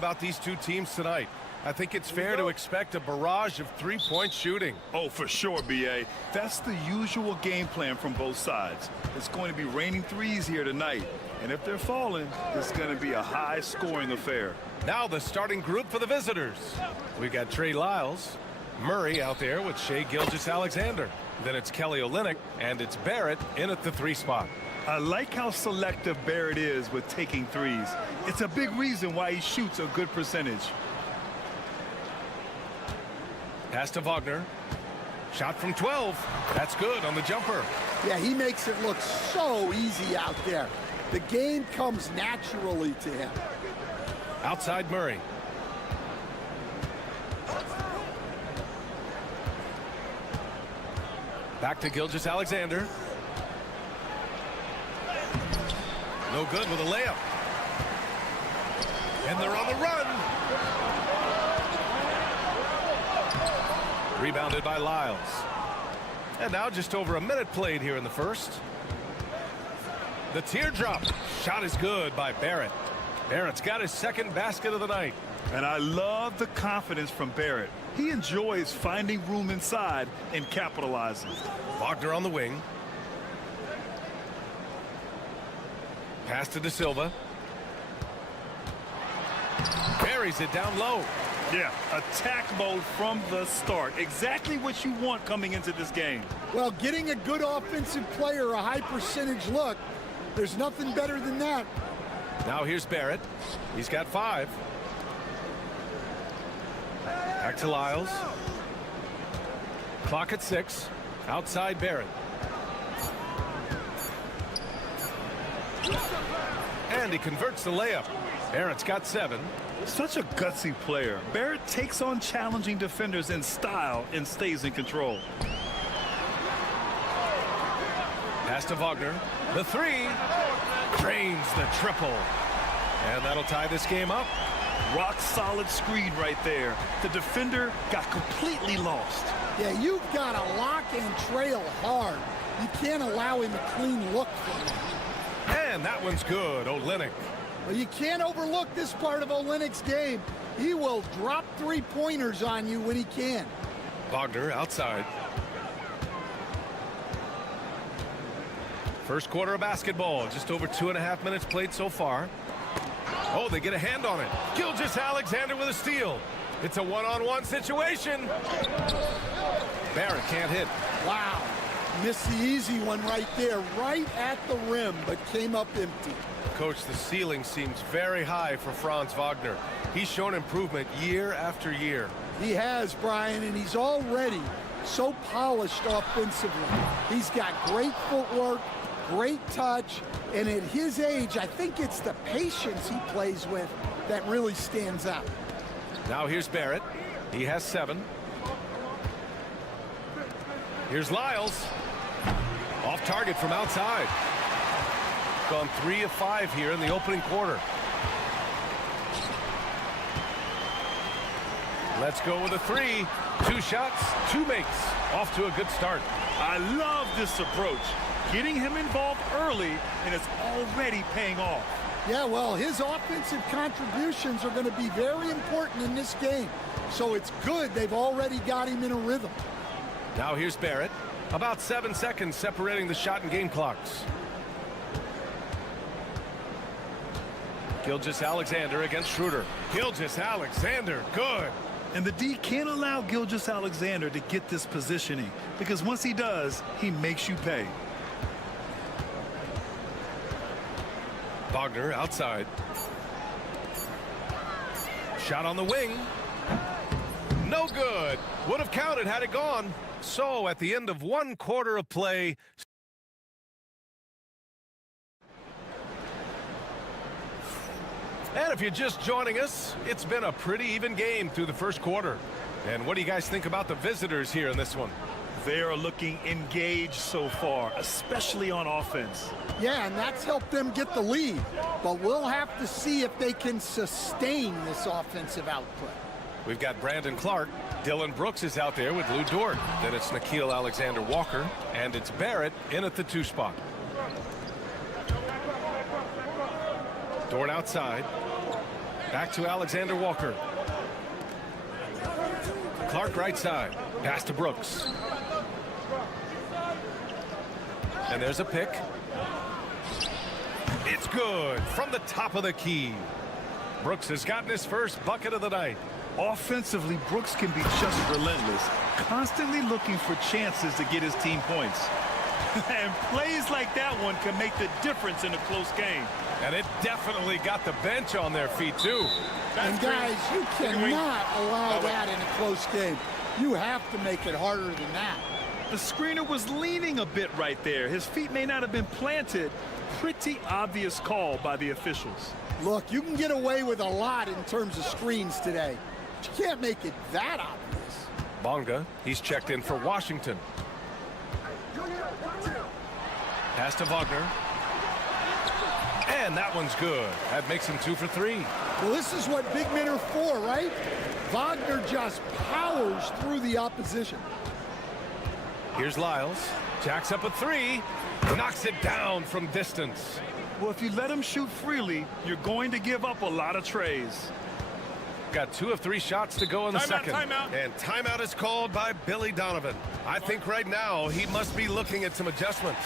about these two teams tonight. I think it's fair to expect a barrage of three-point shooting. Oh, for sure, B.A. That's the usual game plan from both sides. It's going to be raining threes here tonight. And if they're falling, it's going to be a high-scoring affair. Now the starting group for the visitors. We've got Trey Lyles, Murray out there with Shai Gilgeous-Alexander. Then it's Kelly Olynyk, and it's Barrett in at the 3 spot. I like how selective Barrett is with taking threes. It's a big reason why he shoots a good percentage. Pass to Wagner. Shot from 12. That's good on the jumper. Yeah, he makes it look so easy out there. The game comes naturally to him. Outside Murray. Back to Gilgeous-Alexander. No good with a layup. And they're on the run. Rebounded by Lyles. And now just over a minute played here in the first. The teardrop shot is good by Barrett. Barrett's got his second basket of the night. And I love the confidence from Barrett. He enjoys finding room inside and capitalizing. Wagner on the wing. Pass to De Silva. Buries it down low. Yeah, attack mode from the start. Exactly what you want coming into this game. Well, getting a good offensive player a high percentage look, there's nothing better than that. Now here's Barrett. He's got 5. Back to Lyles. Clock at 6. Outside Barrett. And he converts the layup. Barrett's got 7. Such a gutsy player. Barrett takes on challenging defenders in style and stays in control. Pass to Wagner. The 3. Drains the triple. And that'll tie this game up. Rock solid screen right there. The defender got completely lost. Yeah, you've got to lock and trail hard. You can't allow him a clean look from him. And that one's good. Olynyk. Well, you can't overlook this part of Olynyk's game. He will drop 3-pointers on you when he can. Wagner outside. First quarter of basketball. Just over 2.5 minutes played so far. Oh, they get a hand on it. Gilgeous-Alexander with a steal. It's a one-on-one situation. Barrett can't hit. Wow. Missed the easy one right there, right at the rim, but came up empty. Coach, the ceiling seems very high for Franz Wagner. He's shown improvement year after year. He has, Brian, and he's already so polished offensively. He's got great footwork, great touch, and at his age, I think it's the patience he plays with that really stands out. Now here's Barrett. He has 7. Here's Lyles. Off target from outside. Gone 3 of 5 here in the opening quarter. Let's go with a 3. 2 shots, 2 makes. Off to a good start. I love this approach. Getting him involved early, and it's already paying off. Yeah, well, his offensive contributions are going to be very important in this game. So it's good they've already got him in a rhythm. Now here's Barrett. About 7 seconds separating the shot and game clocks. Gilgeous-Alexander against Schroeder. Gilgeous-Alexander, good. And the D can't allow Gilgeous-Alexander to get this positioning, because once he does, he makes you pay. Wagner outside. Shot on the wing. No good. Would have counted had it gone. So at the end of 1 quarter of play. And if you're just joining us, it's been a pretty even game through the first quarter. And what do you guys think about the visitors here in this one? They are looking engaged so far, especially on offense. Yeah, and that's helped them get the lead. But we'll have to see if they can sustain this offensive output. We've got Brandon Clark. Dylan Brooks is out there with Lou Dort. Then it's Nickeil Alexander-Walker. And it's Barrett in at the 2 spot. Dort outside. Back to Alexander Walker. Clark right side. Pass to Brooks. And there's a pick. It's good from the top of the key. Brooks has gotten his first bucket of the night. Offensively, Brooks can be just relentless, constantly looking for chances to get his team points. And plays like that one can make the difference in a close game. And it definitely got the bench on their feet, too. And guys, you cannot allow that in a close game. You have to make it harder than that. The screener was leaning a bit right there. His feet may not have been planted. Pretty obvious call by the officials. Look, you can get away with a lot in terms of screens today. But you can't make it that obvious. Bonga, he's checked in for Washington. Pass to Wagner. And that one's good. That makes him 2 for 3. Well, this is what big men are for, right? Wagner just powers through the opposition. Here's Lyles. Jacks up a 3. Knocks it down from distance. Well, if you let him shoot freely, you're going to give up a lot of trays. Got 2 of 3 shots to go in the second. Timeout. And timeout is called by Billy Donovan. I think right now he must be looking at some adjustments.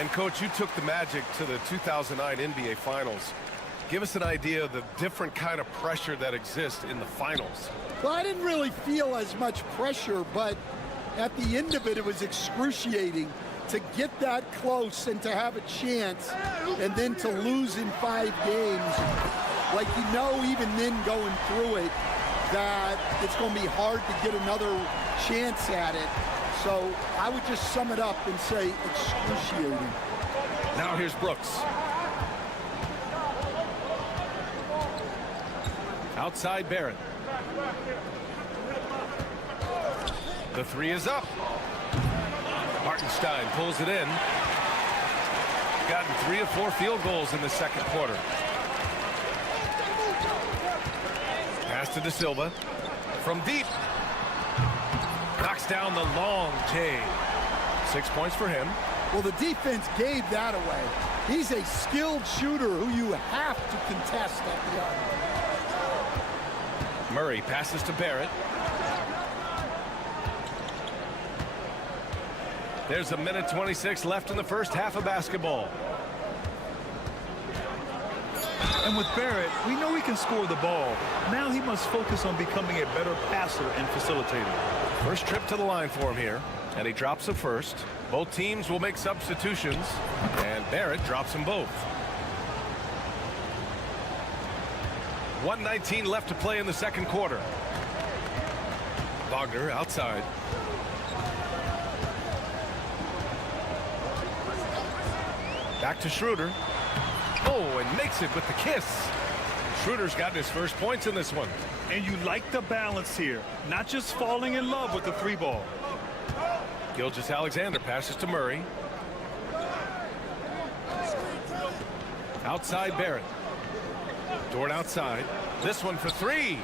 And, Coach, you took the Magic to the 2009 NBA Finals. Give us an idea of the different kind of pressure that exists in the finals. Well, I didn't really feel as much pressure, but at the end of it, it was excruciating to get that close and to have a chance and then to lose in 5 games. Like, you know, even then going through it, that it's going to be hard to get another chance at it. So I would just sum it up and say excruciating. Now here's Brooks. Outside Barrett. The 3 is up. Hartenstein pulls it in. Gotten 3 of 4 field goals in the second quarter. Pass to De Silva. From deep. Knocks down the long J. 6 points for him. Well, the defense gave that away. He's a skilled shooter who you have to contest at the arc. Murray passes to Barrett. There's 1:26 left in the first half of basketball. And with Barrett, we know he can score the ball. Now he must focus on becoming a better passer and facilitator. First trip to the line for him here, and he drops the first. Both teams will make substitutions, and Barrett drops them both. 1:19 left to play in the second quarter. Wagner outside. Back to Schroeder. Oh, and makes it with the kiss. Schroeder's gotten his first points in this one. And you like the balance here, not just falling in love with the 3 ball. Gilgeous-Alexander passes to Murray. Outside Barrett. Dort outside. This one for 3.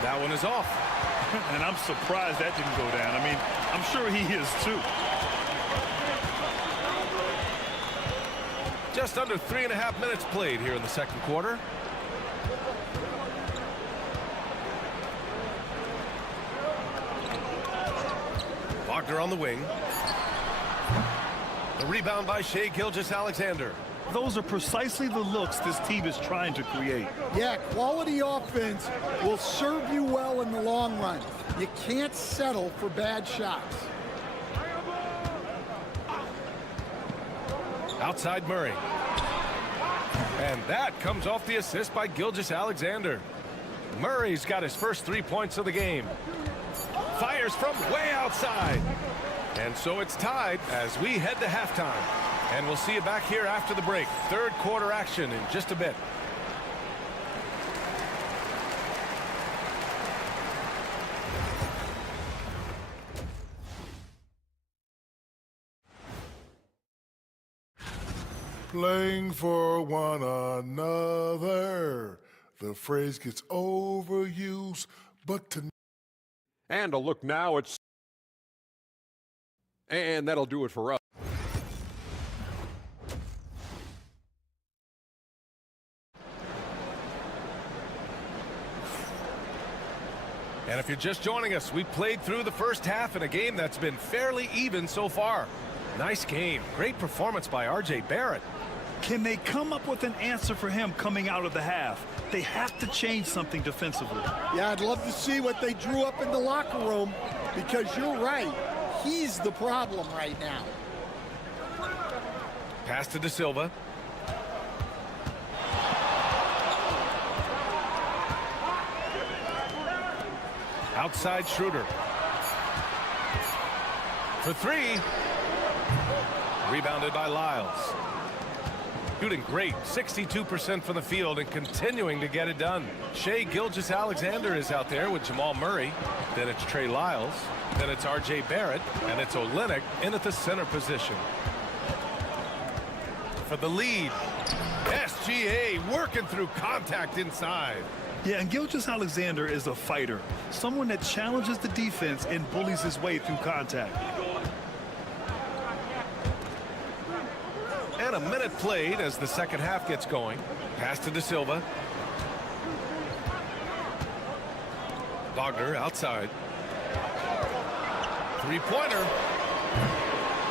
That one is off. And I'm surprised that didn't go down. I mean, I'm sure he is too. Just under 3.5 minutes played here in the second quarter. Wagner on the wing. The rebound by Shai Gilgeous-Alexander. Those are precisely the looks this team is trying to create. Yeah, quality offense will serve you well in the long run. You can't settle for bad shots. Outside Murray. And that comes off the assist by Gilgeous-Alexander. Murray's got his first 3 points of the game. Fires from way outside. And so it's tied as we head to halftime. And we'll see you back here after the break. Third quarter action in just a bit. Playing for one another. The phrase gets overused, but to... And a look now at... And that'll do it for us. And if you're just joining us, we played through the first half in a game that's been fairly even so far. Nice game. Great performance by R.J. Barrett. Can they come up with an answer for him coming out of the half? They have to change something defensively. Yeah, I'd love to see what they drew up in the locker room, because you're right. He's the problem right now. Pass to De Silva. Outside Schroeder. For three. Rebounded by Lyles. Shooting great, 62% from the field and continuing to get it done. Shai Gilgeous-Alexander is out there with Jamal Murray. Then it's Trey Lyles. Then it's R.J. Barrett. And it's Olynyk in at the center position. For the lead, SGA working through contact inside. Yeah, and Gilgeous-Alexander is a fighter. Someone that challenges the defense and bullies his way through contact. And a minute played as the second half gets going. Pass to De Silva. Wagner outside. Three-pointer.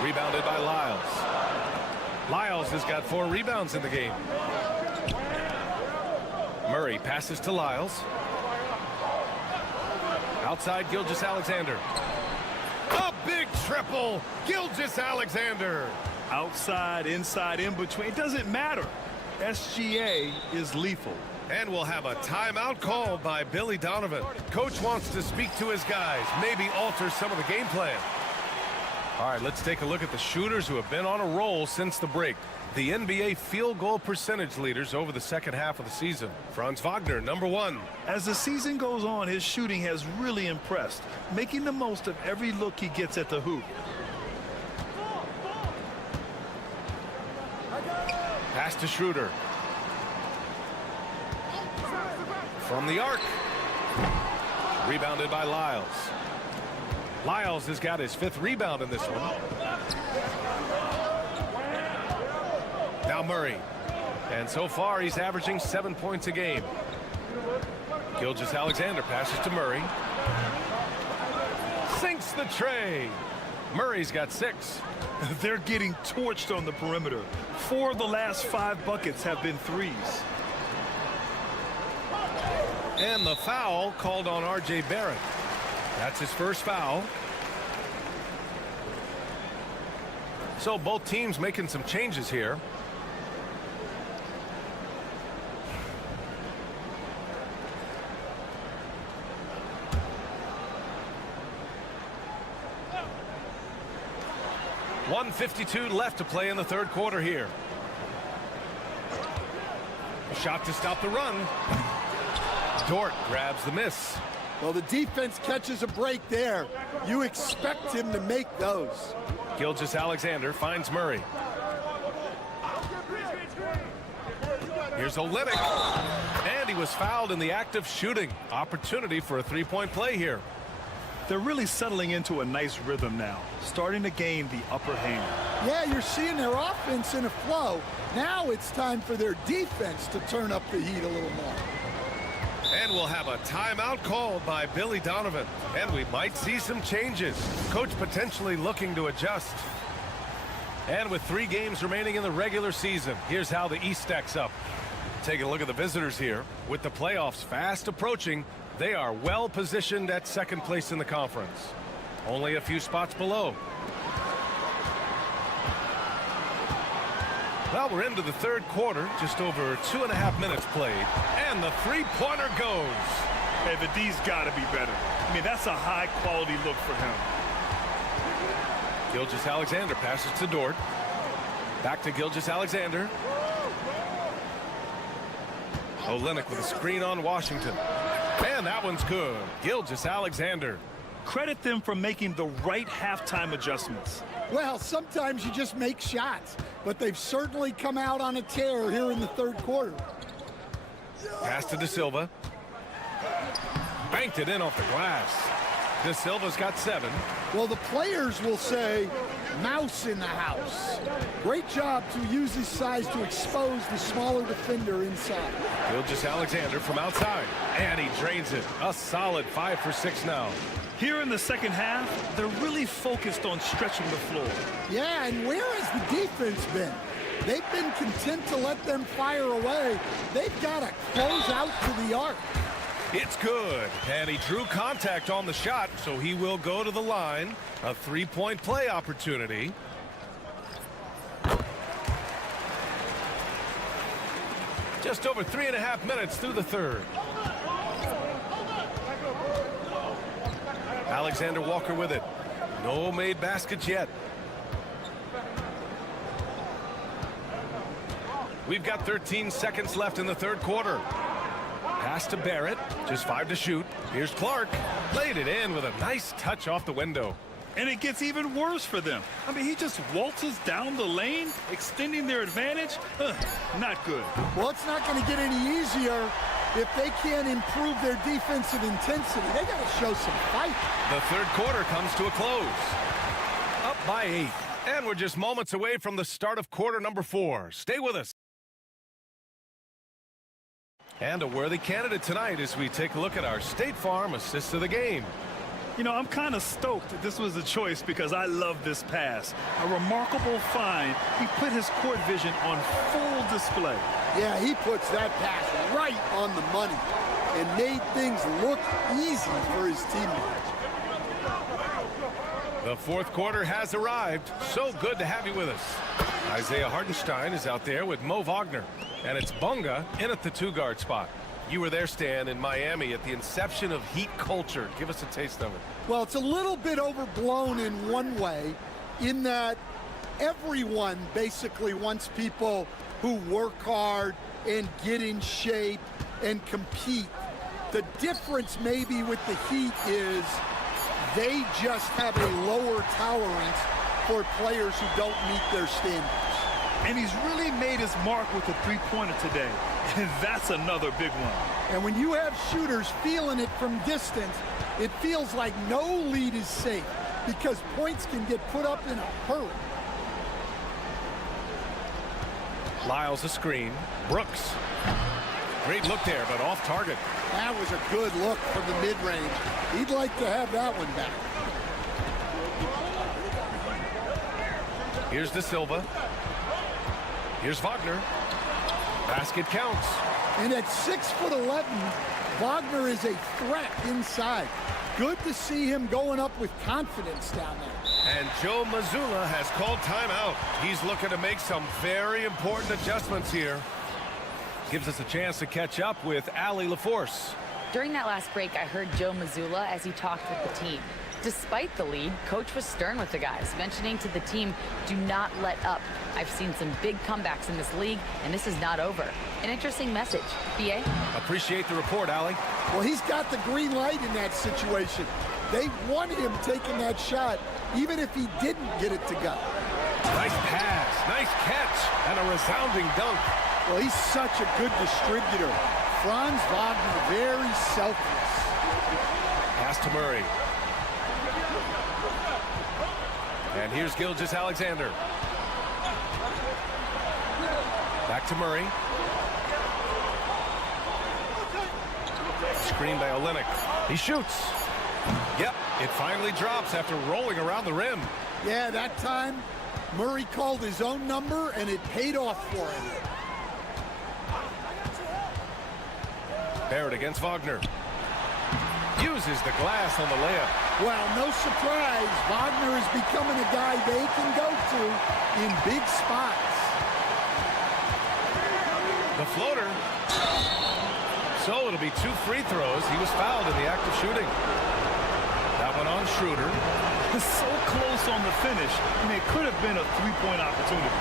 Rebounded by Lyles. Lyles has got 4 rebounds in the game. Murray passes to Lyles. Outside Gilgeous-Alexander. A big triple. Gilgeous-Alexander. Outside, inside, in between, it doesn't matter. SGA is lethal. And we'll have a timeout called by Billy Donovan. Coach wants to speak to his guys, maybe alter some of the game plan. All right, let's take a look at the shooters who have been on a roll since the break. The NBA field goal percentage leaders over the second half of the season. Franz Wagner, number 1. As the season goes on, his shooting has really impressed, making the most of every look he gets at the hoop. Pass to Schroeder. From the arc. Rebounded by Lyles. Lyles has got his 5th rebound in this one. Now Murray. And so far he's averaging 7 points a game. Gilgeous-Alexander passes to Murray. Sinks the tray. Murray's got 6. They're getting torched on the perimeter. 4 of the last 5 buckets have been threes. And the foul called on R.J. Barrett. That's his first foul. So both teams making some changes here. .152 left to play in the third quarter here. A shot to stop the run. Dort grabs the miss. Well, the defense catches a break there. You expect him to make those. Gilgeous-Alexander finds Murray. Here's Olynyk. And he was fouled in the act of shooting. Opportunity for a 3-point play here. They're really settling into a nice rhythm now, starting to gain the upper hand. Yeah, you're seeing their offense in a flow. Now it's time for their defense to turn up the heat a little more. And we'll have a timeout called by Billy Donovan. And we might see some changes. Coach potentially looking to adjust. And with 3 games remaining in the regular season, here's how the East stacks up. Taking a look at the visitors here. With the playoffs fast approaching, they are well positioned at second place in the conference. Only a few spots below. Well, we're into the third quarter, just over 2.5 minutes played, and the 3-pointer goes. Hey, the D's got to be better. I mean, that's a high-quality look for him. Gilgeous-Alexander passes to Dort. Back to Gilgeous-Alexander. Olynyk with a screen on Washington. And that one's good. Gilgeous-Alexander. Credit them for making the right halftime adjustments. Well, sometimes you just make shots, but they've certainly come out on a tear here in the third quarter. Pass to De Silva. Banked it in off the glass. De Silva's got 7. Well, the players will say Mouse in the house. Great job to use his size to expose the smaller defender inside. Gilgeous-Alexander from outside, and he drains it. A solid 5 for 6 now. Here in the second half, they're really focused on stretching the floor. Yeah, and where has the defense been? They've been content to let them fire away. They've got to close out to the arc. It's good, and he drew contact on the shot, so he will go to the line. A 3-point play opportunity. Just over 3.5 minutes through the third. Alexander Walker with it. No made baskets yet. We've got 13 seconds left in the third quarter. Pass to Barrett, just 5 to shoot. Here's Clark, laid it in with a nice touch off the window. And it gets even worse for them. I mean, he just waltzes down the lane, extending their advantage. Not good. Well, it's not going to get any easier if they can't improve their defensive intensity. They got to show some fight. The third quarter comes to a close. Up by 8. And we're just moments away from the start of quarter number 4. Stay with us. And a worthy candidate tonight as we take a look at our State Farm assist of the game. You know, I'm kind of stoked that this was a choice because I love this pass. A remarkable find. He put his court vision on full display. Yeah, he puts that pass right on the money and made things look easy for his teammates. The fourth quarter has arrived. So good to have you with us. Isaiah Hartenstein is out there with Mo Wagner. And it's Bunga in at the 2-guard spot. You were there, Stan, in Miami at the inception of Heat culture. Give us a taste of it. Well, it's a little bit overblown in one way, in that everyone basically wants people who work hard and get in shape and compete. The difference maybe with the Heat is they just have a lower tolerance for players who don't meet their standards. And he's really made his mark with the three-pointer today. And that's another big one. And when you have shooters feeling it from distance, it feels like no lead is safe because points can get put up in a hurry. Lyles a screen. Brooks. Great look there, but off target. That was a good look from the mid-range. He'd like to have that one back. Here's De Silva. Here's Wagner. Basket counts. And at 6'11", Wagner is a threat inside. Good to see him going up with confidence down there. And Joe Mazzulla has called timeout. He's looking to make some very important adjustments here. Gives us a chance to catch up with Allie LaForce. During that last break, I heard Joe Mazzulla as he talked with the team. Despite the lead, coach was stern with the guys, mentioning to the team, do not let up. I've seen some big comebacks in this league, and this is not over. An interesting message. B.A.? Appreciate the report, Allie. Well, he's got the green light in that situation. They want him taking that shot, even if he didn't get it to go. Nice pass, nice catch, and a resounding dunk. Well, he's such a good distributor. Franz Wagner, very selfless. Pass to Murray. And here's Gilgeous-Alexander. Back to Murray. Screen by Olynyk. He shoots. Yep, it finally drops after rolling around the rim. Yeah, that time Murray called his own number, and it paid off for him. Barrett against Wagner. Uses the glass on the layup. Well, no surprise, Wagner is becoming a guy they can go to in big spots. The floater. So it'll be 2 free throws. He was fouled in the act of shooting. That one on Schroeder. It's so close on the finish. I mean, it could have been a three-point opportunity.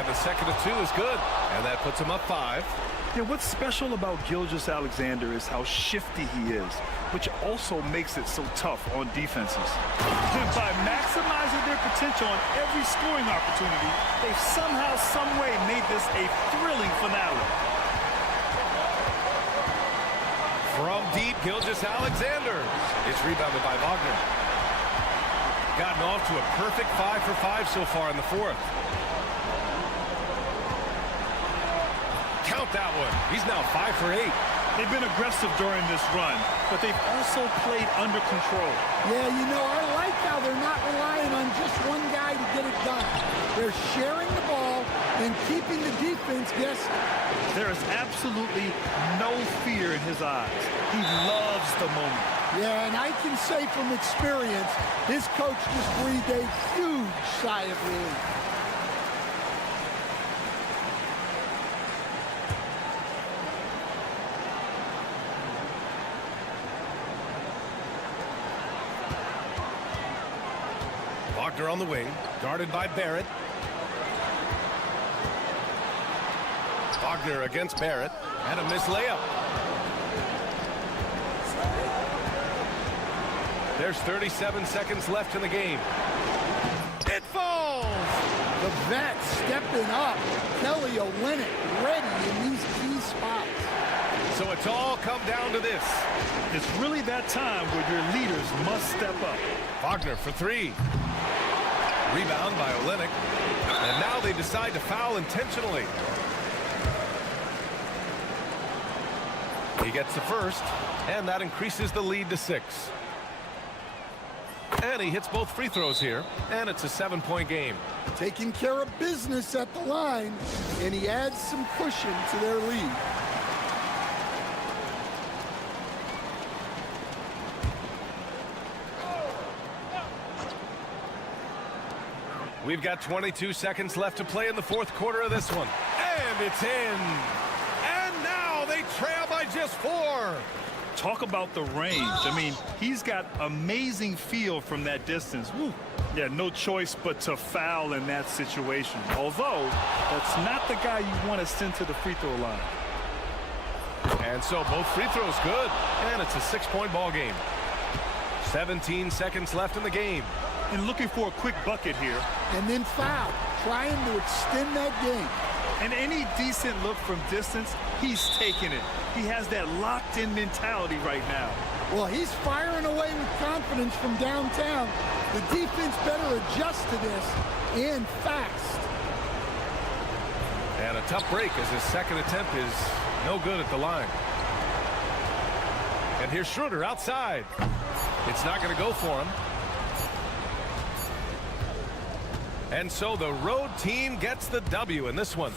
And the second of 2 is good. And that puts him up 5. Yeah, what's special about Gilgeous-Alexander is how shifty he is, which also makes it so tough on defenses. And by maximizing their potential on every scoring opportunity, they've somehow, some way made this a thrilling finale. From deep, Gilgeous-Alexander. It's rebounded by Wagner. Gotten off to a perfect 5 for 5 so far in the fourth. Count that one. He's now 5 for 8. They've been aggressive during this run, but they've also played under control. Yeah, you know, I like how they're not relying on just one guy to get it done. They're sharing the ball and keeping the defense guessing. There is absolutely no fear in his eyes. He loves the moment. Yeah, and I can say from experience, his coach just breathed a huge sigh of relief. Wagner on the wing, guarded by Barrett. Wagner against Barrett, and a missed layup. There's 37 seconds left in the game. It falls! The vet stepping up. Kelly Olynyk ready in these key spots. So it's all come down to this. It's really that time where your leaders must step up. Wagner for 3. Rebound by Olynyk. And now they decide to foul intentionally. He gets the first, and that increases the lead to 6. And he hits both free throws here, and it's a 7-point game. Taking care of business at the line, and he adds some cushion to their lead. We've got 22 seconds left to play in the fourth quarter of this one. And it's in. And now they trail by just 4. Talk about the range. I mean, he's got amazing feel from that distance. Woo. Yeah, no choice but to foul in that situation. Although, that's not the guy you want to send to the free throw line. And so both free throws good. And it's a 6-point ball game. 17 seconds left in the game. And looking for a quick bucket here. And then foul, trying to extend that game. And any decent look from distance, he's taking it. He has that locked-in mentality right now. Well, he's firing away with confidence from downtown. The defense better adjust to this, and fast. And a tough break as his second attempt is no good at the line. And here's Schroeder outside. It's not going to go for him. And so the road team gets the W in this one.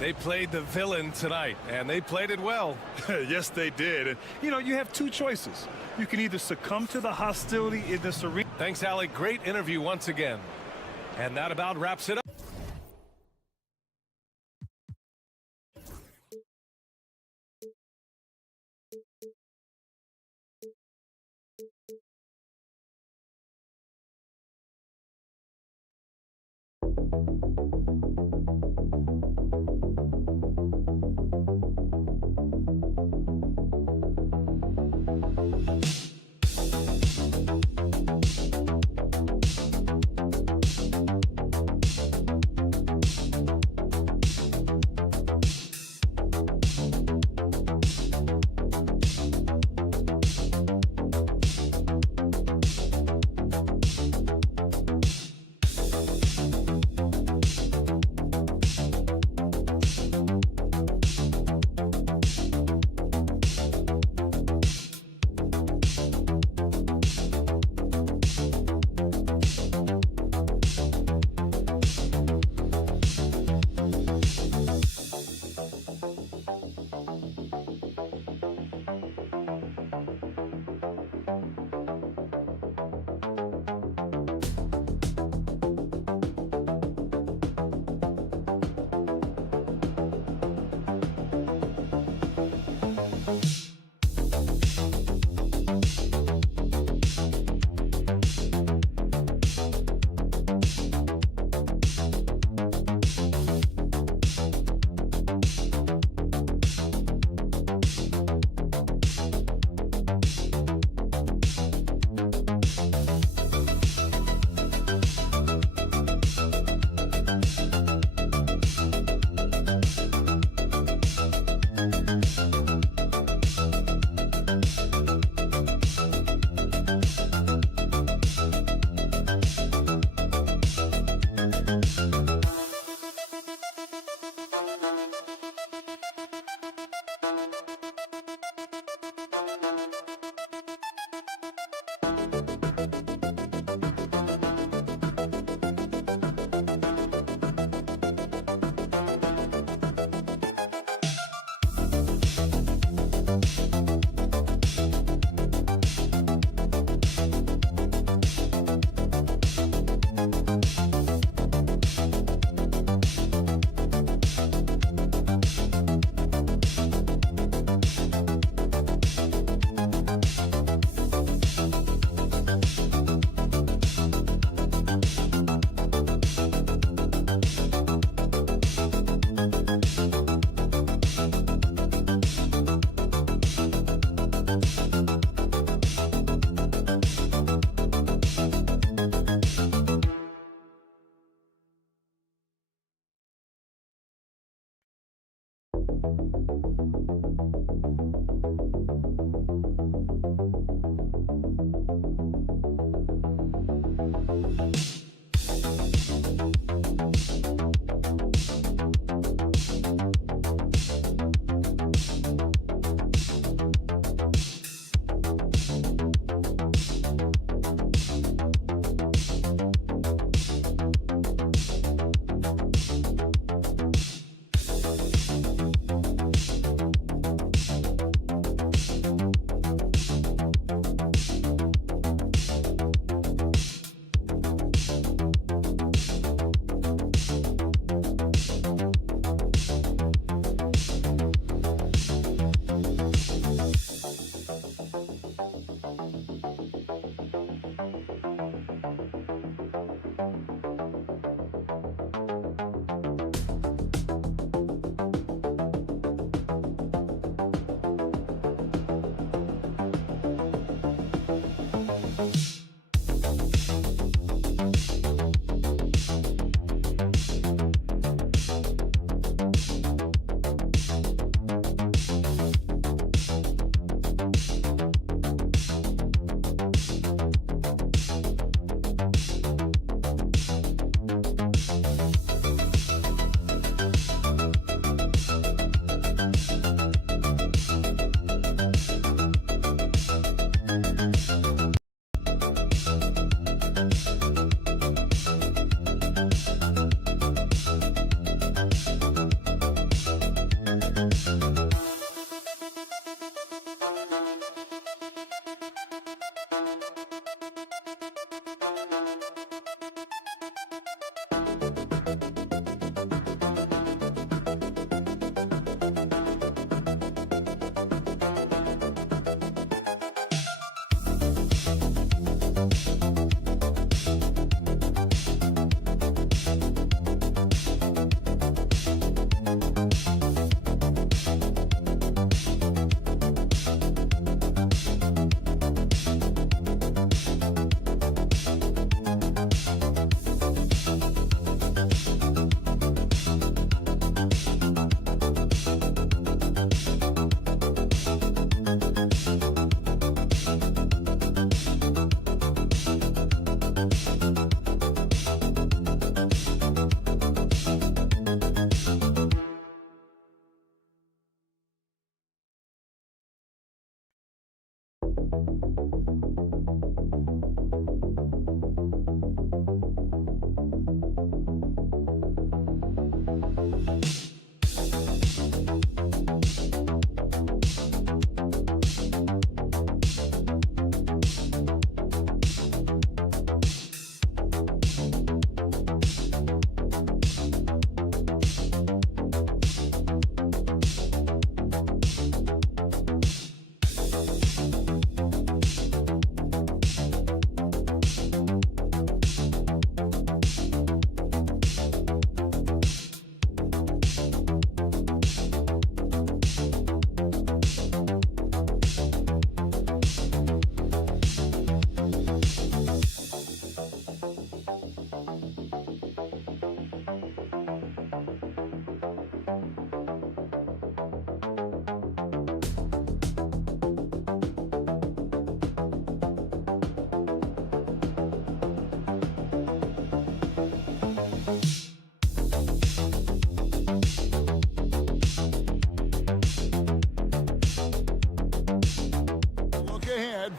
They played the villain tonight, and they played it well. Yes, they did. And, you know, you have two choices. You can either succumb to the hostility in this arena. Thanks, Alec. Great interview once again. And that about wraps it up.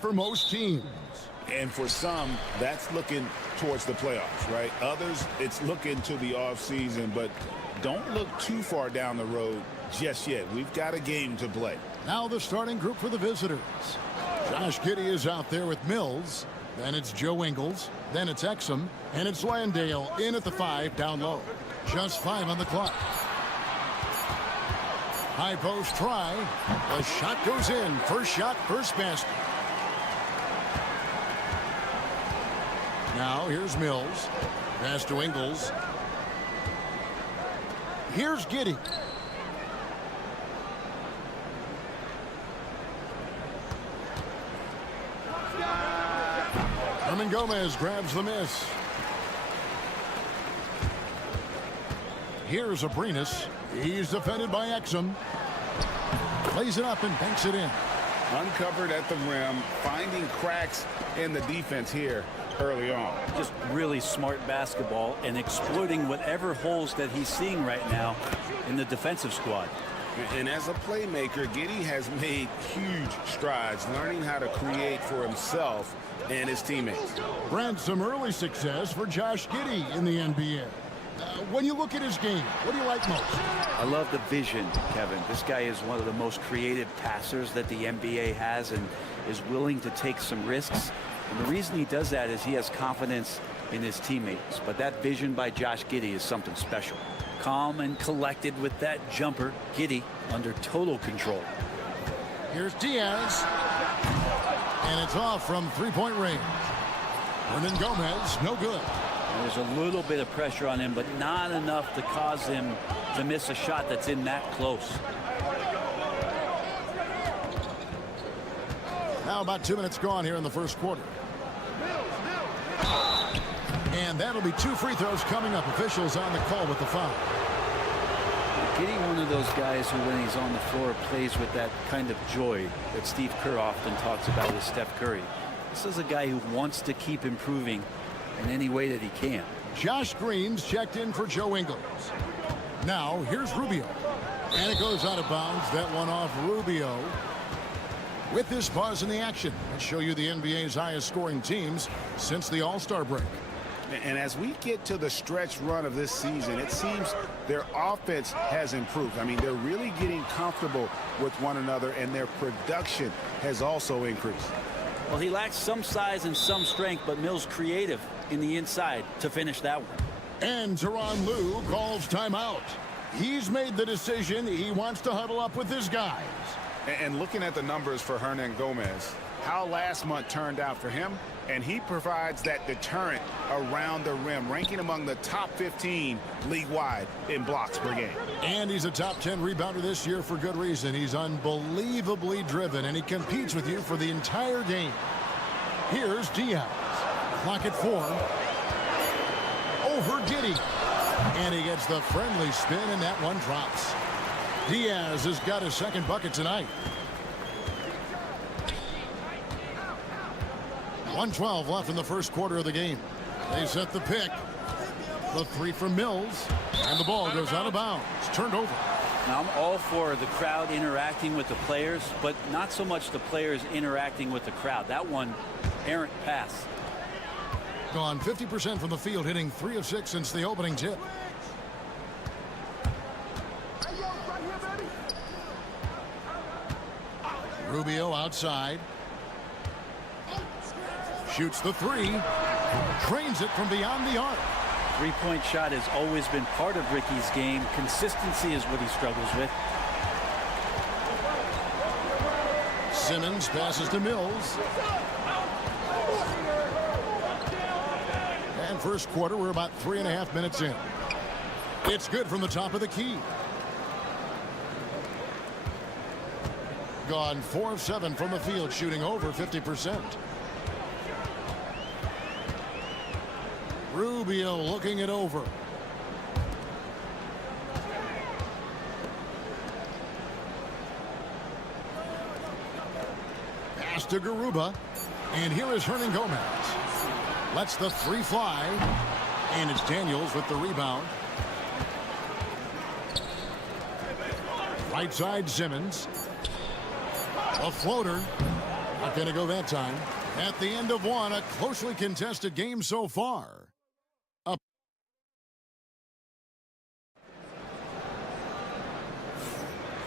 for most teams. And for some, that's looking towards the playoffs, right? Others, it's looking to the offseason, but don't look too far down the road just yet. We've got a game to play. Now the starting group for the visitors. Josh Giddey is out there with Mills. Then it's Joe Ingles. Then it's Exum. And it's Landale in at the 5 down low. Just 5 on the clock. High post try. The shot goes in. First shot, first basket. Now here's Mills. Pass to Ingles. Here's Giddey. Herman Gomez grabs the miss. Here's Abrinas. He's defended by Exum. Plays it up and banks it in. Uncovered at the rim, finding cracks in the defense here early on. Just really smart basketball and exploiting whatever holes that he's seeing right now in the defensive squad. And as a playmaker, Giddey has made huge strides learning how to create for himself and his teammates. Brent, some early success for Josh Giddey in the NBA. When you look at his game, what do you like most? I love the vision, Kevin. This guy is one of the most creative passers that the NBA has and is willing to take some risks. And the reason he does that is he has confidence in his teammates. But that vision by Josh Giddey is something special. Calm and collected with that jumper. Giddey under total control. Here's Diaz. And it's off from three-point range. Hernan Gomez, no good. There's a little bit of pressure on him, but not enough to cause him to miss a shot that's in that close. Now about 2 minutes gone here in the first quarter. And that'll be 2 free throws coming up. Officials on the call with the foul. Giddey, one of those guys who, when he's on the floor, plays with that kind of joy that Steve Kerr often talks about with Steph Curry. This is a guy who wants to keep improving in any way that he can. Josh Green's checked in for Joe Ingles. Now here's Rubio. And it goes out of bounds. That one off Rubio. With this pause in the action, let's show you the NBA's highest scoring teams since the All-Star break. And as we get to the stretch run of this season, it seems their offense has improved. I mean, they're really getting comfortable with one another, and their production has also increased. Well, he lacks some size and some strength, but Mills creative in the inside to finish that one. And Tyronn Lue calls timeout. He's made the decision. He wants to huddle up with his guys. And looking at the numbers for Hernan Gomez, how last month turned out for him, and he provides that deterrent around the rim, ranking among the top 15 league-wide in blocks per game. And he's a top 10 rebounder this year for good reason. He's unbelievably driven, and he competes with you for the entire game. Here's Diaz. Clock at 4. Over Giddey. And he gets the friendly spin, and that one drops. Diaz has got his second bucket tonight. 1:12 left in the first quarter of the game. They set the pick. The three from Mills. And the ball goes out of bounds. Turned over. Now, I'm all for the crowd interacting with the players, but not so much the players interacting with the crowd. That one, errant pass. Gone 50% from the field, hitting 3 of 6 since the opening tip. Rubio outside. Shoots the 3. Drains it from beyond the arc. Three-point shot has always been part of Ricky's game. Consistency is what he struggles with. Simmons passes to Mills. And first quarter, we're about 3.5 minutes in. It's good from the top of the key. Gone 4 of 7 from the field, shooting over 50%. Rubio looking it over. Pass to Garuba. And here is Hernan Gomez. Lets the 3 fly. And it's Daniels with the rebound. Right side Simmons. A floater. Not going to go that time. At the end of one, a closely contested game so far.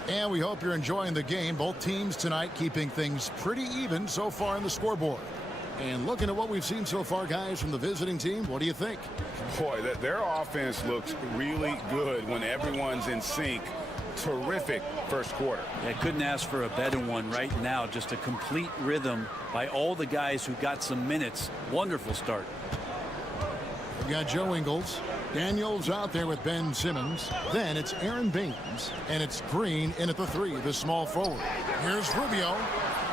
And we hope you're enjoying the game. Both teams tonight keeping things pretty even so far in the scoreboard. And looking at what we've seen so far, guys, from the visiting team, what do you think? Boy, their offense looks really good when everyone's in sync. Terrific first quarter. I couldn't ask for a better one right now. Just a complete rhythm by all the guys who got some minutes. Wonderful start. We've got Joe Ingles. Daniels out there with Ben Simmons. Then it's Aaron Baines. And it's Green in at the 3, the small forward. Here's Rubio.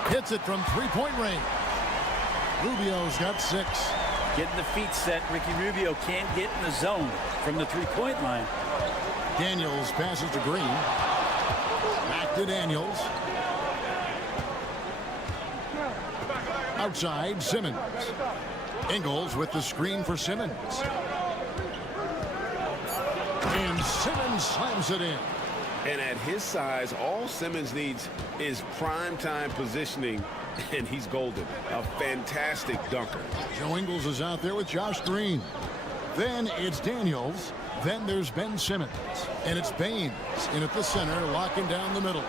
Hits it from 3-point range. Rubio's got 6. Getting the feet set. Ricky Rubio can't get in the zone from the 3-point line. Daniels passes to Green. Back to Daniels. Outside, Simmons. Ingles with the screen for Simmons. And Simmons slams it in. And at his size, all Simmons needs is prime-time positioning, and he's golden. A fantastic dunker. Joe Ingles is out there with Josh Green. Then it's Daniels. Then there's Ben Simmons. And it's Baines in at the center, locking down the middle.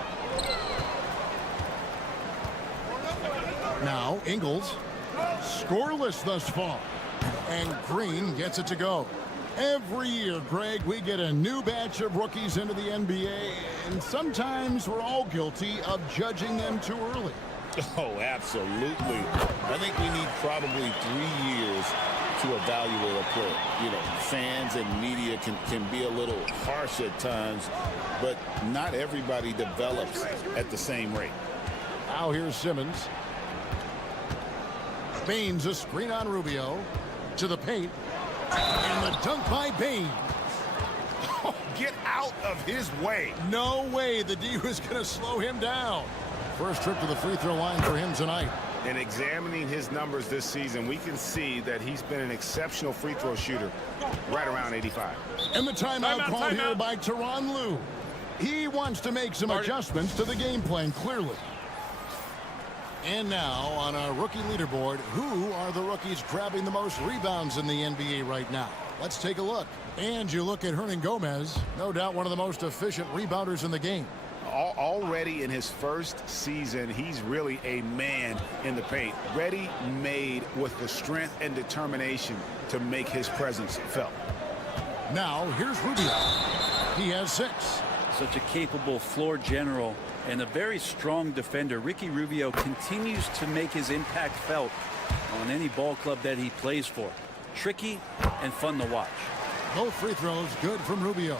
Now Ingles, scoreless thus far. And Green gets it to go. Every year, Greg, we get a new batch of rookies into the NBA, and sometimes we're all guilty of judging them too early. Oh, absolutely. I think we need probably 3 years to evaluate a player. You know, fans and media can be a little harsh at times, but not everybody develops at the same rate. Now here's Simmons. Baines, a screen on Rubio. To the paint. And the dunk by Baines. Oh, get out of his way. No way the D was going to slow him down. First trip to the free throw line for him tonight. In examining his numbers this season, we can see that he's been an exceptional free throw shooter, right around 85. And the timeout called here by Tyronn Lue. He wants to make some adjustments to the game plan, clearly. And now on our rookie leaderboard, who are the rookies grabbing the most rebounds in the NBA right now? Let's take a look. And you look at Hernan Gomez, no doubt one of the most efficient rebounders in the game. Already in his first season, he's really a man in the paint, ready-made with the strength and determination to make his presence felt. Now here's Rubio. He has 6. Such a capable floor general and a very strong defender. Ricky Rubio continues to make his impact felt on any ball club that he plays for. Tricky and fun to watch. Both free throws good from Rubio.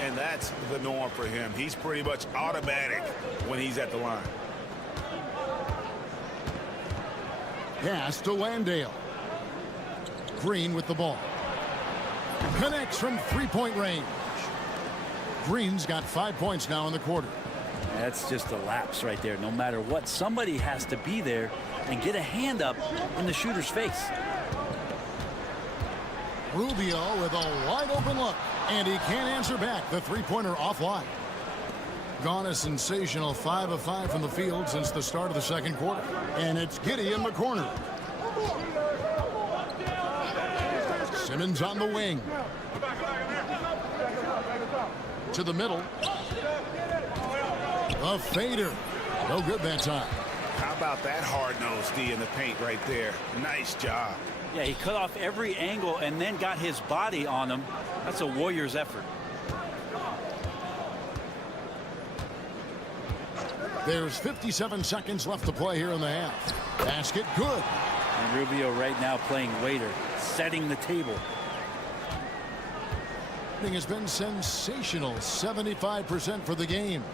And that's the norm for him. He's pretty much automatic when he's at the line. Pass to Landale. Green with the ball. Connects from three-point range. Green's got 5 points now in the quarter. That's just a lapse right there. No matter what, somebody has to be there and get a hand up in the shooter's face. Rubio with a wide open look, and he can't answer back. The three-pointer offline. Gone a sensational 5 of 5 from the field since the start of the second quarter. And it's Giddey in the corner. Simmons on the wing. To the middle. A fader. No good that time. How about that hard-nosed D in the paint right there? Nice job. Yeah, he cut off every angle and then got his body on him. That's a Warriors effort. There's 57 seconds left to play here in the half. Basket good. And Rubio right now playing waiter, setting the table. Has been sensational. 75% for the game.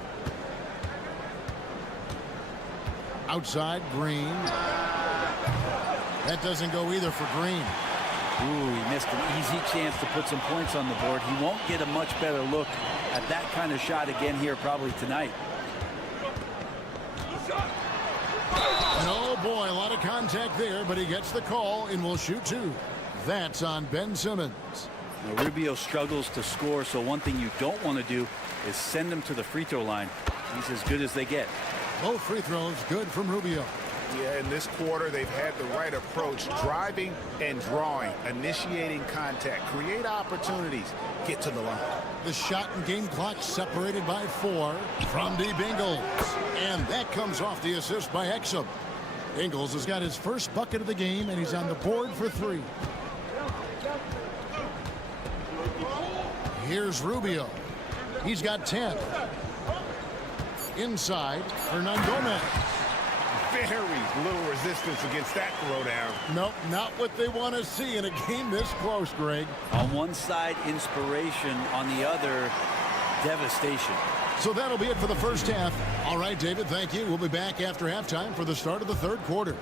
Outside, Green. That doesn't go either for Green. Ooh, he missed an easy chance to put some points on the board. He won't get a much better look at that kind of shot again here probably tonight. And oh boy, a lot of contact there, but he gets the call and will shoot 2. That's on Ben Simmons. Now, Rubio struggles to score, so one thing you don't want to do is send him to the free throw line. He's as good as they get. Both free throws good from Rubio. Yeah, in this quarter, they've had the right approach, driving and drawing, initiating contact, create opportunities, get to the line. The shot and game clock separated by 4 from deep Ingles. And that comes off the assist by Exum. Ingles has got his first bucket of the game, and he's on the board for 3. Here's Rubio. He's got 10. Inside, Hernan Gomez. Very little resistance against that throwdown. Nope, not what they want to see in a game this close, Greg. On one side, inspiration. On the other, devastation. So that'll be it for the first half. All right, David, thank you. We'll be back after halftime for the start of the third quarter.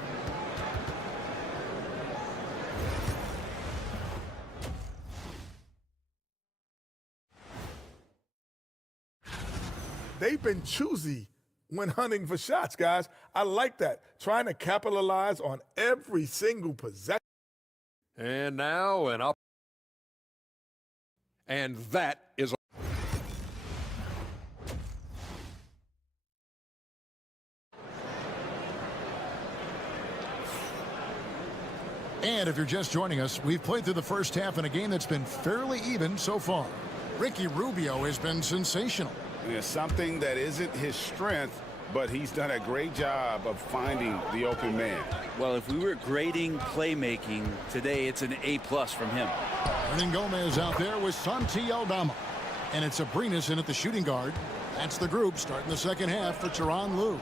been choosy when hunting for shots, guys. I like that. Trying to capitalize on every single possession. And now an up. And that is And if you're just joining us, we've played through the first half in a game that's been fairly even so far. Ricky Rubio has been sensational. Yeah, something that isn't his strength, but he's done a great job of finding the open man. Well, if we were grading playmaking today, it's an A+ from him. Hernan Gomez out there with Santi Aldama. And it's Abrinas in at the shooting guard. That's the group starting the second half for Tyronn Lue.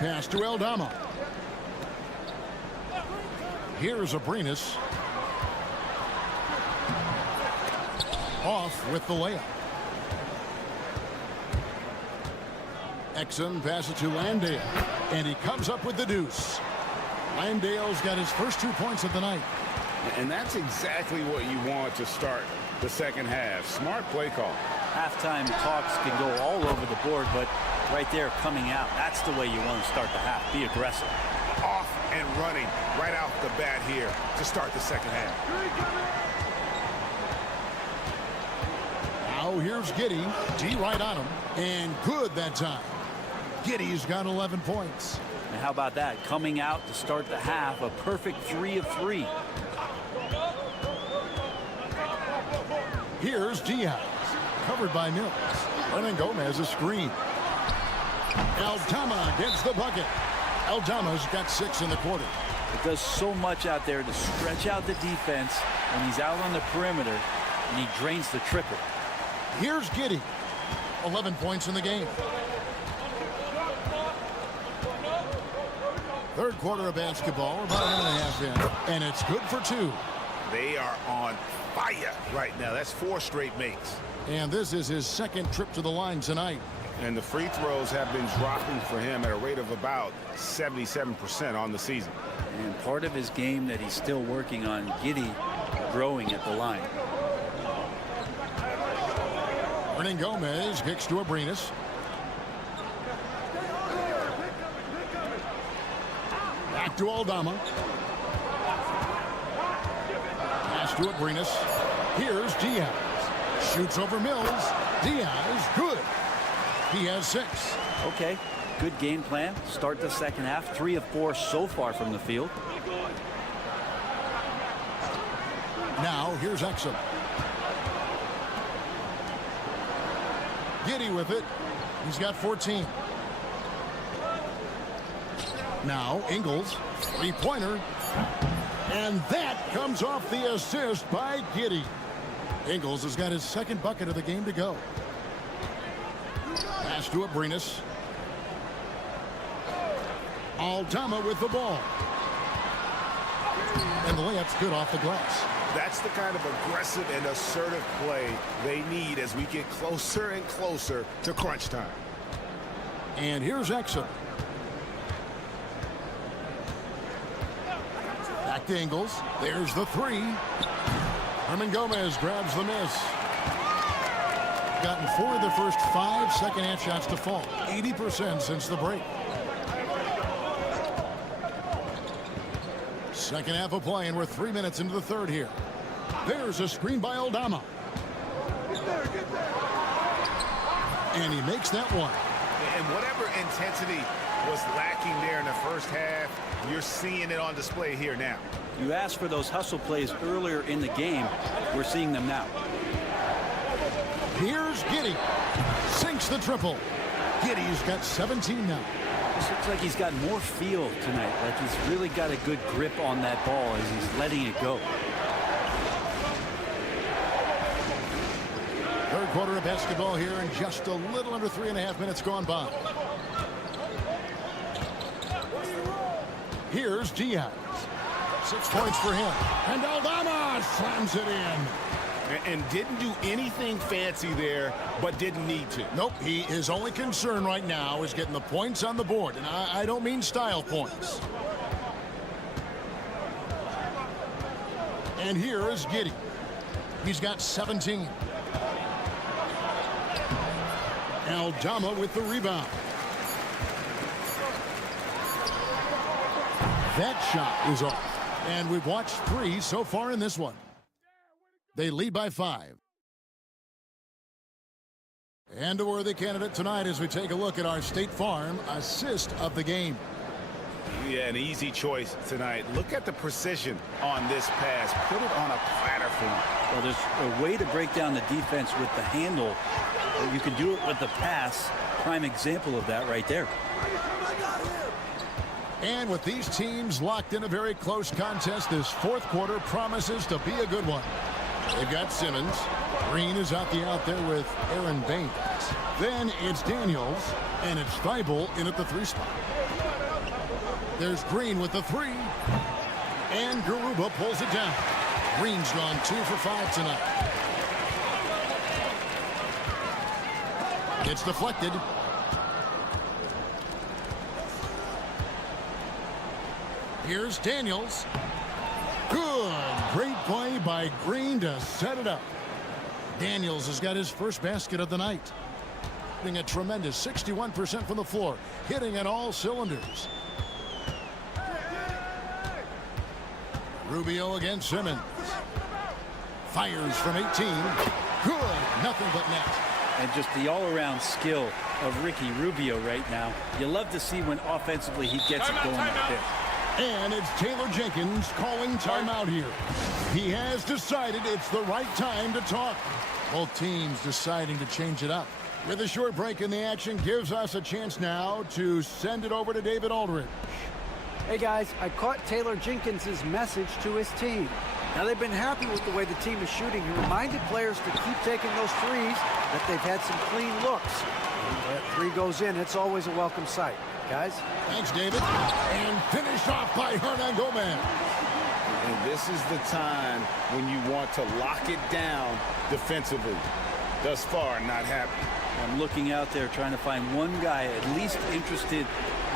Pass to Aldama. Here's Abrinas. Off with the layup. Exum passes to Landale. And he comes up with the deuce. Landale's got his first 2 points of the night. And that's exactly what you want to start the second half. Smart play call. Halftime talks can go all over the board, but right there coming out, that's the way you want to start the half. Be aggressive. Off and running right out the bat here to start the second half. Now here's Giddey. D right on him. And good that time. Giddey's got 11 points. And how about that? Coming out to start the half, a perfect 3 of 3. Here's Diaz. Covered by Mills. Hernan Gomez a screen. Aldama gets the bucket. Aldama's got 6 in the quarter. It does so much out there to stretch out the defense when he's out on the perimeter, and he drains the triple. Here's Giddey. 11 points in the game. Third quarter of basketball, about a minute and a half in, and it's good for 2. They are on fire right now. That's 4 straight makes. And this is his second trip to the line tonight. And the free throws have been dropping for him at a rate of about 77% on the season. And part of his game that he's still working on, Giddey growing at the line. Hernan Gomez kicks to Abrinas. Back to Aldama. Pass to Abrinas. Here's Diaz. Shoots over Mills. Diaz, good. He has 6. Okay, good game plan. Start the second half. 3 of 4 so far from the field. Now here's Exum. Giddey with it. He's got 14. Now Ingles, 3-pointer. And that comes off the assist by Giddey. Ingles has got his second bucket of the game to go. Pass to Abrinas. Aldama with the ball. And the layup's good off the glass. That's the kind of aggressive and assertive play they need as we get closer and closer to crunch time. And here's Exum. Back to Ingles. There's the 3. Hernan Gomez grabs the miss. Gotten 4 of the first 5 second half shots to fall. 80% since the break. Second half of play, and we're 3 minutes into the third here. There's a screen by Aldama. And he makes that one. And whatever intensity was lacking there in the first half, you're seeing it on display here now. You asked for those hustle plays earlier in the game. We're seeing them now. Here's Giddey. Sinks the triple. Giddey's got 17 now. This looks like he's got more feel tonight. Like he's really got a good grip on that ball as he's letting it go. Third quarter of basketball here, and just a little under 3.5 minutes gone by. Here's Diaz. 6 points for him. And Aldama slams it in. And didn't do anything fancy there, but didn't need to. Nope, his only concern right now is getting the points on the board. And I don't mean style points. And here is Giddey. He's got 17. Aldama with the rebound. That shot is off. And we've watched 3 so far in this one. They lead by 5. And a worthy candidate tonight as we take a look at our State Farm assist of the game. Yeah, an easy choice tonight. Look at the precision on this pass. Put it on a platter for him. Well, there's a way to break down the defense with the handle. You can do it with the pass. Prime example of that right there. And with these teams locked in a very close contest, this fourth quarter promises to be a good one. They've got Simmons. Green is out there with Aaron Baines. Then it's Daniels, and it's Thibault in at the 3 spot. There's Green with the 3, and Garuba pulls it down. Green's gone 2 for 5 tonight. It's deflected. Here's Daniels. Good. Great play by Green to set it up. Daniels has got his first basket of the night. Hitting a tremendous 61% from the floor. Hitting on all cylinders. Rubio against Simmons. Fires from 18. Good. Nothing but net. And just the all-around skill of Ricky Rubio right now. You love to see when offensively he gets it going like this. And it's Taylor Jenkins calling timeout here. He has decided it's the right time to talk. Both teams deciding to change it up. With a short break in the action gives us a chance now to send it over to David Aldridge. Hey guys, I caught Taylor Jenkins' message to his team. Now they've been happy with the way the team is shooting. He reminded players to keep taking those threes, that they've had some clean looks. When that 3 goes in, it's always a welcome sight. Guys? Thanks, David. And finished off by Hernan Gomez. And this is the time when you want to lock it down defensively. Thus far, not happening. I'm looking out there trying to find one guy at least interested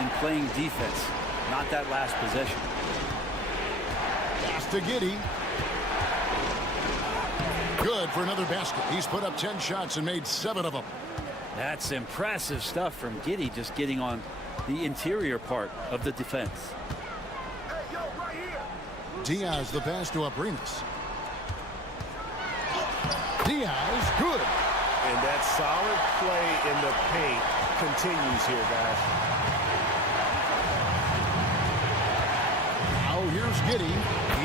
in playing defense. Not that last possession. Pass to Giddey. Good for another basket. He's put up 10 shots and made 7 of them. That's impressive stuff from Giddey, just getting on the interior part of the defense. Diaz the pass to Abrinas. Diaz, good. And that solid play in the paint continues here, guys. Now here's Giddey.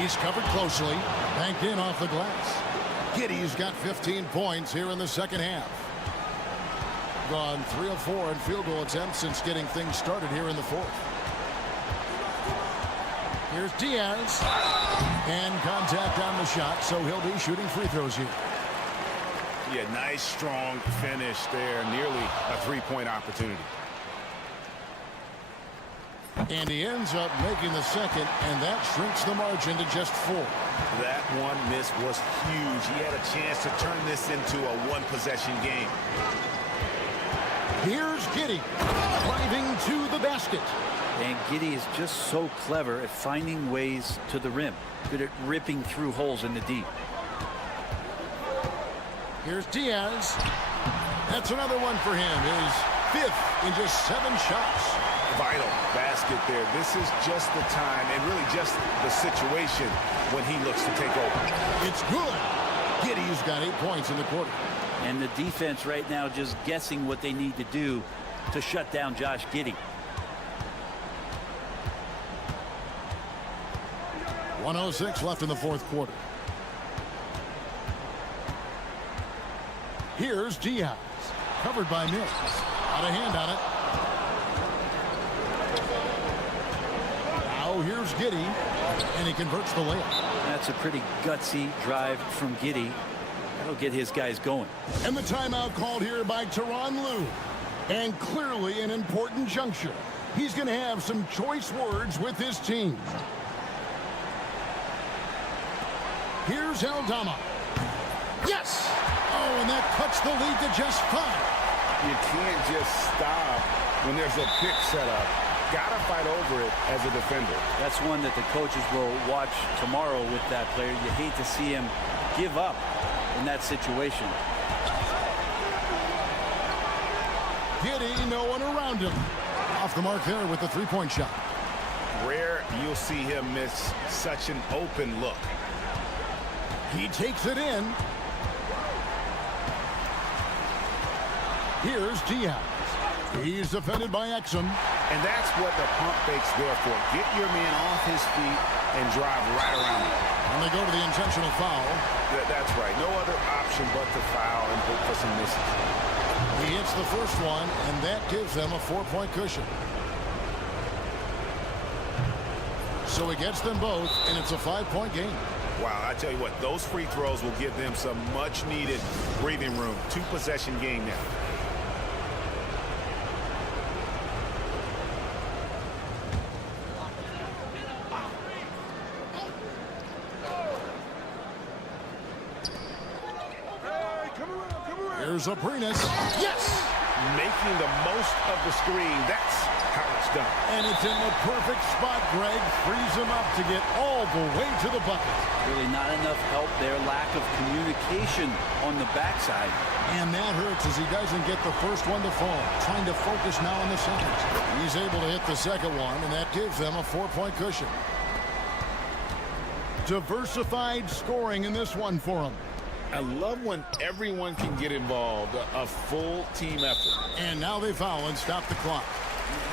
He's covered closely. Banked in off the glass. Giddey's got 15 points here in the second half. Gone 3 of 4 in field goal attempts since getting things started here in the fourth. Here's Diaz. And contact on the shot, so he'll be shooting free throws here. Yeah, nice, strong finish there. Nearly a 3-point opportunity. And he ends up making the second, and that shrinks the margin to just 4. That one miss was huge. He had a chance to turn this into a one-possession game. Here's Giddey driving to the basket. And Giddey is just so clever at finding ways to the rim. Good at ripping through holes in the deep. Here's Diaz. That's another one for him. His 5th in just 7 shots. Vital basket there. This is just the time and really just the situation when he looks to take over. It's good. Giddey's got 8 points in the quarter. And the defense right now just guessing what they need to do to shut down Josh Giddey. 1:06 left in the fourth quarter. Here's Diaz. Covered by Mills. Out of hand on it. Now here's Giddey. And he converts the layup. That's a pretty gutsy drive from Giddey. That'll get his guys going. And the timeout called here by Tyronn Lue. And clearly an important juncture. He's going to have some choice words with his team. Here's Aldama. Yes! Oh, and that cuts the lead to just 5. You can't just stop when there's a pick set up. Gotta fight over it as a defender. That's one that the coaches will watch tomorrow with that player. You hate to see him give up in that situation. Giddy, no one around him. Off the mark there with the three-point shot. Rare you'll see him miss such an open look. He takes it in. Here's Diaz. He's defended by Exum. And that's what the pump fake's there for. Get your man off his feet and drive right around him. And they go to the intentional foul. That's right. No other option but to foul and hope for some misses. He hits the first one, and that gives them a 4-point cushion. So he gets them both, and it's a 5-point game. Wow, I tell you what, those free throws will give them some much-needed breathing room. 2-possession game now. Here's Aprinas. Yes! Making the most of the screen. That's how it's done. And it's in the perfect spot, Greg. Frees him up to get all the way to the bucket. Really not enough help there. Lack of communication on the backside. And that hurts as he doesn't get the first one to fall. Trying to focus now on the second. He's able to hit the second one, and that gives them a 4-point cushion. Diversified scoring in this one for him. I love when everyone can get involved, a full team effort. And now they foul and stop the clock.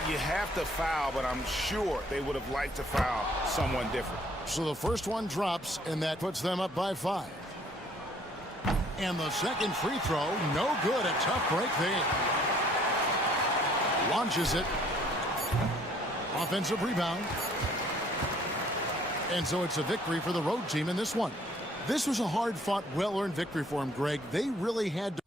You have to foul, but I'm sure they would have liked to foul someone different. So the first one drops, and that puts them up by 5. And the second free throw, no good. A tough break there. Launches it. Offensive rebound. And so it's a victory for the road team in this one. This was a hard-fought, well-earned victory for him, Greg. They really had to...